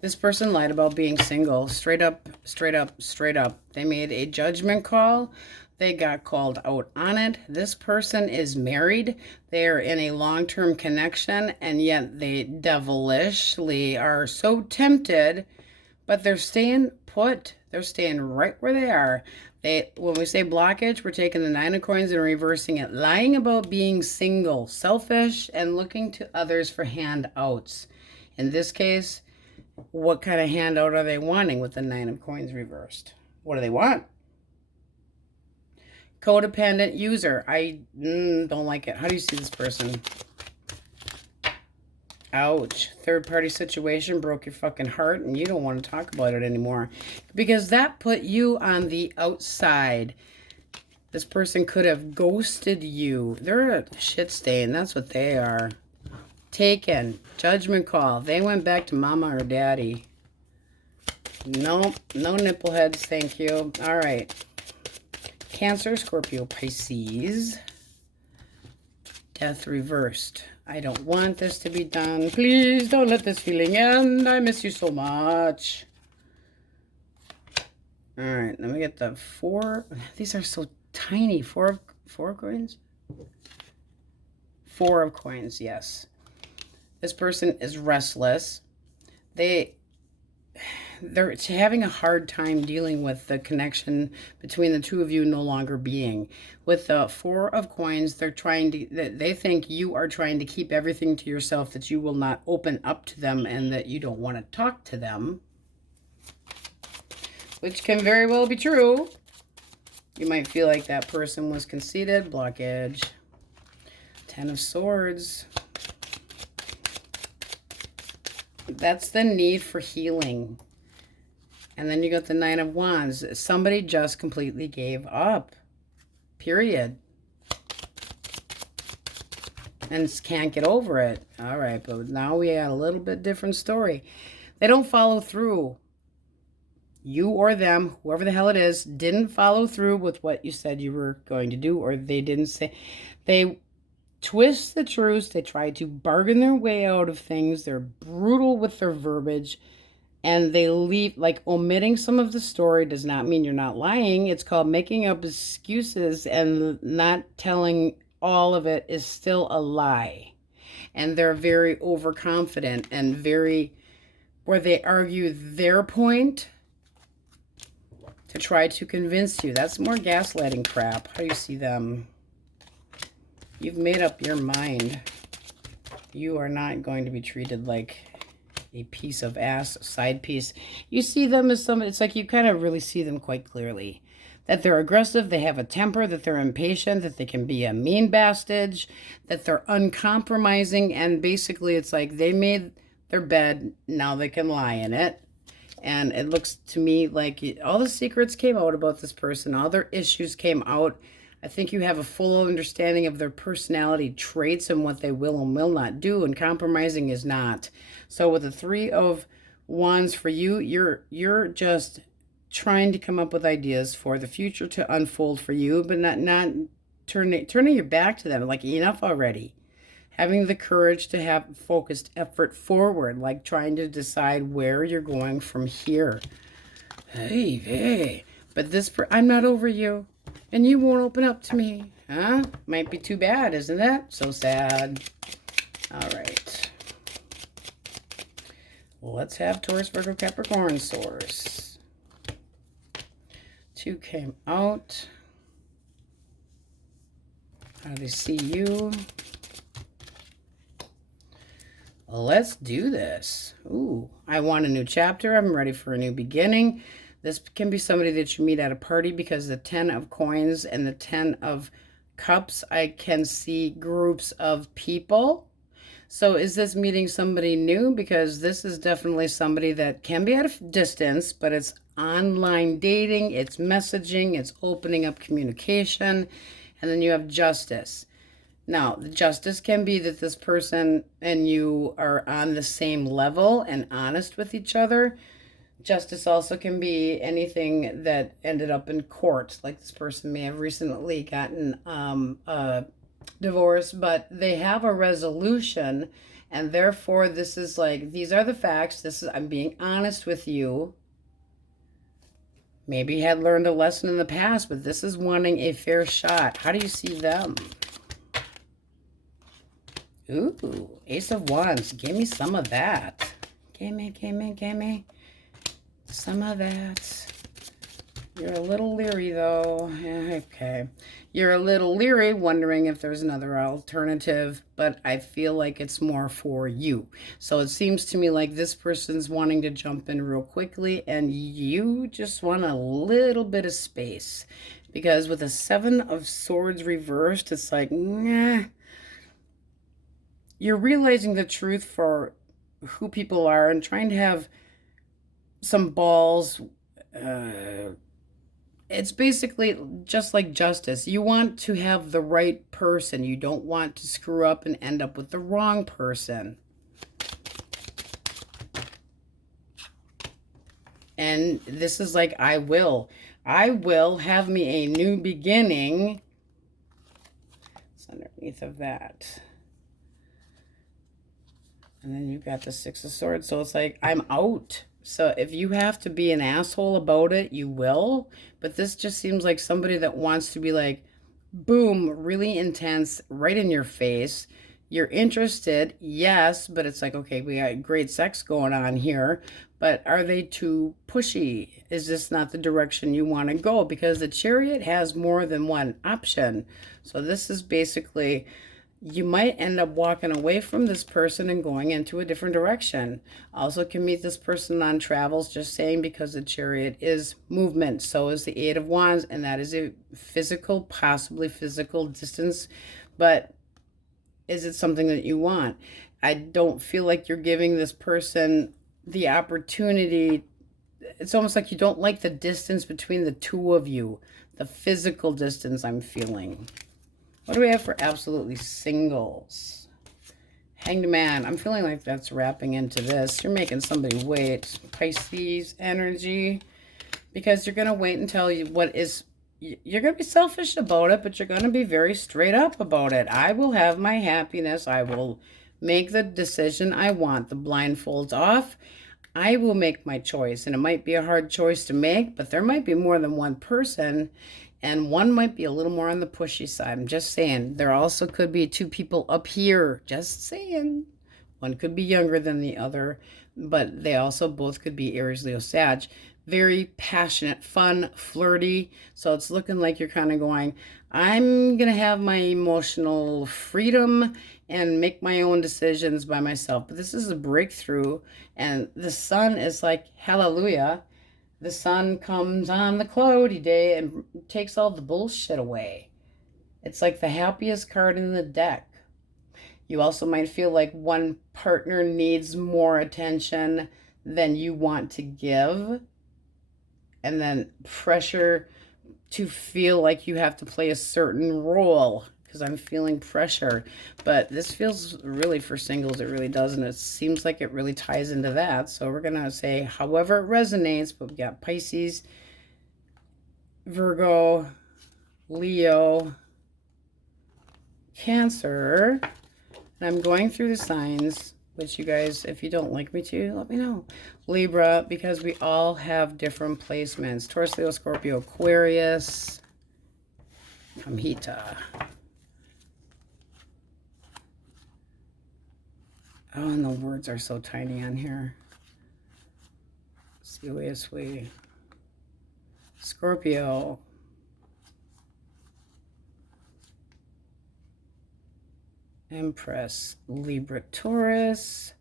This person lied about being single. Straight up, straight up, straight up. They made a judgment call. They got called out on it. This person is married. They are in a long-term connection, and yet they devilishly are so tempted, but they're staying put. They're staying right where they are. When we say blockage, we're taking the 9 of coins and reversing it. Lying about being single, selfish, and looking to others for handouts. In this case, what kind of handout are they wanting with the 9 of coins reversed? What do they want? Codependent user. I don't like it. How do you see this person? Ouch. Third party situation broke your fucking heart and you don't want to talk about it anymore. Because that put you on the outside. This person could have ghosted you. They're a shit stain. That's what they are. Taken. Judgment call. They went back to mama or daddy. Nope. No nipple heads. Thank you. All right. Cancer, Scorpio, Pisces. Death reversed. I don't want this to be done. Please don't let this feeling end. I miss you so much. All right, let me get the 4. These are so tiny. Four of coins? 4 of coins, yes. This person is restless. They're having a hard time dealing with the connection between the two of you no longer being. With the 4 of coins, they think you are trying to keep everything to yourself, that you will not open up to them and that you don't want to talk to them. Which can very well be true. You might feel like that person was conceited. Blockage. 10 of Swords. That's the need for healing. And then you got the 9 of Wands. Somebody just completely gave up. Period. And can't get over it. All right, but now we got a little bit different story. They don't follow through. You or them, whoever the hell it is, didn't follow through with what you said you were going to do, or they didn't say. They twist the truth. They try to bargain their way out of things. They're brutal with their verbiage. And they leave, like, omitting some of the story does not mean you're not lying. It's called making up excuses, and not telling all of it is still a lie. And they're very overconfident and where they argue their point to try to convince you. That's more gaslighting crap. How do you see them? You've made up your mind. You are not going to be treated like a piece of ass, side piece. You see them as somebody, it's like you kind of really see them quite clearly. That they're aggressive, they have a temper, that they're impatient, that they can be a mean bastard, that they're uncompromising, and basically it's like they made their bed, now they can lie in it. And it looks to me like all the secrets came out about this person, all their issues came out. I think you have a full understanding of their personality traits and what they will and will not do, and compromising is not. So with the 3 of Wands for you, you're just trying to come up with ideas for the future to unfold for you, but not turning your back to them. Like, enough already. Having the courage to have focused effort forward, like trying to decide where you're going from here. Hey. But I'm not over you. And you won't open up to me. Huh? Might be too bad, isn't it? So sad. All right. Let's have Taurus, Virgo, Capricorn source. 2 came out. How do they see you? Let's do this. Ooh, I want a new chapter. I'm ready for a new beginning. This can be somebody that you meet at a party, because the 10 of coins and the 10 of cups, I can see groups of people. So is this meeting somebody new? Because this is definitely somebody that can be at a distance, but it's online dating, it's messaging, it's opening up communication. And then you have Justice. Now, the justice can be that this person and you are on the same level and honest with each other. Justice also can be anything that ended up in court. Like this person may have recently gotten a divorce, but they have a resolution, and therefore this is like, these are the facts. This is, I'm being honest with you. Maybe you had learned a lesson in the past, but this is wanting a fair shot. How do you see them? Ooh, Ace of Wands. Give me some of that. Give me some of that. You're a little leery, though. Yeah, okay. You're a little leery, wondering if there's another alternative, but I feel like it's more for you. So it seems to me like this person's wanting to jump in real quickly, and you just want a little bit of space. Because with a 7 of Swords reversed, it's like, nah. You're realizing the truth for who people are and trying to have some balls. It's basically just like justice. You want to have the right person. You don't want to screw up and end up with the wrong person. And this is like, I will have me a new beginning. It's underneath of that. And then you've got the 6 of Swords. So it's like, I'm out. So if you have to be an asshole about it, you will. But this just seems like somebody that wants to be like, boom, really intense, right in your face. You're interested, yes, but it's like, okay, we got great sex going on here. But are they too pushy? Is this not the direction you want to go? Because the Chariot has more than one option. So this is basically, you might end up walking away from this person and going into a different direction. Also can meet this person on travels, just saying, because the Chariot is movement. So is the 8 of Wands, and that is a physical, possibly physical distance. But is it something that you want? I don't feel like you're giving this person the opportunity. It's almost like you don't like the distance between the two of you. The physical distance I'm feeling. What do we have for absolutely singles? Hanged Man. I'm feeling like that's wrapping into this. You're making somebody wait. Pisces energy. Because you're going to wait until you're going to be selfish about it, but you're going to be very straight up about it. I will have my happiness. I will make the decision I want. The blindfolds off. I will make my choice. And it might be a hard choice to make, but there might be more than one person. And one might be a little more on the pushy side. I'm just saying. There also could be 2 people up here. Just saying. One could be younger than the other. But they also both could be Aries, Leo, Sag. Very passionate, fun, flirty. So it's looking like you're kind of going, I'm going to have my emotional freedom and make my own decisions by myself. But this is a breakthrough. And the sun is like, hallelujah. The sun comes on the cloudy day and takes all the bullshit away. It's like the happiest card in the deck. You also might feel like one partner needs more attention than you want to give. And then pressure to feel like you have to play a certain role. Because I'm feeling pressure. But this feels really for singles. It really does. And it seems like it really ties into that. So we're going to say however it resonates. But we got Pisces, Virgo, Leo, Cancer. And I'm going through the signs. Which you guys, if you don't like me to, let me know. Libra, because we all have different placements. Taurus, Leo, Scorpio, Aquarius, Kamhita. Oh, and the words are so tiny on here. Seriously. Scorpio. Empress. Libra, Taurus.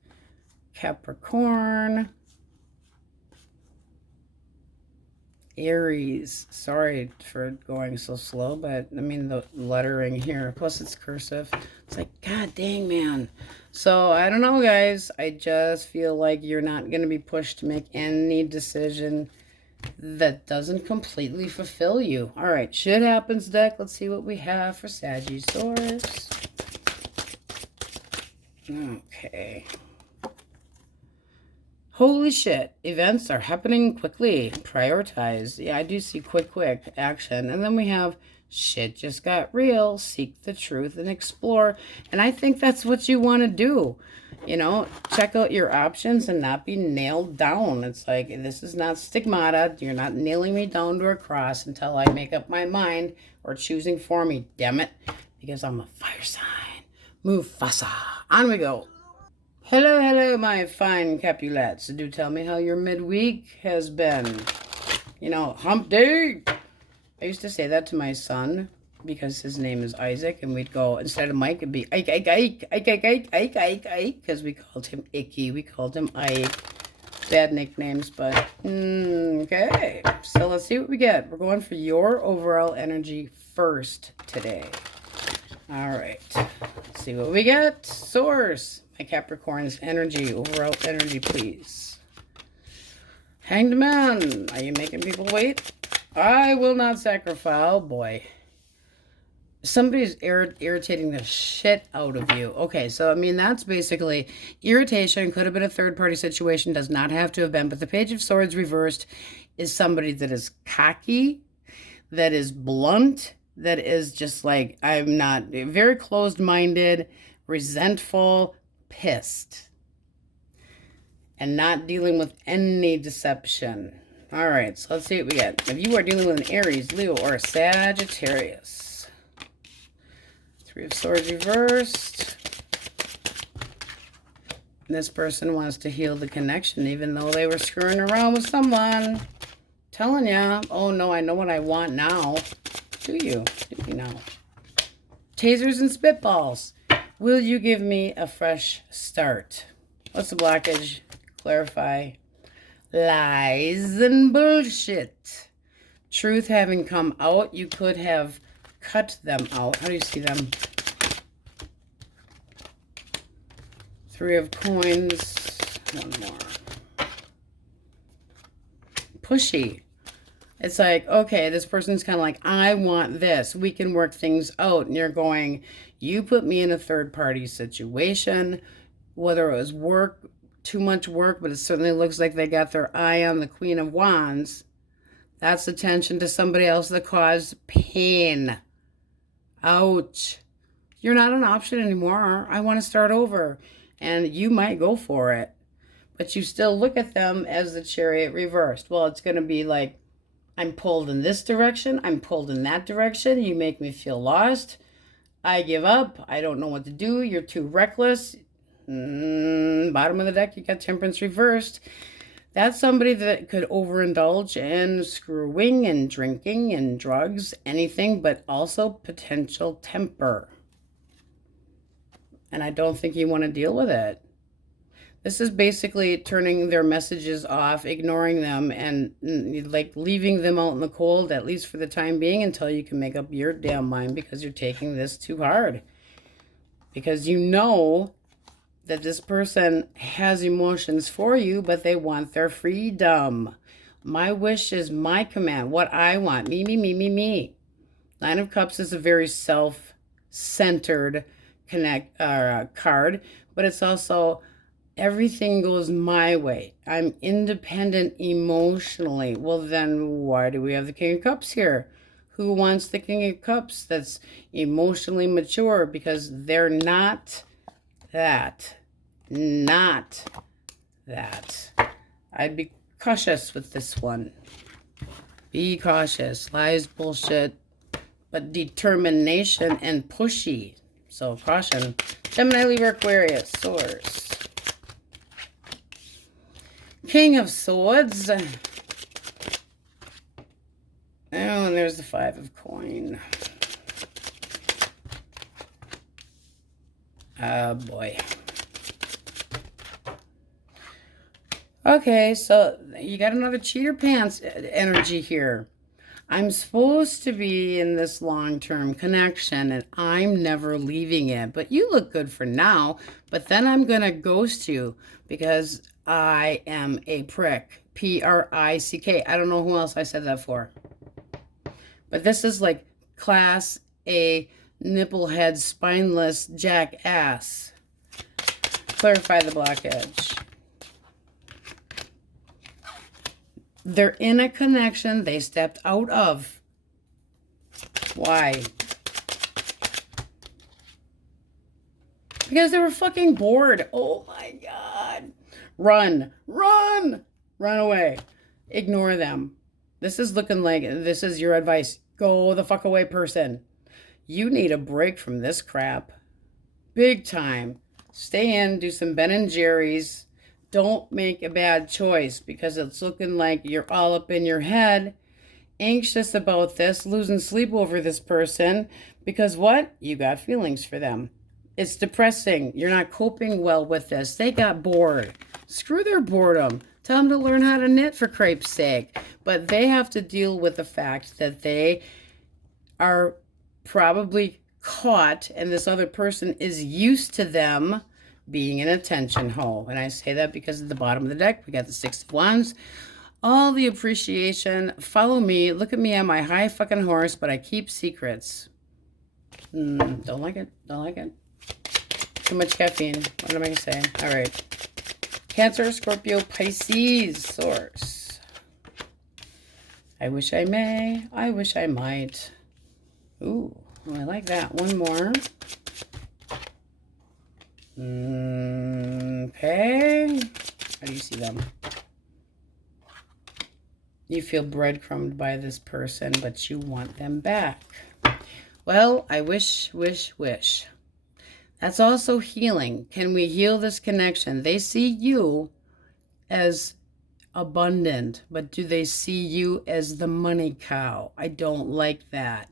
Capricorn. Aries. Sorry for going so slow, but I mean the lettering here. Plus it's cursive. It's like, god dang, man. So I don't know, guys. I just feel like you're not going to be pushed to make any decision that doesn't completely fulfill you. All right, shit happens deck. Let's see what we have for Sagittarius. Okay. Holy shit. Events are happening quickly. Prioritize. Yeah, I do see quick action. And then we have shit just got real. Seek the truth and explore. And I think that's what you want to do. You know, check out your options and not be nailed down. It's like, this is not stigmata. You're not nailing me down to a cross until I make up my mind or choosing for me, damn it. Because I'm a fire sign. Mufasa. On we go. Hello, hello, my fine Capulets. Do tell me how your midweek has been. You know, hump day. I used to say that to my son because his name is Isaac, and we'd go, instead of Mike, it'd be Ike, Ike, Ike, Ike, Ike, Ike, Ike, Ike, Ike, because we called him Icky. We called him Ike. Bad nicknames, but okay. So let's see what we get. We're going for your overall energy first today. All right. Let's see what we get. Source. My Capricorn's energy, overall energy, please. Hanged Man. Are you making people wait? I will not sacrifice. Oh, boy. Somebody's irritating the shit out of you. Okay, so, I mean, that's basically irritation. Could have been a third-party situation. Does not have to have been. But the Page of Swords reversed is somebody that is cocky, that is blunt, that is just like, I'm not, very closed-minded, resentful, pissed, and not dealing with any deception. All right, so let's see what we get. If you are dealing with an Aries, Leo, or a Sagittarius. Three of Swords reversed. This person wants to heal the connection, even though they were screwing around with someone. Telling ya, oh no, I know what I want now. Do you? Do you now? Tasers and spitballs. Will you give me a fresh start? What's the blockage? Clarify. Lies and bullshit. Truth having come out, you could have cut them out. How do you see them? Three of Coins. One more. Pushy. It's like, okay, this person's kind of like, I want this. We can work things out. And you're going, you put me in a third-party situation, whether it was work, too much work, but it certainly looks like they got their eye on the Queen of Wands. That's attention to somebody else that caused pain. Ouch. You're not an option anymore. I want to start over. And you might go for it. But you still look at them as the Chariot reversed. Well, it's going to be like, I'm pulled in this direction. I'm pulled in that direction. You make me feel lost. I give up. I don't know what to do. You're too reckless. Bottom of the deck, you got Temperance reversed. That's somebody that could overindulge in screwing and drinking and drugs, anything, but also potential temper. And I don't think you want to deal with it. This is basically turning their messages off, ignoring them, and like leaving them out in the cold, at least for the time being, until you can make up your damn mind, because you're taking this too hard. Because you know that this person has emotions for you, but they want their freedom. My wish is my command, what I want. Me, me, me, me, me. Nine of Cups is a very self-centered card, but it's also everything goes my way. I'm independent emotionally. Well, then why do we have the King of Cups here? Who wants the King of Cups that's emotionally mature? Because they're not that. Not that. I'd be cautious with this one. Be cautious. Lies, bullshit, but determination and pushy. So caution. Gemini, Libra, Aquarius, Source. King of Swords. Oh, and there's the Five of Coin. Oh, boy. Okay, so you got another cheater pants energy here. I'm supposed to be in this long-term connection, and I'm never leaving it. But you look good for now, but then I'm going to ghost you because I am a prick. P-R-I-C-K. I don't know who else I said that for. But this is like class A, nipplehead, spineless jackass. Clarify the blockage. They're in a connection they stepped out of. Why? Because they were fucking bored. Oh my God. Run. Run. Run away. Ignore them. This is looking like this is your advice. Go the fuck away, person. You need a break from this crap. Big time. Stay in, do some Ben and Jerry's. Don't make a bad choice because it's looking like you're all up in your head, anxious about this, losing sleep over this person because what? You got feelings for them. It's depressing. You're not coping well with this. They got bored. Screw their boredom. Tell them to learn how to knit for cripe's sake. But they have to deal with the fact that they are probably caught and this other person is used to them being an attention hoe. And I say that because at the bottom of the deck, we got the Six of Wands. All the appreciation. Follow me. Look at me on my high fucking horse, but I keep secrets. Don't like it. Don't like it. Too much caffeine. What am I going to say? All right. Cancer, Scorpio, Pisces, Source. I wish I may. I wish I might. Ooh, I like that. One more. Okay. How do you see them? You feel breadcrumbed by this person, but you want them back. Well, I wish, wish, wish. That's also healing. Can we heal this connection? They see you as abundant, but do they see you as the money cow? I don't like that.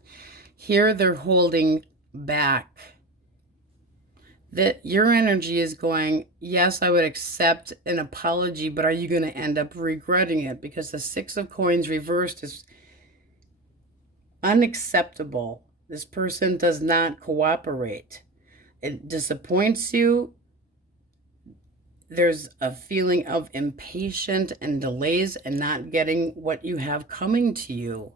Here they're holding back. That your energy is going, yes, I would accept an apology, but are you going to end up regretting it? Because the Six of Coins reversed is unacceptable. This person does not cooperate. It disappoints you. There's a feeling of impatient and delays and not getting what you have coming to you.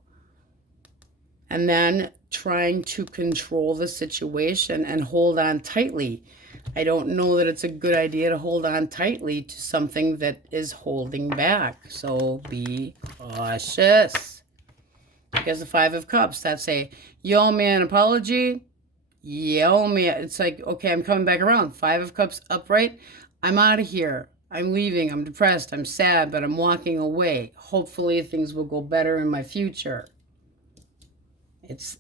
And then trying to control the situation and hold on tightly. I don't know that it's a good idea to hold on tightly to something that is holding back. So be cautious. Because the Five of Cups, that's a, you owe me an apology. You owe me. It's like, okay, I'm coming back around. Five of Cups upright. I'm out of here. I'm leaving. I'm depressed. I'm sad, but I'm walking away. Hopefully things will go better in my future. It's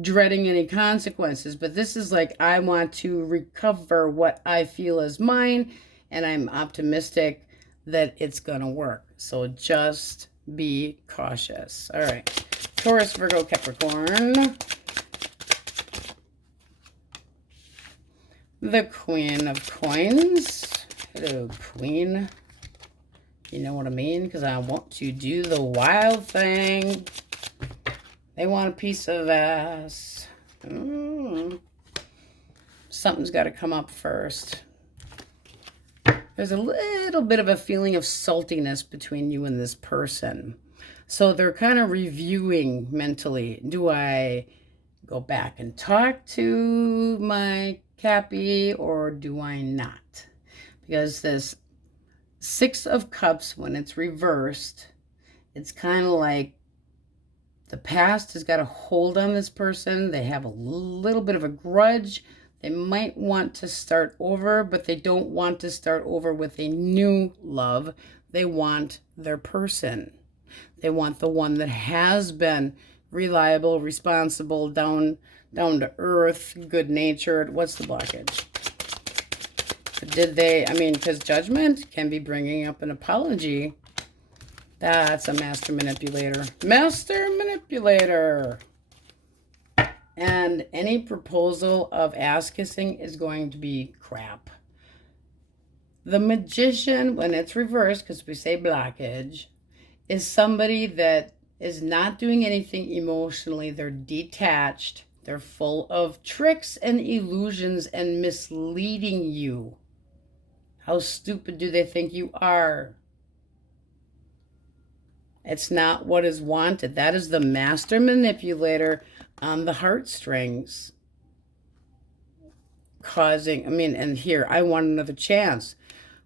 dreading any consequences, but this is like, I want to recover what I feel is mine, and I'm optimistic that it's going to work. So just be cautious. All right. Taurus, Virgo, Capricorn. The Queen of Coins. Hello, Queen. You know what I mean? Because I want to do the wild thing. They want a piece of ass. Something's got to come up first. There's a little bit of a feeling of saltiness between you and this person. So they're kind of reviewing mentally. Do I go back and talk to my Cappy or do I not? Because this Six of Cups, when it's reversed, it's kind of like the past has got a hold on this person. They have a little bit of a grudge. They might want to start over, but they don't want to start over with a new love. They want their person. They want the one that has been reliable, responsible, down to earth, good-natured. What's the blockage? Did they, I mean, because Judgment can be bringing up an apology. That's a master manipulator. Master manipulator. And any proposal of ass kissing is going to be crap. The Magician, when it's reversed, because we say blockage, is somebody that is not doing anything emotionally. They're detached. They're full of tricks and illusions and misleading you. How stupid do they think you are? It's not what is wanted. That is the master manipulator on the heartstrings. causing, I mean, and here, I want another chance.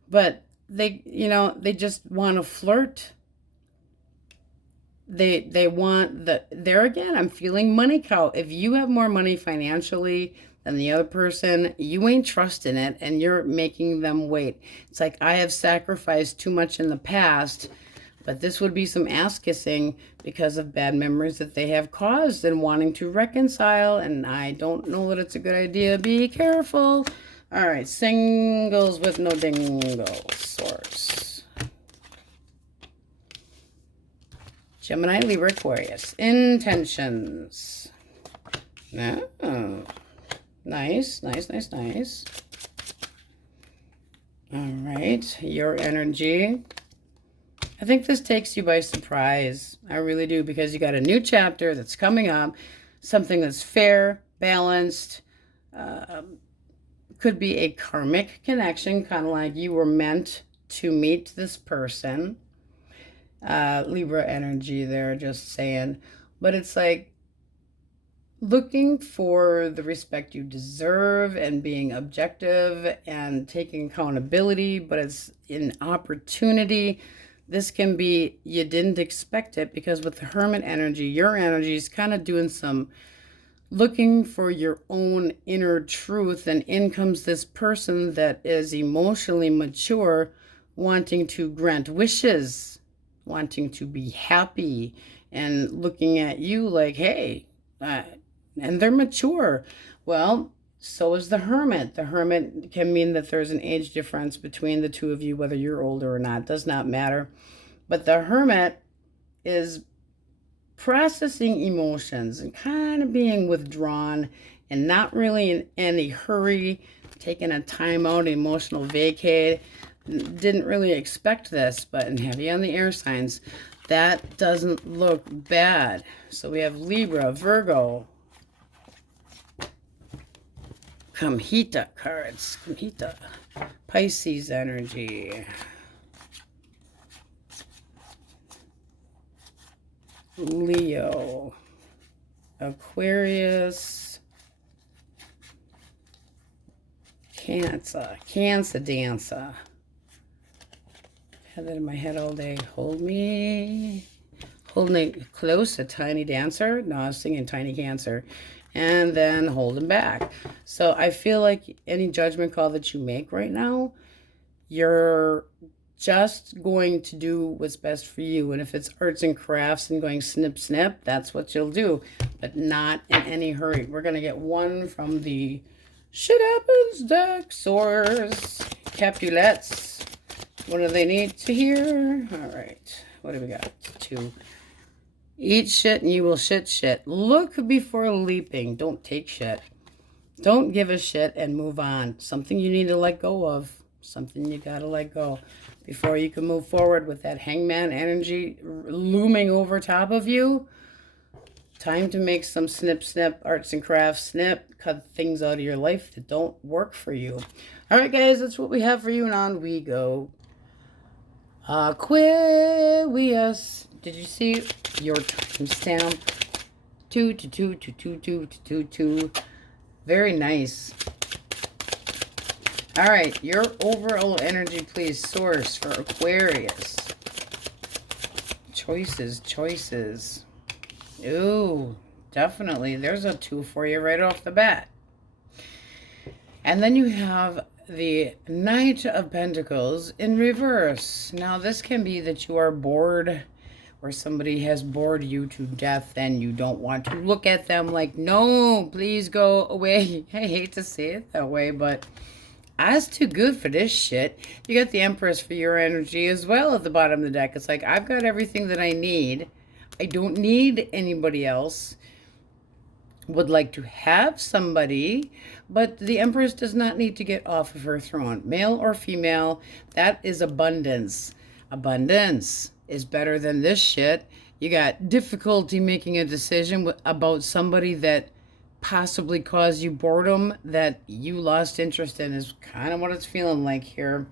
But they, you know, they just want to flirt. They want the, there again, I'm feeling money cow. If you have more money financially than the other person, you ain't trusting it and you're making them wait. It's like, I have sacrificed too much in the past, but this would be some ass kissing because of bad memories that they have caused and wanting to reconcile. And I don't know that it's a good idea. Be careful. All right, singles with no dingles. Source. Gemini, Libra, Aquarius. Intentions. Oh, nice, nice, nice, nice. All right, your energy. I think this takes you by surprise. I really do, because you got a new chapter that's coming up, something that's fair, balanced, could be a karmic connection, kind of like you were meant to meet this person. Libra energy there, just saying. But it's like looking for the respect you deserve and being objective and taking accountability, but it's an opportunity. This can be, you didn't expect it, because with the Hermit energy, your energy is kind of doing some looking for your own inner truth, and in comes this person that is emotionally mature, wanting to grant wishes, wanting to be happy, and looking at you like, hey, and they're mature. Well, so is the Hermit. The Hermit can mean that there's an age difference between the two of you, whether you're older or not, does not matter. But the Hermit is processing emotions and kind of being withdrawn and not really in any hurry, taking a time out, emotional vacay. Didn't really expect this, but in heavy on the air signs, that doesn't look bad. So we have Libra, Virgo, Comhita cards, Comhita, Pisces energy, Leo, Aquarius, Cancer, Cancer Dancer. Had that in my head all day. Hold me, holding it close, a tiny dancer. No, I was singing Tiny Cancer. And then holding back. So I feel like any judgment call that you make right now, you're just going to do what's best for you. And if it's arts and crafts and going snip, snip, that's what you'll do. But not in any hurry. We're going to get one from the Shit Happens deck. Source. Capulets. What do they need to hear? All right. What do we got? 2. Eat shit and you will shit. Look before leaping. Don't take shit. Don't give a shit and move on. Something you need to let go of. Something you got to let go before you can move forward with that Hangman energy looming over top of you. Time to make some snip, arts and crafts, snip, cut things out of your life that don't work for you. All right, guys, that's what we have for you, and on we go. Aquarius. Did you see your timestamp? 2222222. Very nice. All right, your overall energy, please, source for Aquarius. Choices. Ooh, definitely. There's a 2 for you right off the bat. And then you have the Knight of Pentacles in reverse. Now, this can be that you are bored, or somebody has bored you to death and you don't want to look at them like, no, please go away. I hate to say it that way, but I was too good for this shit. You got the Empress for your energy as well at the bottom of the deck. It's like, I've got everything that I need. I don't need anybody else. Would like to have somebody, but the Empress does not need to get off of her throne. Male or female, that is abundance. Abundance is better than this shit. You got difficulty making a decision about somebody that possibly caused you boredom, that you lost interest in, is kind of what it's feeling like here.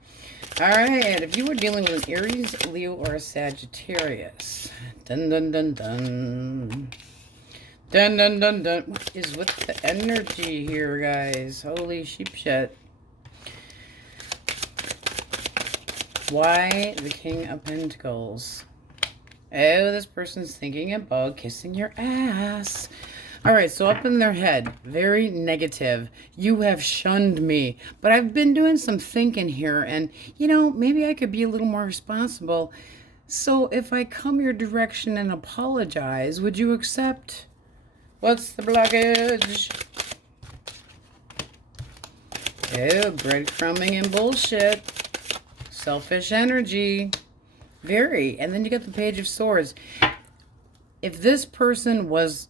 All right, if you were dealing with an Aries, Leo, or a Sagittarius, dun dun dun dun. Dun dun dun dun. What is with the energy here, guys? Holy sheep shit. Why the King of Pentacles? Oh, this person's thinking about kissing your ass. All right, so up in their head, very negative. You have shunned me. But I've been doing some thinking here, and, you know, maybe I could be a little more responsible. So if I come your direction and apologize, would you accept? What's the blockage? Oh, breadcrumbing and bullshit. Selfish energy. Very. And then you get the Page of Swords. If this person was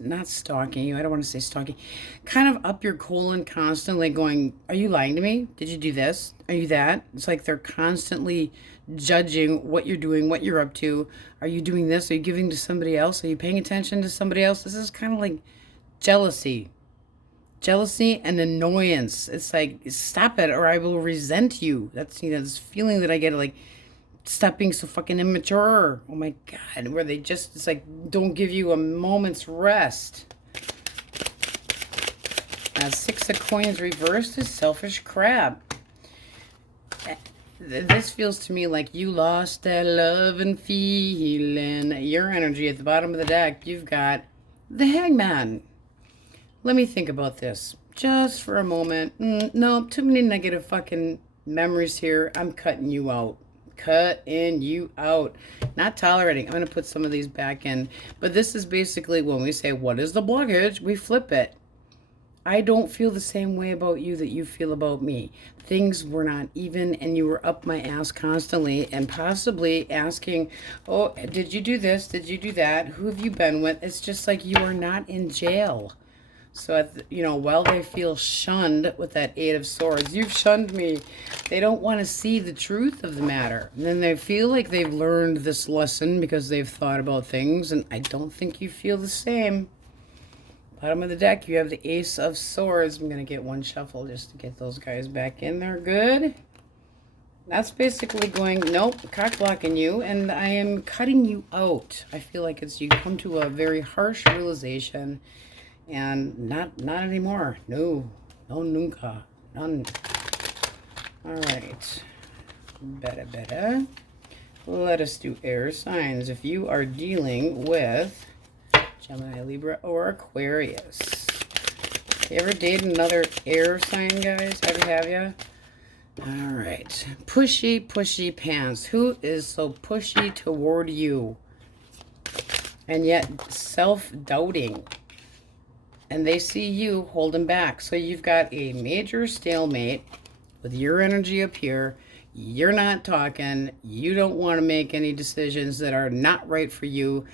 not stalking you, I don't want to say stalking, kind of up your colon constantly going, are you lying to me? Did you do this? Are you that? It's like they're constantly judging what you're doing, what you're up to. Are you doing this? Are you giving to somebody else? Are you paying attention to somebody else? This is kind of like jealousy. Jealousy and annoyance. It's like, stop it or I will resent you. That's, you know, this feeling that I get, like, stop being so fucking immature. Oh my God. Where they just, it's like, don't give you a moment's rest. Now, Six of Coins reversed is selfish crap. This feels to me like you lost that love and feeling. Your energy at the bottom of the deck, you've got the Hangman. Let me think about this just for a moment. No, too many negative fucking memories here. I'm cutting you out. Cutting you out. Not tolerating. I'm going to put some of these back in. But this is basically when we say, what is the blockage? We flip it. I don't feel the same way about you that you feel about me. Things were not even, and you were up my ass constantly and possibly asking, oh, did you do this? Did you do that? Who have you been with? It's just like you are not in jail. So, you know, while they feel shunned with that Eight of Swords, you've shunned me. They don't want to see the truth of the matter. And then they feel like they've learned this lesson because they've thought about things. And I don't think you feel the same. Bottom of the deck, you have the Ace of Swords. I'm going to get one shuffle just to get those guys back in there. Good. That's basically going, nope, cock blocking you. And I am cutting you out. I feel like it's you come to a very harsh realization. And not anymore. No nunca. None. All right. Better. Let us do air signs. If you are dealing with Gemini, Libra, or Aquarius. You ever date another air sign, guys? Have you? All right. Pushy pants. Who is so pushy toward you? And yet self-doubting. And they see you holding back. So you've got a major stalemate with your energy up here. You're not talking. You don't want to make any decisions that are not right for you.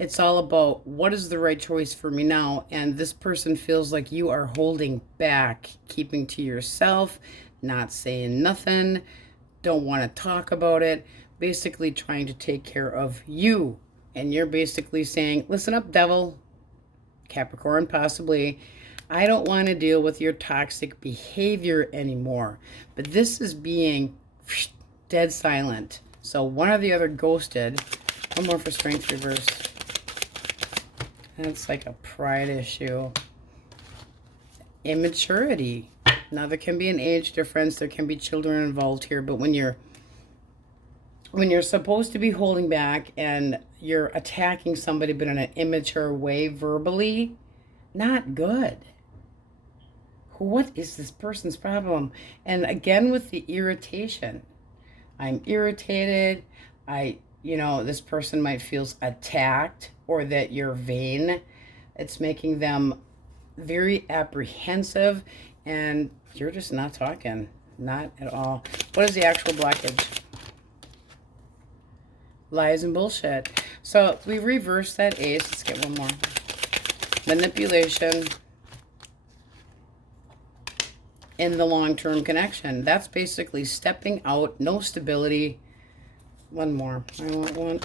It's all about what is the right choice for me now. And this person feels like you are holding back, keeping to yourself, not saying nothing, don't want to talk about it, basically trying to take care of you. And you're basically saying, listen up, devil. Capricorn, possibly. I don't want to deal with your toxic behavior anymore. But this is being dead silent. So one or the other ghosted. One more for strength reverse. That's like a pride issue. Immaturity. Now there can be an age difference. There can be children involved here. But when you're supposed to be holding back and you're attacking somebody but in an immature way verbally, not good. What is this person's problem? And again with the irritation. I'm irritated. This person might feel attacked or that you're vain. It's making them very apprehensive and you're just not talking. Not at all. What is the actual blockage? Lies and bullshit. So we reverse that ace. Let's get one more. Manipulation in the long-term connection. That's basically stepping out, no stability. One more. I want one.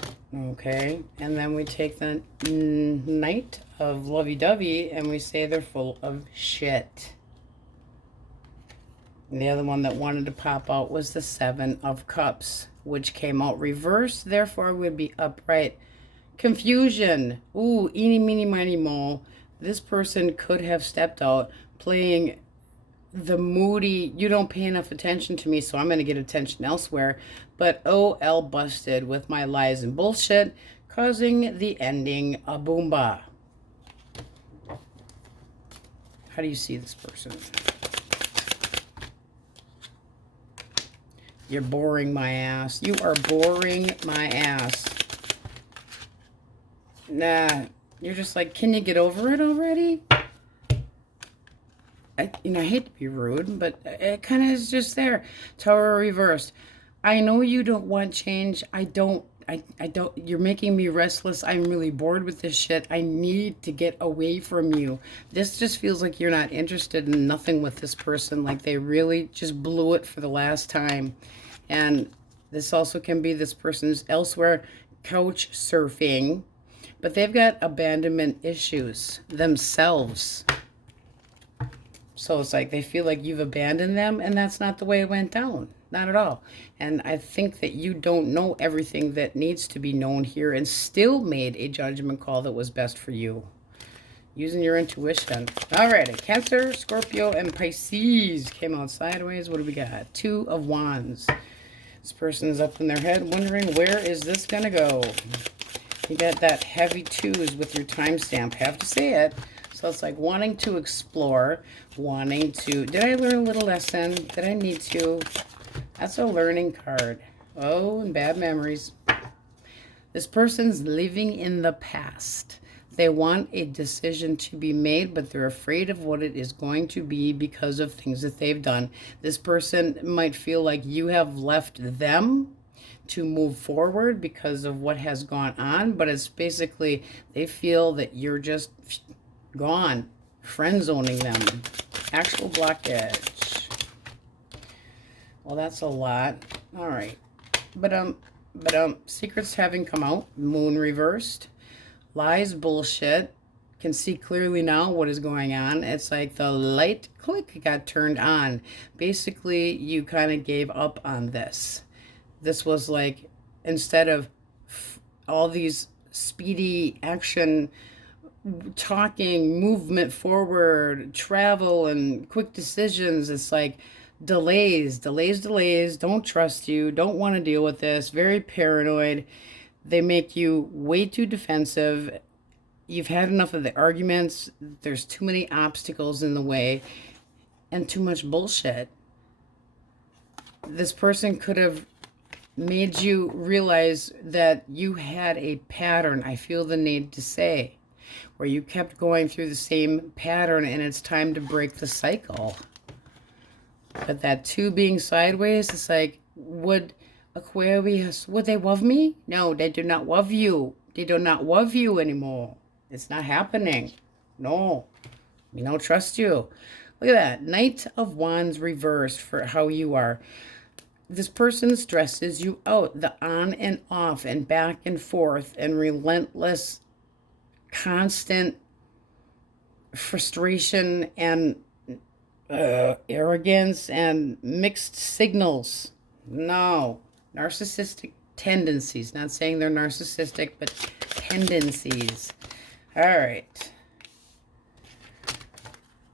Okay. And then we take the Knight of Lovey-Dovey and we say they're full of shit. And the other one that wanted to pop out was the Seven of Cups, which came out reversed, therefore would be upright. Confusion. Ooh, eeny, meeny, miny, mo. This person could have stepped out playing the moody, you don't pay enough attention to me, so I'm going to get attention elsewhere. But OL busted with my lies and bullshit, causing the ending a boomba. How do you see this person? You're boring my ass. You are boring my ass. Nah, you're just like, can you get over it already? I hate to be rude, but it kind of is just there. Tower reversed. I know you don't want change. I don't. You're making me restless. I'm really bored with this shit. I need to get away from you. This just feels like you're not interested in nothing with this person. Like they really just blew it for the last time. And this also can be this person's elsewhere couch surfing, but they've got abandonment issues themselves. So it's like they feel like you've abandoned them, and that's not the way it went down. Not at all. And I think that you don't know everything that needs to be known here and still made a judgment call that was best for you. Using your intuition. Alrighty, Cancer, Scorpio, and Pisces came out sideways. What do we got? Two of Wands. This person is up in their head wondering, where is this going to go? You got that heavy twos with your timestamp. Have to say it. So it's like wanting to explore, wanting to... Did I learn a little lesson? Did I need to? That's a learning card. Oh, and bad memories. This person's living in the past. They want a decision to be made, but they're afraid of what it is going to be because of things that they've done. This person might feel like you have left them to move forward because of what has gone on, but it's basically they feel that you're just gone, friend zoning them. Actual blockage. Well, that's a lot. All right. But secrets having come out. Moon reversed. Lies, bullshit. Can see clearly now what is going on. It's like the light click got turned on. Basically, you kind of gave up on this. This was like, instead of all these speedy action, talking, movement forward, travel, and quick decisions, it's like delays, don't trust you, don't want to deal with this, very paranoid. They make you way too defensive. You've had enough of the arguments. There's too many obstacles in the way and too much bullshit. This person could have made you realize that you had a pattern, I feel the need to say, where you kept going through the same pattern and it's time to break the cycle. But that two being sideways, it's like, would Aquarius, would they love me? No, they do not love you. They do not love you anymore. It's not happening. No, we don't trust you. Look at that. Knight of Wands reversed for how you are. This person stresses you out. The on and off and back and forth and relentless, constant frustration and arrogance and mixed signals. No. Narcissistic tendencies. Not saying they're narcissistic, but tendencies. All right.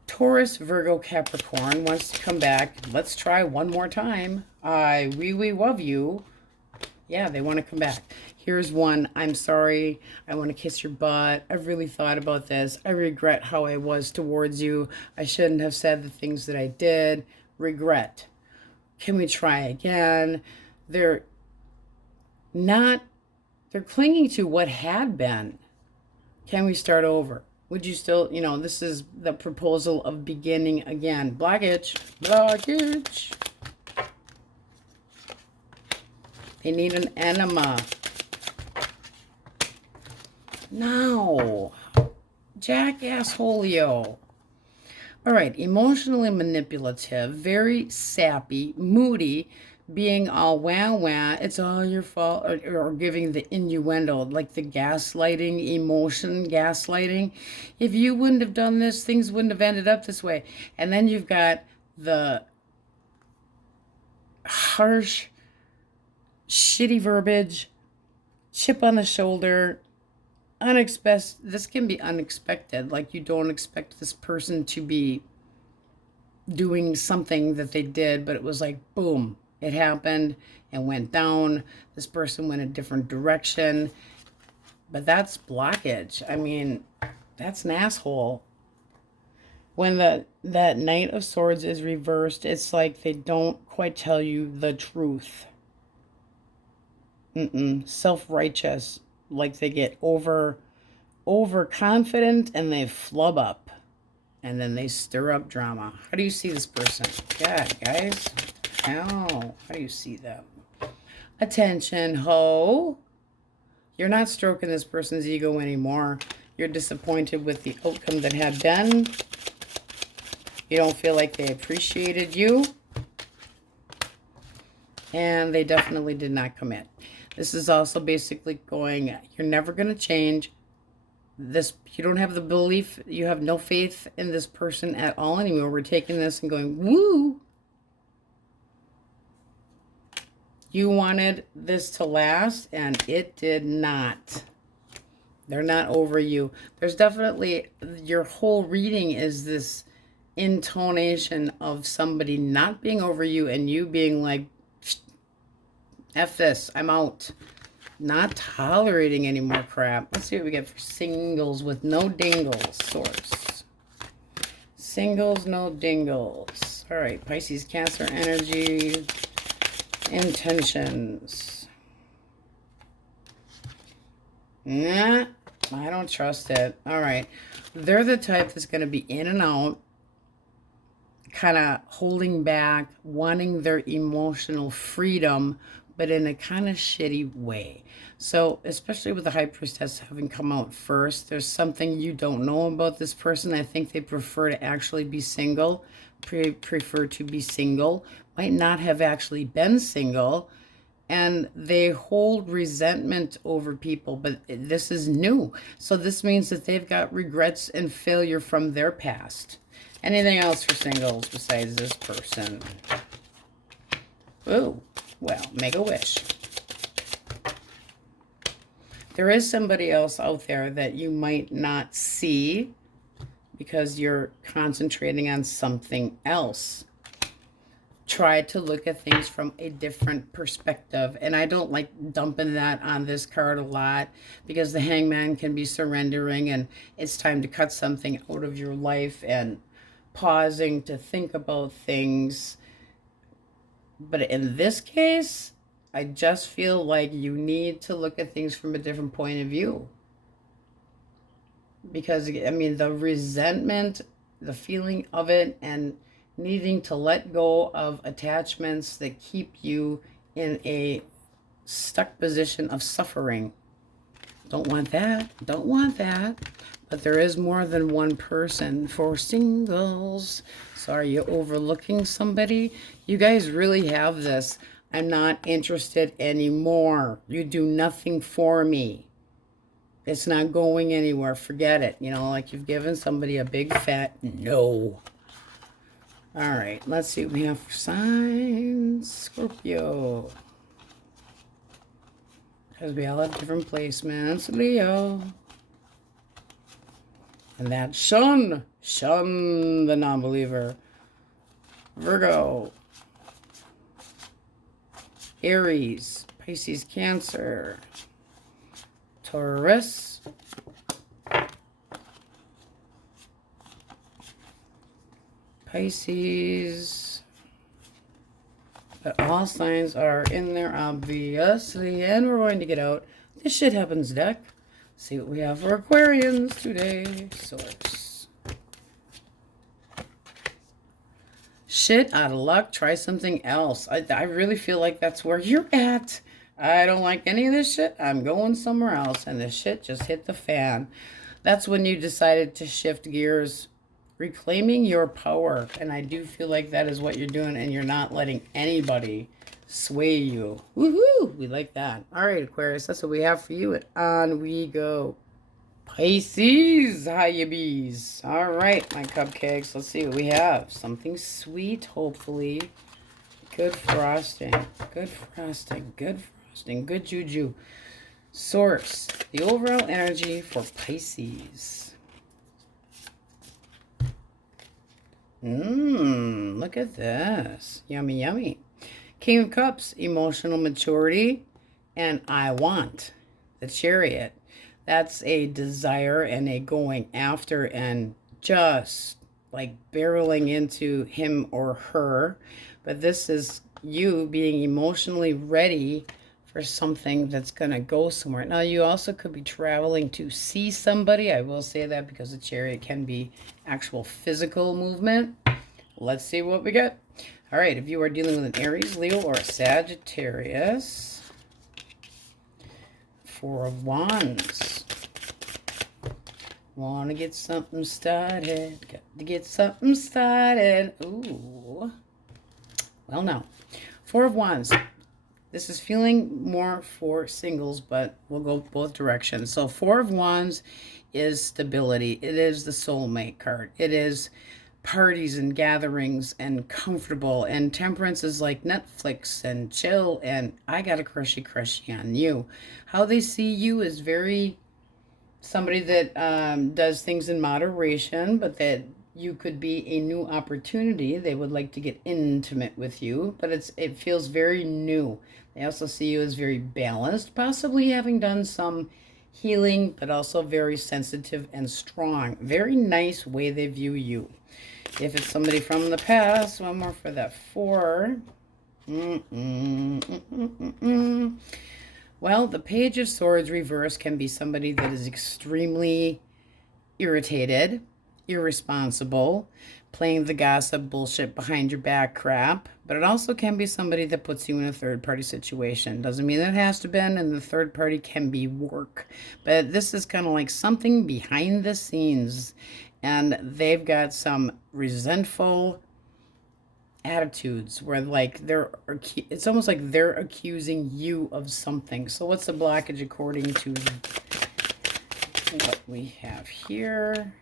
Taurus, Virgo, Capricorn wants to come back. Let's try one more time. I really love you. Yeah, they want to come back. Here's one. I'm sorry. I want to kiss your butt. I've really thought about this. I regret how I was towards you. I shouldn't have said the things that I did. Regret. Can we try again? They're clinging to what had been. Can we start over? Would you still, this is the proposal of beginning again. Blockage. Blockage. They need an enema. No. Jackassholio. All right. Emotionally manipulative, very sappy, moody, being all wah, it's all your fault, or giving the innuendo, like the gaslighting, emotion gaslighting. If you wouldn't have done this, things wouldn't have ended up this way. And then you've got the harsh, shitty verbiage, chip on the shoulder, unexpected. This can be unexpected. Like you don't expect this person to be doing something that they did, but it was like, boom, it happened and went down. This person went a different direction. But that's blockage. I mean, that's an asshole. When that Knight of Swords is reversed, it's like they don't quite tell you the truth. Self-righteous. Like they get overconfident and they flub up. And then they stir up drama. How do you see this person? God, guys. How do you see them? Attention, ho. You're not stroking this person's ego anymore. You're disappointed with the outcome that had been. You don't feel like they appreciated you. And they definitely did not commit. This is also basically going, you're never going to change. This, you don't have the belief, you have no faith in this person at all anymore. We're taking this and going, woo! You wanted this to last, and it did not. They're not over you. There's definitely, your whole reading is this intonation of somebody not being over you and you being like, F this, I'm out. Not tolerating any more crap. Let's see what we get for singles with no dingles. Source. Singles, no dingles. All right, Pisces, Cancer energy. Intentions. Nah, I don't trust it. All right. They're the type that's going to be in and out, kind of holding back, wanting their emotional freedom, but in a kind of shitty way. So, especially with the High Priestess having come out first, there's something you don't know about this person. I think they prefer to actually be single, prefer to be single, might not have actually been single, and they hold resentment over people, but this is new. So this means that they've got regrets and failure from their past. Anything else for singles besides this person? Oh, well, make a wish. There is somebody else out there that you might not see because you're concentrating on something else. Try to look at things from a different perspective. And I don't like dumping that on this card a lot because the Hangman can be surrendering and it's time to cut something out of your life and pausing to think about things. But in this case, I just feel like you need to look at things from a different point of view. Because, I mean, the resentment, the feeling of it, and needing to let go of attachments that keep you in a stuck position of suffering. Don't want that. Don't want that. But there is more than one person for singles. So are you overlooking somebody? You guys really have this. I'm not interested anymore. You do nothing for me. It's not going anywhere. Forget it. You know, like you've given somebody a big fat no. All right, let's see what we have for signs. Scorpio. Because we all have different placements. Leo. And that's shun. Shun the non-believer. Virgo. Aries. Pisces, Cancer. Taurus. Pisces. But all signs are in there, obviously. And we're going to get out the shit happens deck. See what we have for Aquarians today. Source. Shit out of luck. Try something else. I really feel like that's where you're at. I don't like any of this shit. I'm going somewhere else. And the shit just hit the fan. That's when you decided to shift gears. Reclaiming your power. And I do feel like that is what you're doing. And you're not letting anybody sway you. Woohoo! We like that. All right, Aquarius. That's what we have for you. And on we go. Pisces. How you bees? All right, my cupcakes. Let's see what we have. Something sweet, hopefully. Good frosting. Good frosting. Good frosting. Good juju. Source, the overall energy for Pisces. Look at this. Yummy, yummy. King of Cups, emotional maturity, and I want. The Chariot. That's a desire and a going after and just like barreling into him or her. But this is you being emotionally ready for something that's going to go somewhere. Now, you also could be traveling to see somebody. I will say that because the Chariot can be actual physical movement. Let's see what we get. All right, if you are dealing with an Aries, Leo, or a Sagittarius, Four of Wands. Want to get something started. Got to get something started. Ooh. Well, now, Four of Wands. This is feeling more for singles, but we'll go both directions. So Four of Wands is stability. It is the soulmate card. It is parties and gatherings and comfortable. And Temperance is like Netflix and chill. And I got a crushy on you. How they see you is very somebody that does things in moderation, but that you could be a new opportunity. They would like to get intimate with you, but it feels very new. They also see you as very balanced, possibly having done some healing, but also very sensitive and strong. Very nice way they view you. If it's somebody from the past, one more for that four. Well, the Page of Swords reverse can be somebody that is extremely irritated, irresponsible, playing the gossip bullshit behind your back crap, but it also can be somebody that puts you in a third party situation. Doesn't mean that it has to be, and the third party can be work, but this is kind of like something behind the scenes, and they've got some resentful attitudes where like it's almost like they're accusing you of something. So what's the blockage according to what we have here?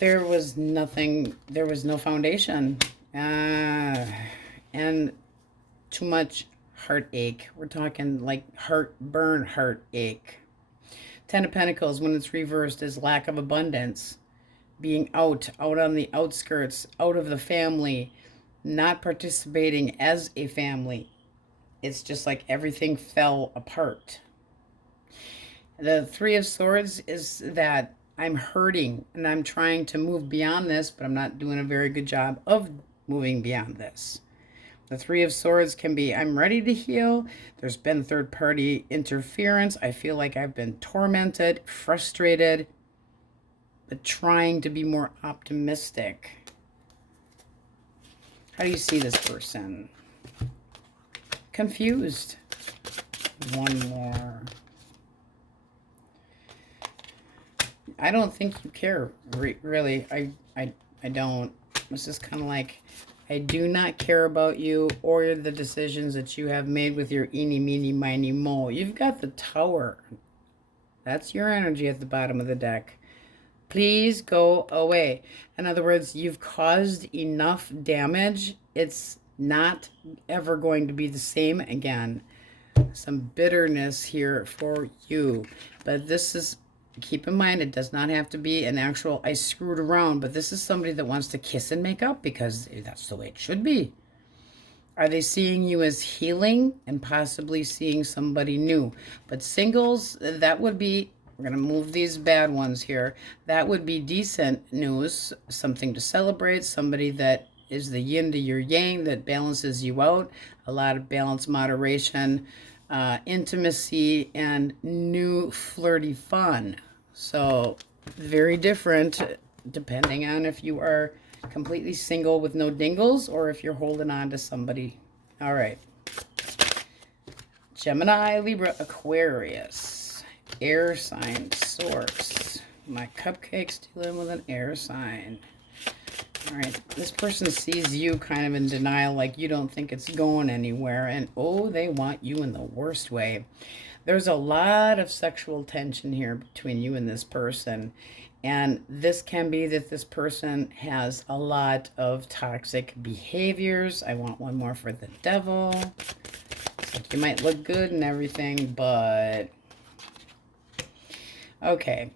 There was nothing, there was no foundation, and too much heartache. We're talking like heartburn, heartache. Ten of Pentacles, when it's reversed, is lack of abundance, being out on the outskirts, out of the family, not participating as a family. It's just like everything fell apart. The Three of Swords is that I'm hurting and I'm trying to move beyond this, but I'm not doing a very good job of moving beyond this. The Three of Swords can be, I'm ready to heal. There's been third-party interference. I feel like I've been tormented, frustrated, but trying to be more optimistic. How do you see this person? Confused. One more. I don't think you care, really. I don't. It's just kind of like, I do not care about you or the decisions that you have made with your eeny, meeny, miny, mo. You've got the Tower. That's your energy at the bottom of the deck. Please go away. In other words, you've caused enough damage. It's not ever going to be the same again. Some bitterness here for you. But this is, keep in mind, it does not have to be an actual I screwed around, but this is somebody that wants to kiss and make up because that's the way it should be. Are they seeing you as healing and possibly seeing somebody new? But singles, that would be, we're going to move these bad ones here. That would be decent news, something to celebrate, somebody that is the yin to your yang, that balances you out, a lot of balance, moderation, intimacy, and new flirty fun. So very different depending on if you are completely single with no dingles or if you're holding on to somebody. All right. Gemini, Libra, Aquarius. Air sign source. My cupcake's dealing with an air sign. All right, this person sees you kind of in denial, like you don't think it's going anywhere, and oh, they want you in the worst way. There's a lot of sexual tension here between you and this person, and this can be that this person has a lot of toxic behaviors. I want one more for the Devil. Like, you might look good and everything, but okay.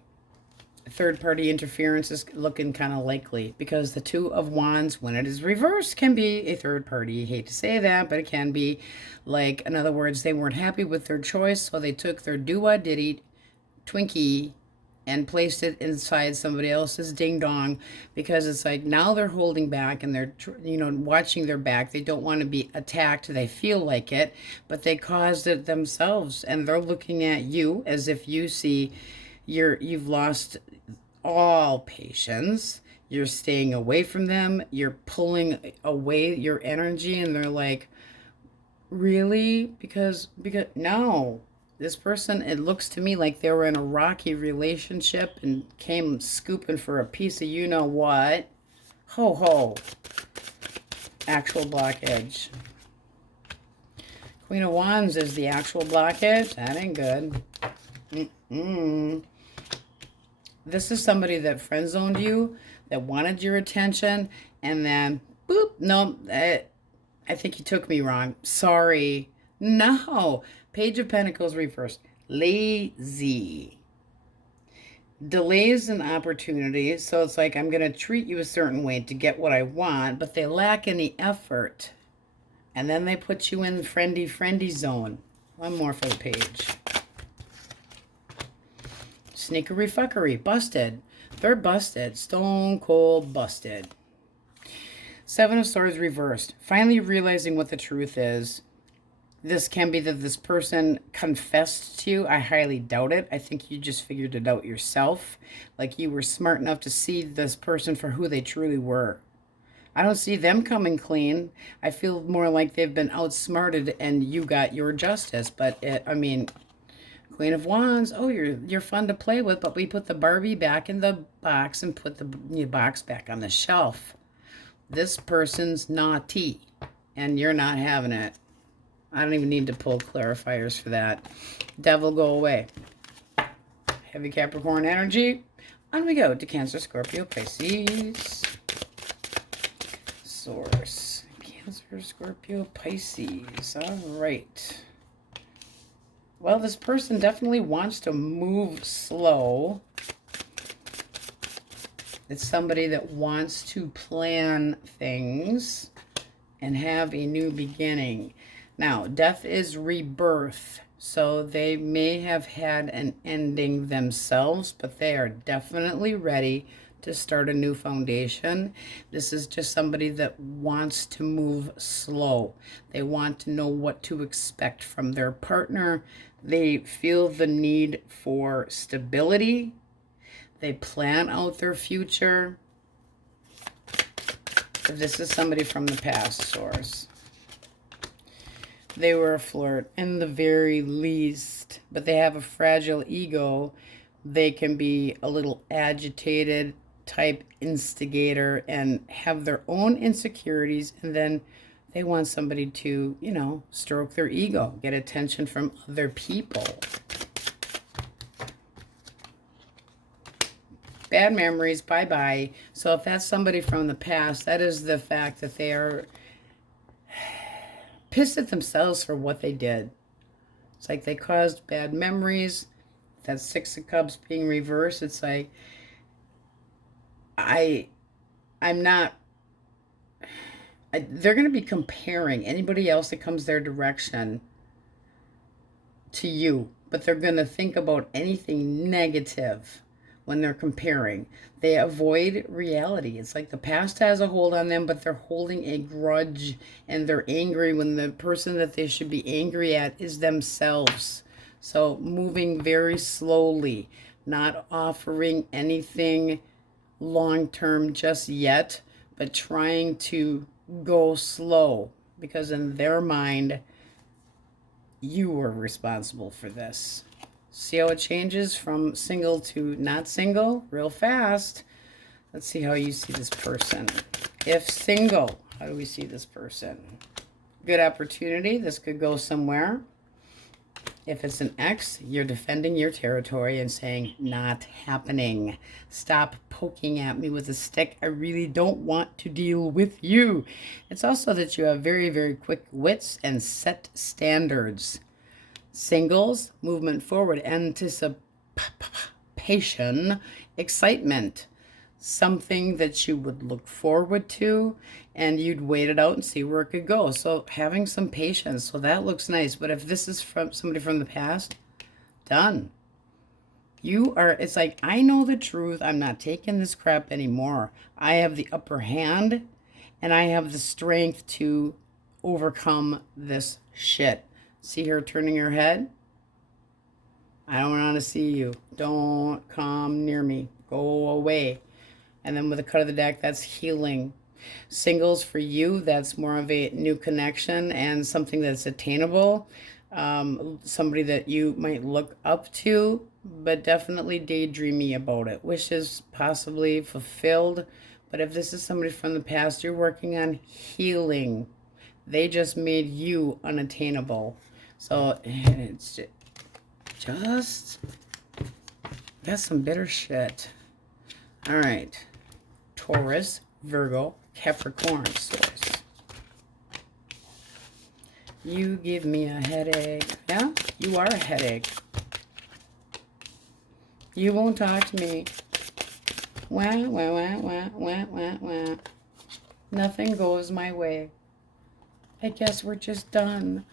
Third-party interference is looking kind of likely because the Two of Wands, when it is reversed, can be a third party. Hate to say that, but it can be. Like, in other words, they weren't happy with their choice, so they took their doo-wah-diddy Twinkie and placed it inside somebody else's ding-dong, because it's like now they're holding back and they're, you know, watching their back. They don't want to be attacked. They feel like it, but they caused it themselves, and they're looking at you as if you see you've lost all patience. You're staying away from them. You're pulling away your energy, and they're like, really? Because no. This person, it looks to me like they were in a rocky relationship and came scooping for a piece of you know what. Ho ho. Actual blockage. Queen of Wands is the actual blockage. That ain't good. This is somebody that friend-zoned you, that wanted your attention, and then, boop, no, I think you took me wrong. Sorry. No. Page of Pentacles reversed. Lazy. Delays and opportunities. So it's like, I'm going to treat you a certain way to get what I want, but they lack any effort. And then they put you in the friendy zone. One more for the page. Sneakery fuckery. Busted. They're busted. Stone cold busted. Seven of Swords reversed. Finally realizing what the truth is. This can be that this person confessed to you. I highly doubt it. I think you just figured it out yourself. Like, you were smart enough to see this person for who they truly were. I don't see them coming clean. I feel more like they've been outsmarted and you got your justice. But, I mean, Queen of Wands, oh, you're fun to play with, but we put the Barbie back in the box and put the box back on the shelf. This person's naughty, and you're not having it. I don't even need to pull clarifiers for that. Devil, go away. Heavy Capricorn energy. On we go to Cancer, Scorpio, Pisces. Source. Cancer, Scorpio, Pisces. All right. Well, this person definitely wants to move slow. It's somebody that wants to plan things and have a new beginning. Now, death is rebirth, so they may have had an ending themselves, but they are definitely ready to start a new foundation. This is just somebody that wants to move slow. They want to know what to expect from their partner. They feel the need for stability. They plan out their future. This is somebody from the past, source. They were a flirt in the very least, but they have a fragile ego. They can be a little agitated type instigator and have their own insecurities, and then they want somebody to, you know, stroke their ego, get attention from other people. Bad memories, bye-bye. So if that's somebody from the past, that is the fact that they are pissed at themselves for what they did. It's like they caused bad memories. That Six of Cups being reversed, it's like, they're going to be comparing anybody else that comes their direction to you, but they're going to think about anything negative when they're comparing. They avoid reality. It's like the past has a hold on them, but they're holding a grudge and they're angry when the person that they should be angry at is themselves. So moving very slowly, not offering anything long-term just yet, but trying to go slow, because in their mind, you were responsible for this. See how it changes from single to not single real fast. Let's see how you see this person. If single, how do we see this person? Good opportunity. This could go somewhere. If it's an ex, you're defending your territory and saying, not happening. Stop poking at me with a stick. I really don't want to deal with you. It's also that you have very, very quick wits and set standards. Singles, movement forward, anticipation, excitement. Something that you would look forward to, and you'd wait it out and see where it could go. So having some patience. So that looks nice. But if this is from somebody from the past, done. You are, it's like, I know the truth. I'm not taking this crap anymore. I have the upper hand, and I have the strength to overcome this shit. See her turning her head? I don't want to see you. Don't come near me. Go away. And then with a cut of the deck, that's healing. Singles, for you, that's more of a new connection and something that's attainable. Somebody that you might look up to, but definitely daydreamy about it. Wishes possibly fulfilled. But if this is somebody from the past, you're working on healing. They just made you unattainable. So it's just, that's some bitter shit. All right. Taurus, Virgo, Capricorn source. You give me a headache. Yeah, you are a headache. You won't talk to me. Wah, wah, wah, wah, wah, wah, wah. Nothing goes my way. I guess we're just done.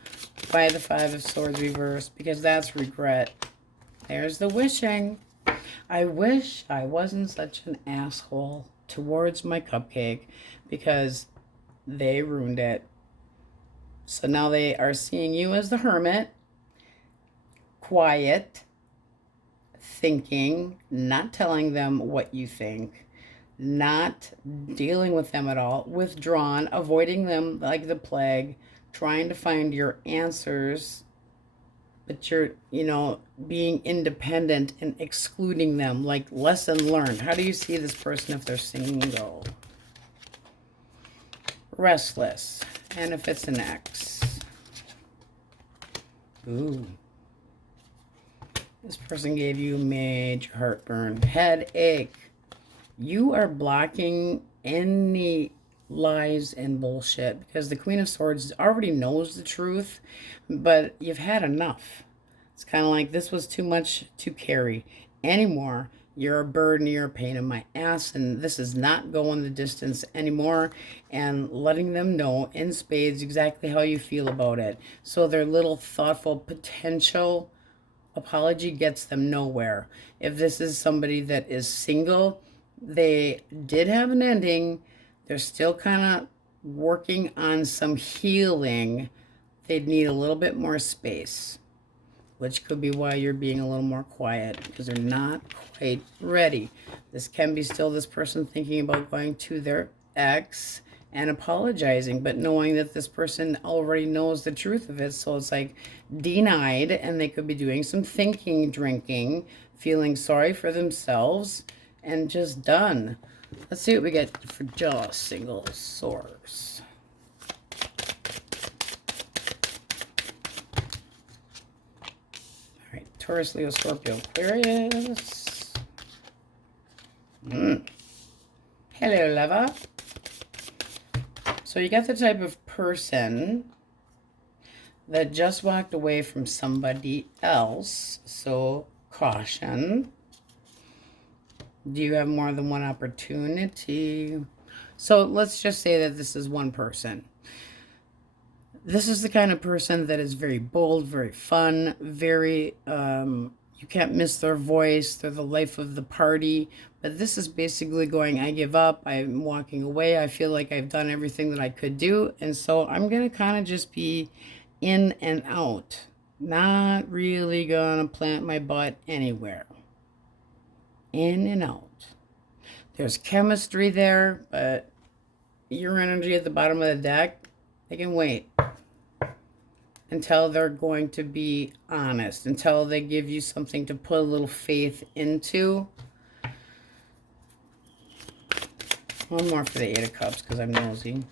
By the Five of Swords reversed, because that's regret. There's the wishing. I wish I wasn't such an asshole towards my cupcake, because they ruined it. So now they are seeing you as the hermit, quiet, thinking, not telling them what you think, not dealing with them at all, withdrawn, avoiding them like the plague, trying to find your answers, but you're, being independent and excluding them, like lesson learned. How do you see this person if they're single? Restless. And if it's an ex? Ooh. This person gave you major heartburn, headache. You are blocking any lies and bullshit, because the Queen of Swords already knows the truth, but you've had enough. It's kind of like, this was too much to carry anymore. You're a burden, you're a pain in my ass, and this is not going the distance anymore, and letting them know in spades exactly how you feel about it. So their little thoughtful potential apology gets them nowhere. If this is somebody that is single, they did have an ending. They're still kind of working on some healing. They'd need a little bit more space, which could be why you're being a little more quiet, because they're not quite ready. This can be still this person thinking about going to their ex and apologizing, but knowing that this person already knows the truth of it. So it's like denied, and they could be doing some thinking, drinking, feeling sorry for themselves, and just done. Let's see what we get for just single source. All right, Taurus, Leo, Scorpio, Aquarius. Hello, lover. So you got the type of person that just walked away from somebody else. So caution. Do you have more than one opportunity? So let's just say that this is one person. This is the kind of person that is very bold, very fun, very, you can't miss their voice. They're the life of the party. But this is basically going, I give up. I'm walking away. I feel like I've done everything that I could do. And so I'm going to kind of just be in and out. Not really going to plant my butt anywhere. In and out. There's chemistry there, but your energy at the bottom of the deck, they can wait until they're going to be honest, until they give you something to put a little faith into. One more for the Eight of Cups, because I'm nosy.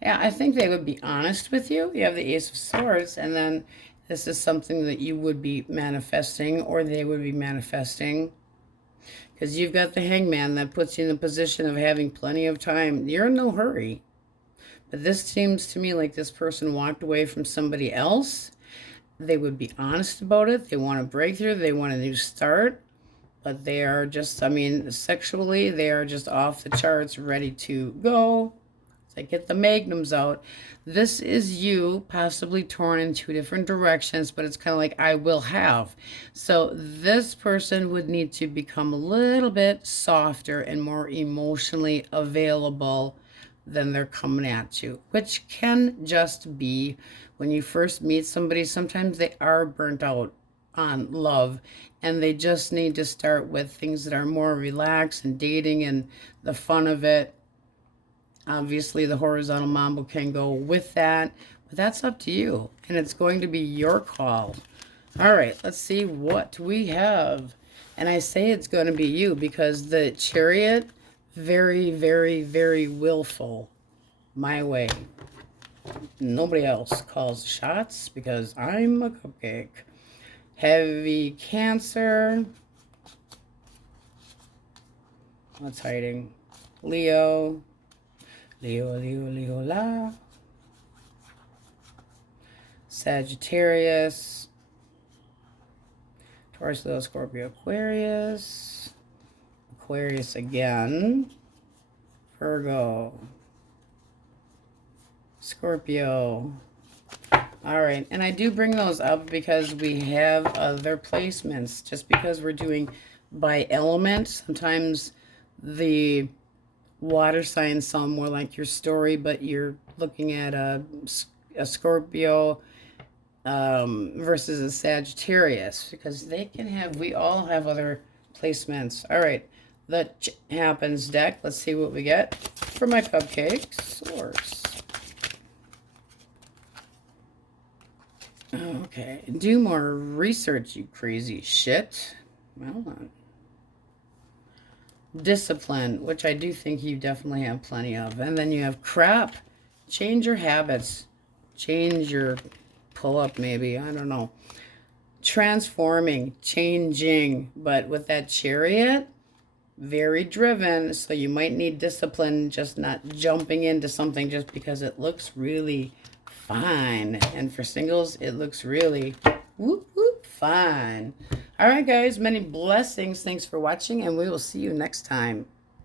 Yeah, I think they would be honest with you. You have the Ace of Swords, and then This is something that you would be manifesting, or they would be manifesting. Because you've got the Hangman that puts you in the position of having plenty of time. You're in no hurry. But this seems to me like this person walked away from somebody else. They would be honest about it. They want a breakthrough. They want a new start. But they are just, I mean, sexually, they are just off the charts, ready to go. So get the magnums out. This is you possibly torn in two different directions, but it's kind of like, I will have. So this person would need to become a little bit softer and more emotionally available than they're coming at you, which can just be when you first meet somebody. Sometimes they are burnt out on love, and they just need to start with things that are more relaxed and dating and the fun of it. Obviously, the horizontal mambo can go with that, but that's up to you, and it's going to be your call. All right, let's see what we have. And I say it's going to be you because the Chariot, very, very, very willful. My way. Nobody else calls shots because I'm a cupcake. Heavy Cancer. What's hiding? Leo. Leo, Leo, Leo, la. Sagittarius. Taurus, Leo, Scorpio, Aquarius. Aquarius again. Virgo. Scorpio. All right, and I do bring those up because we have other placements. Just because we're doing by element, sometimes the water signs sound more like your story, but you're looking at a Scorpio versus a Sagittarius, because they can have, we all have other placements. All right, the Happens deck. Let's see what we get for my cupcake source. Okay, do more research, you crazy shit. Well done. Discipline, which I do think you definitely have plenty of. And then you have crap. Change your habits. Change your pull-up, maybe. I don't know. Transforming, changing. But with that Chariot, very driven. So you might need discipline, just not jumping into something just because it looks really fine. And for singles, it looks really whoop, whoop, fine. All right, guys, many blessings. Thanks for watching, and we will see you next time.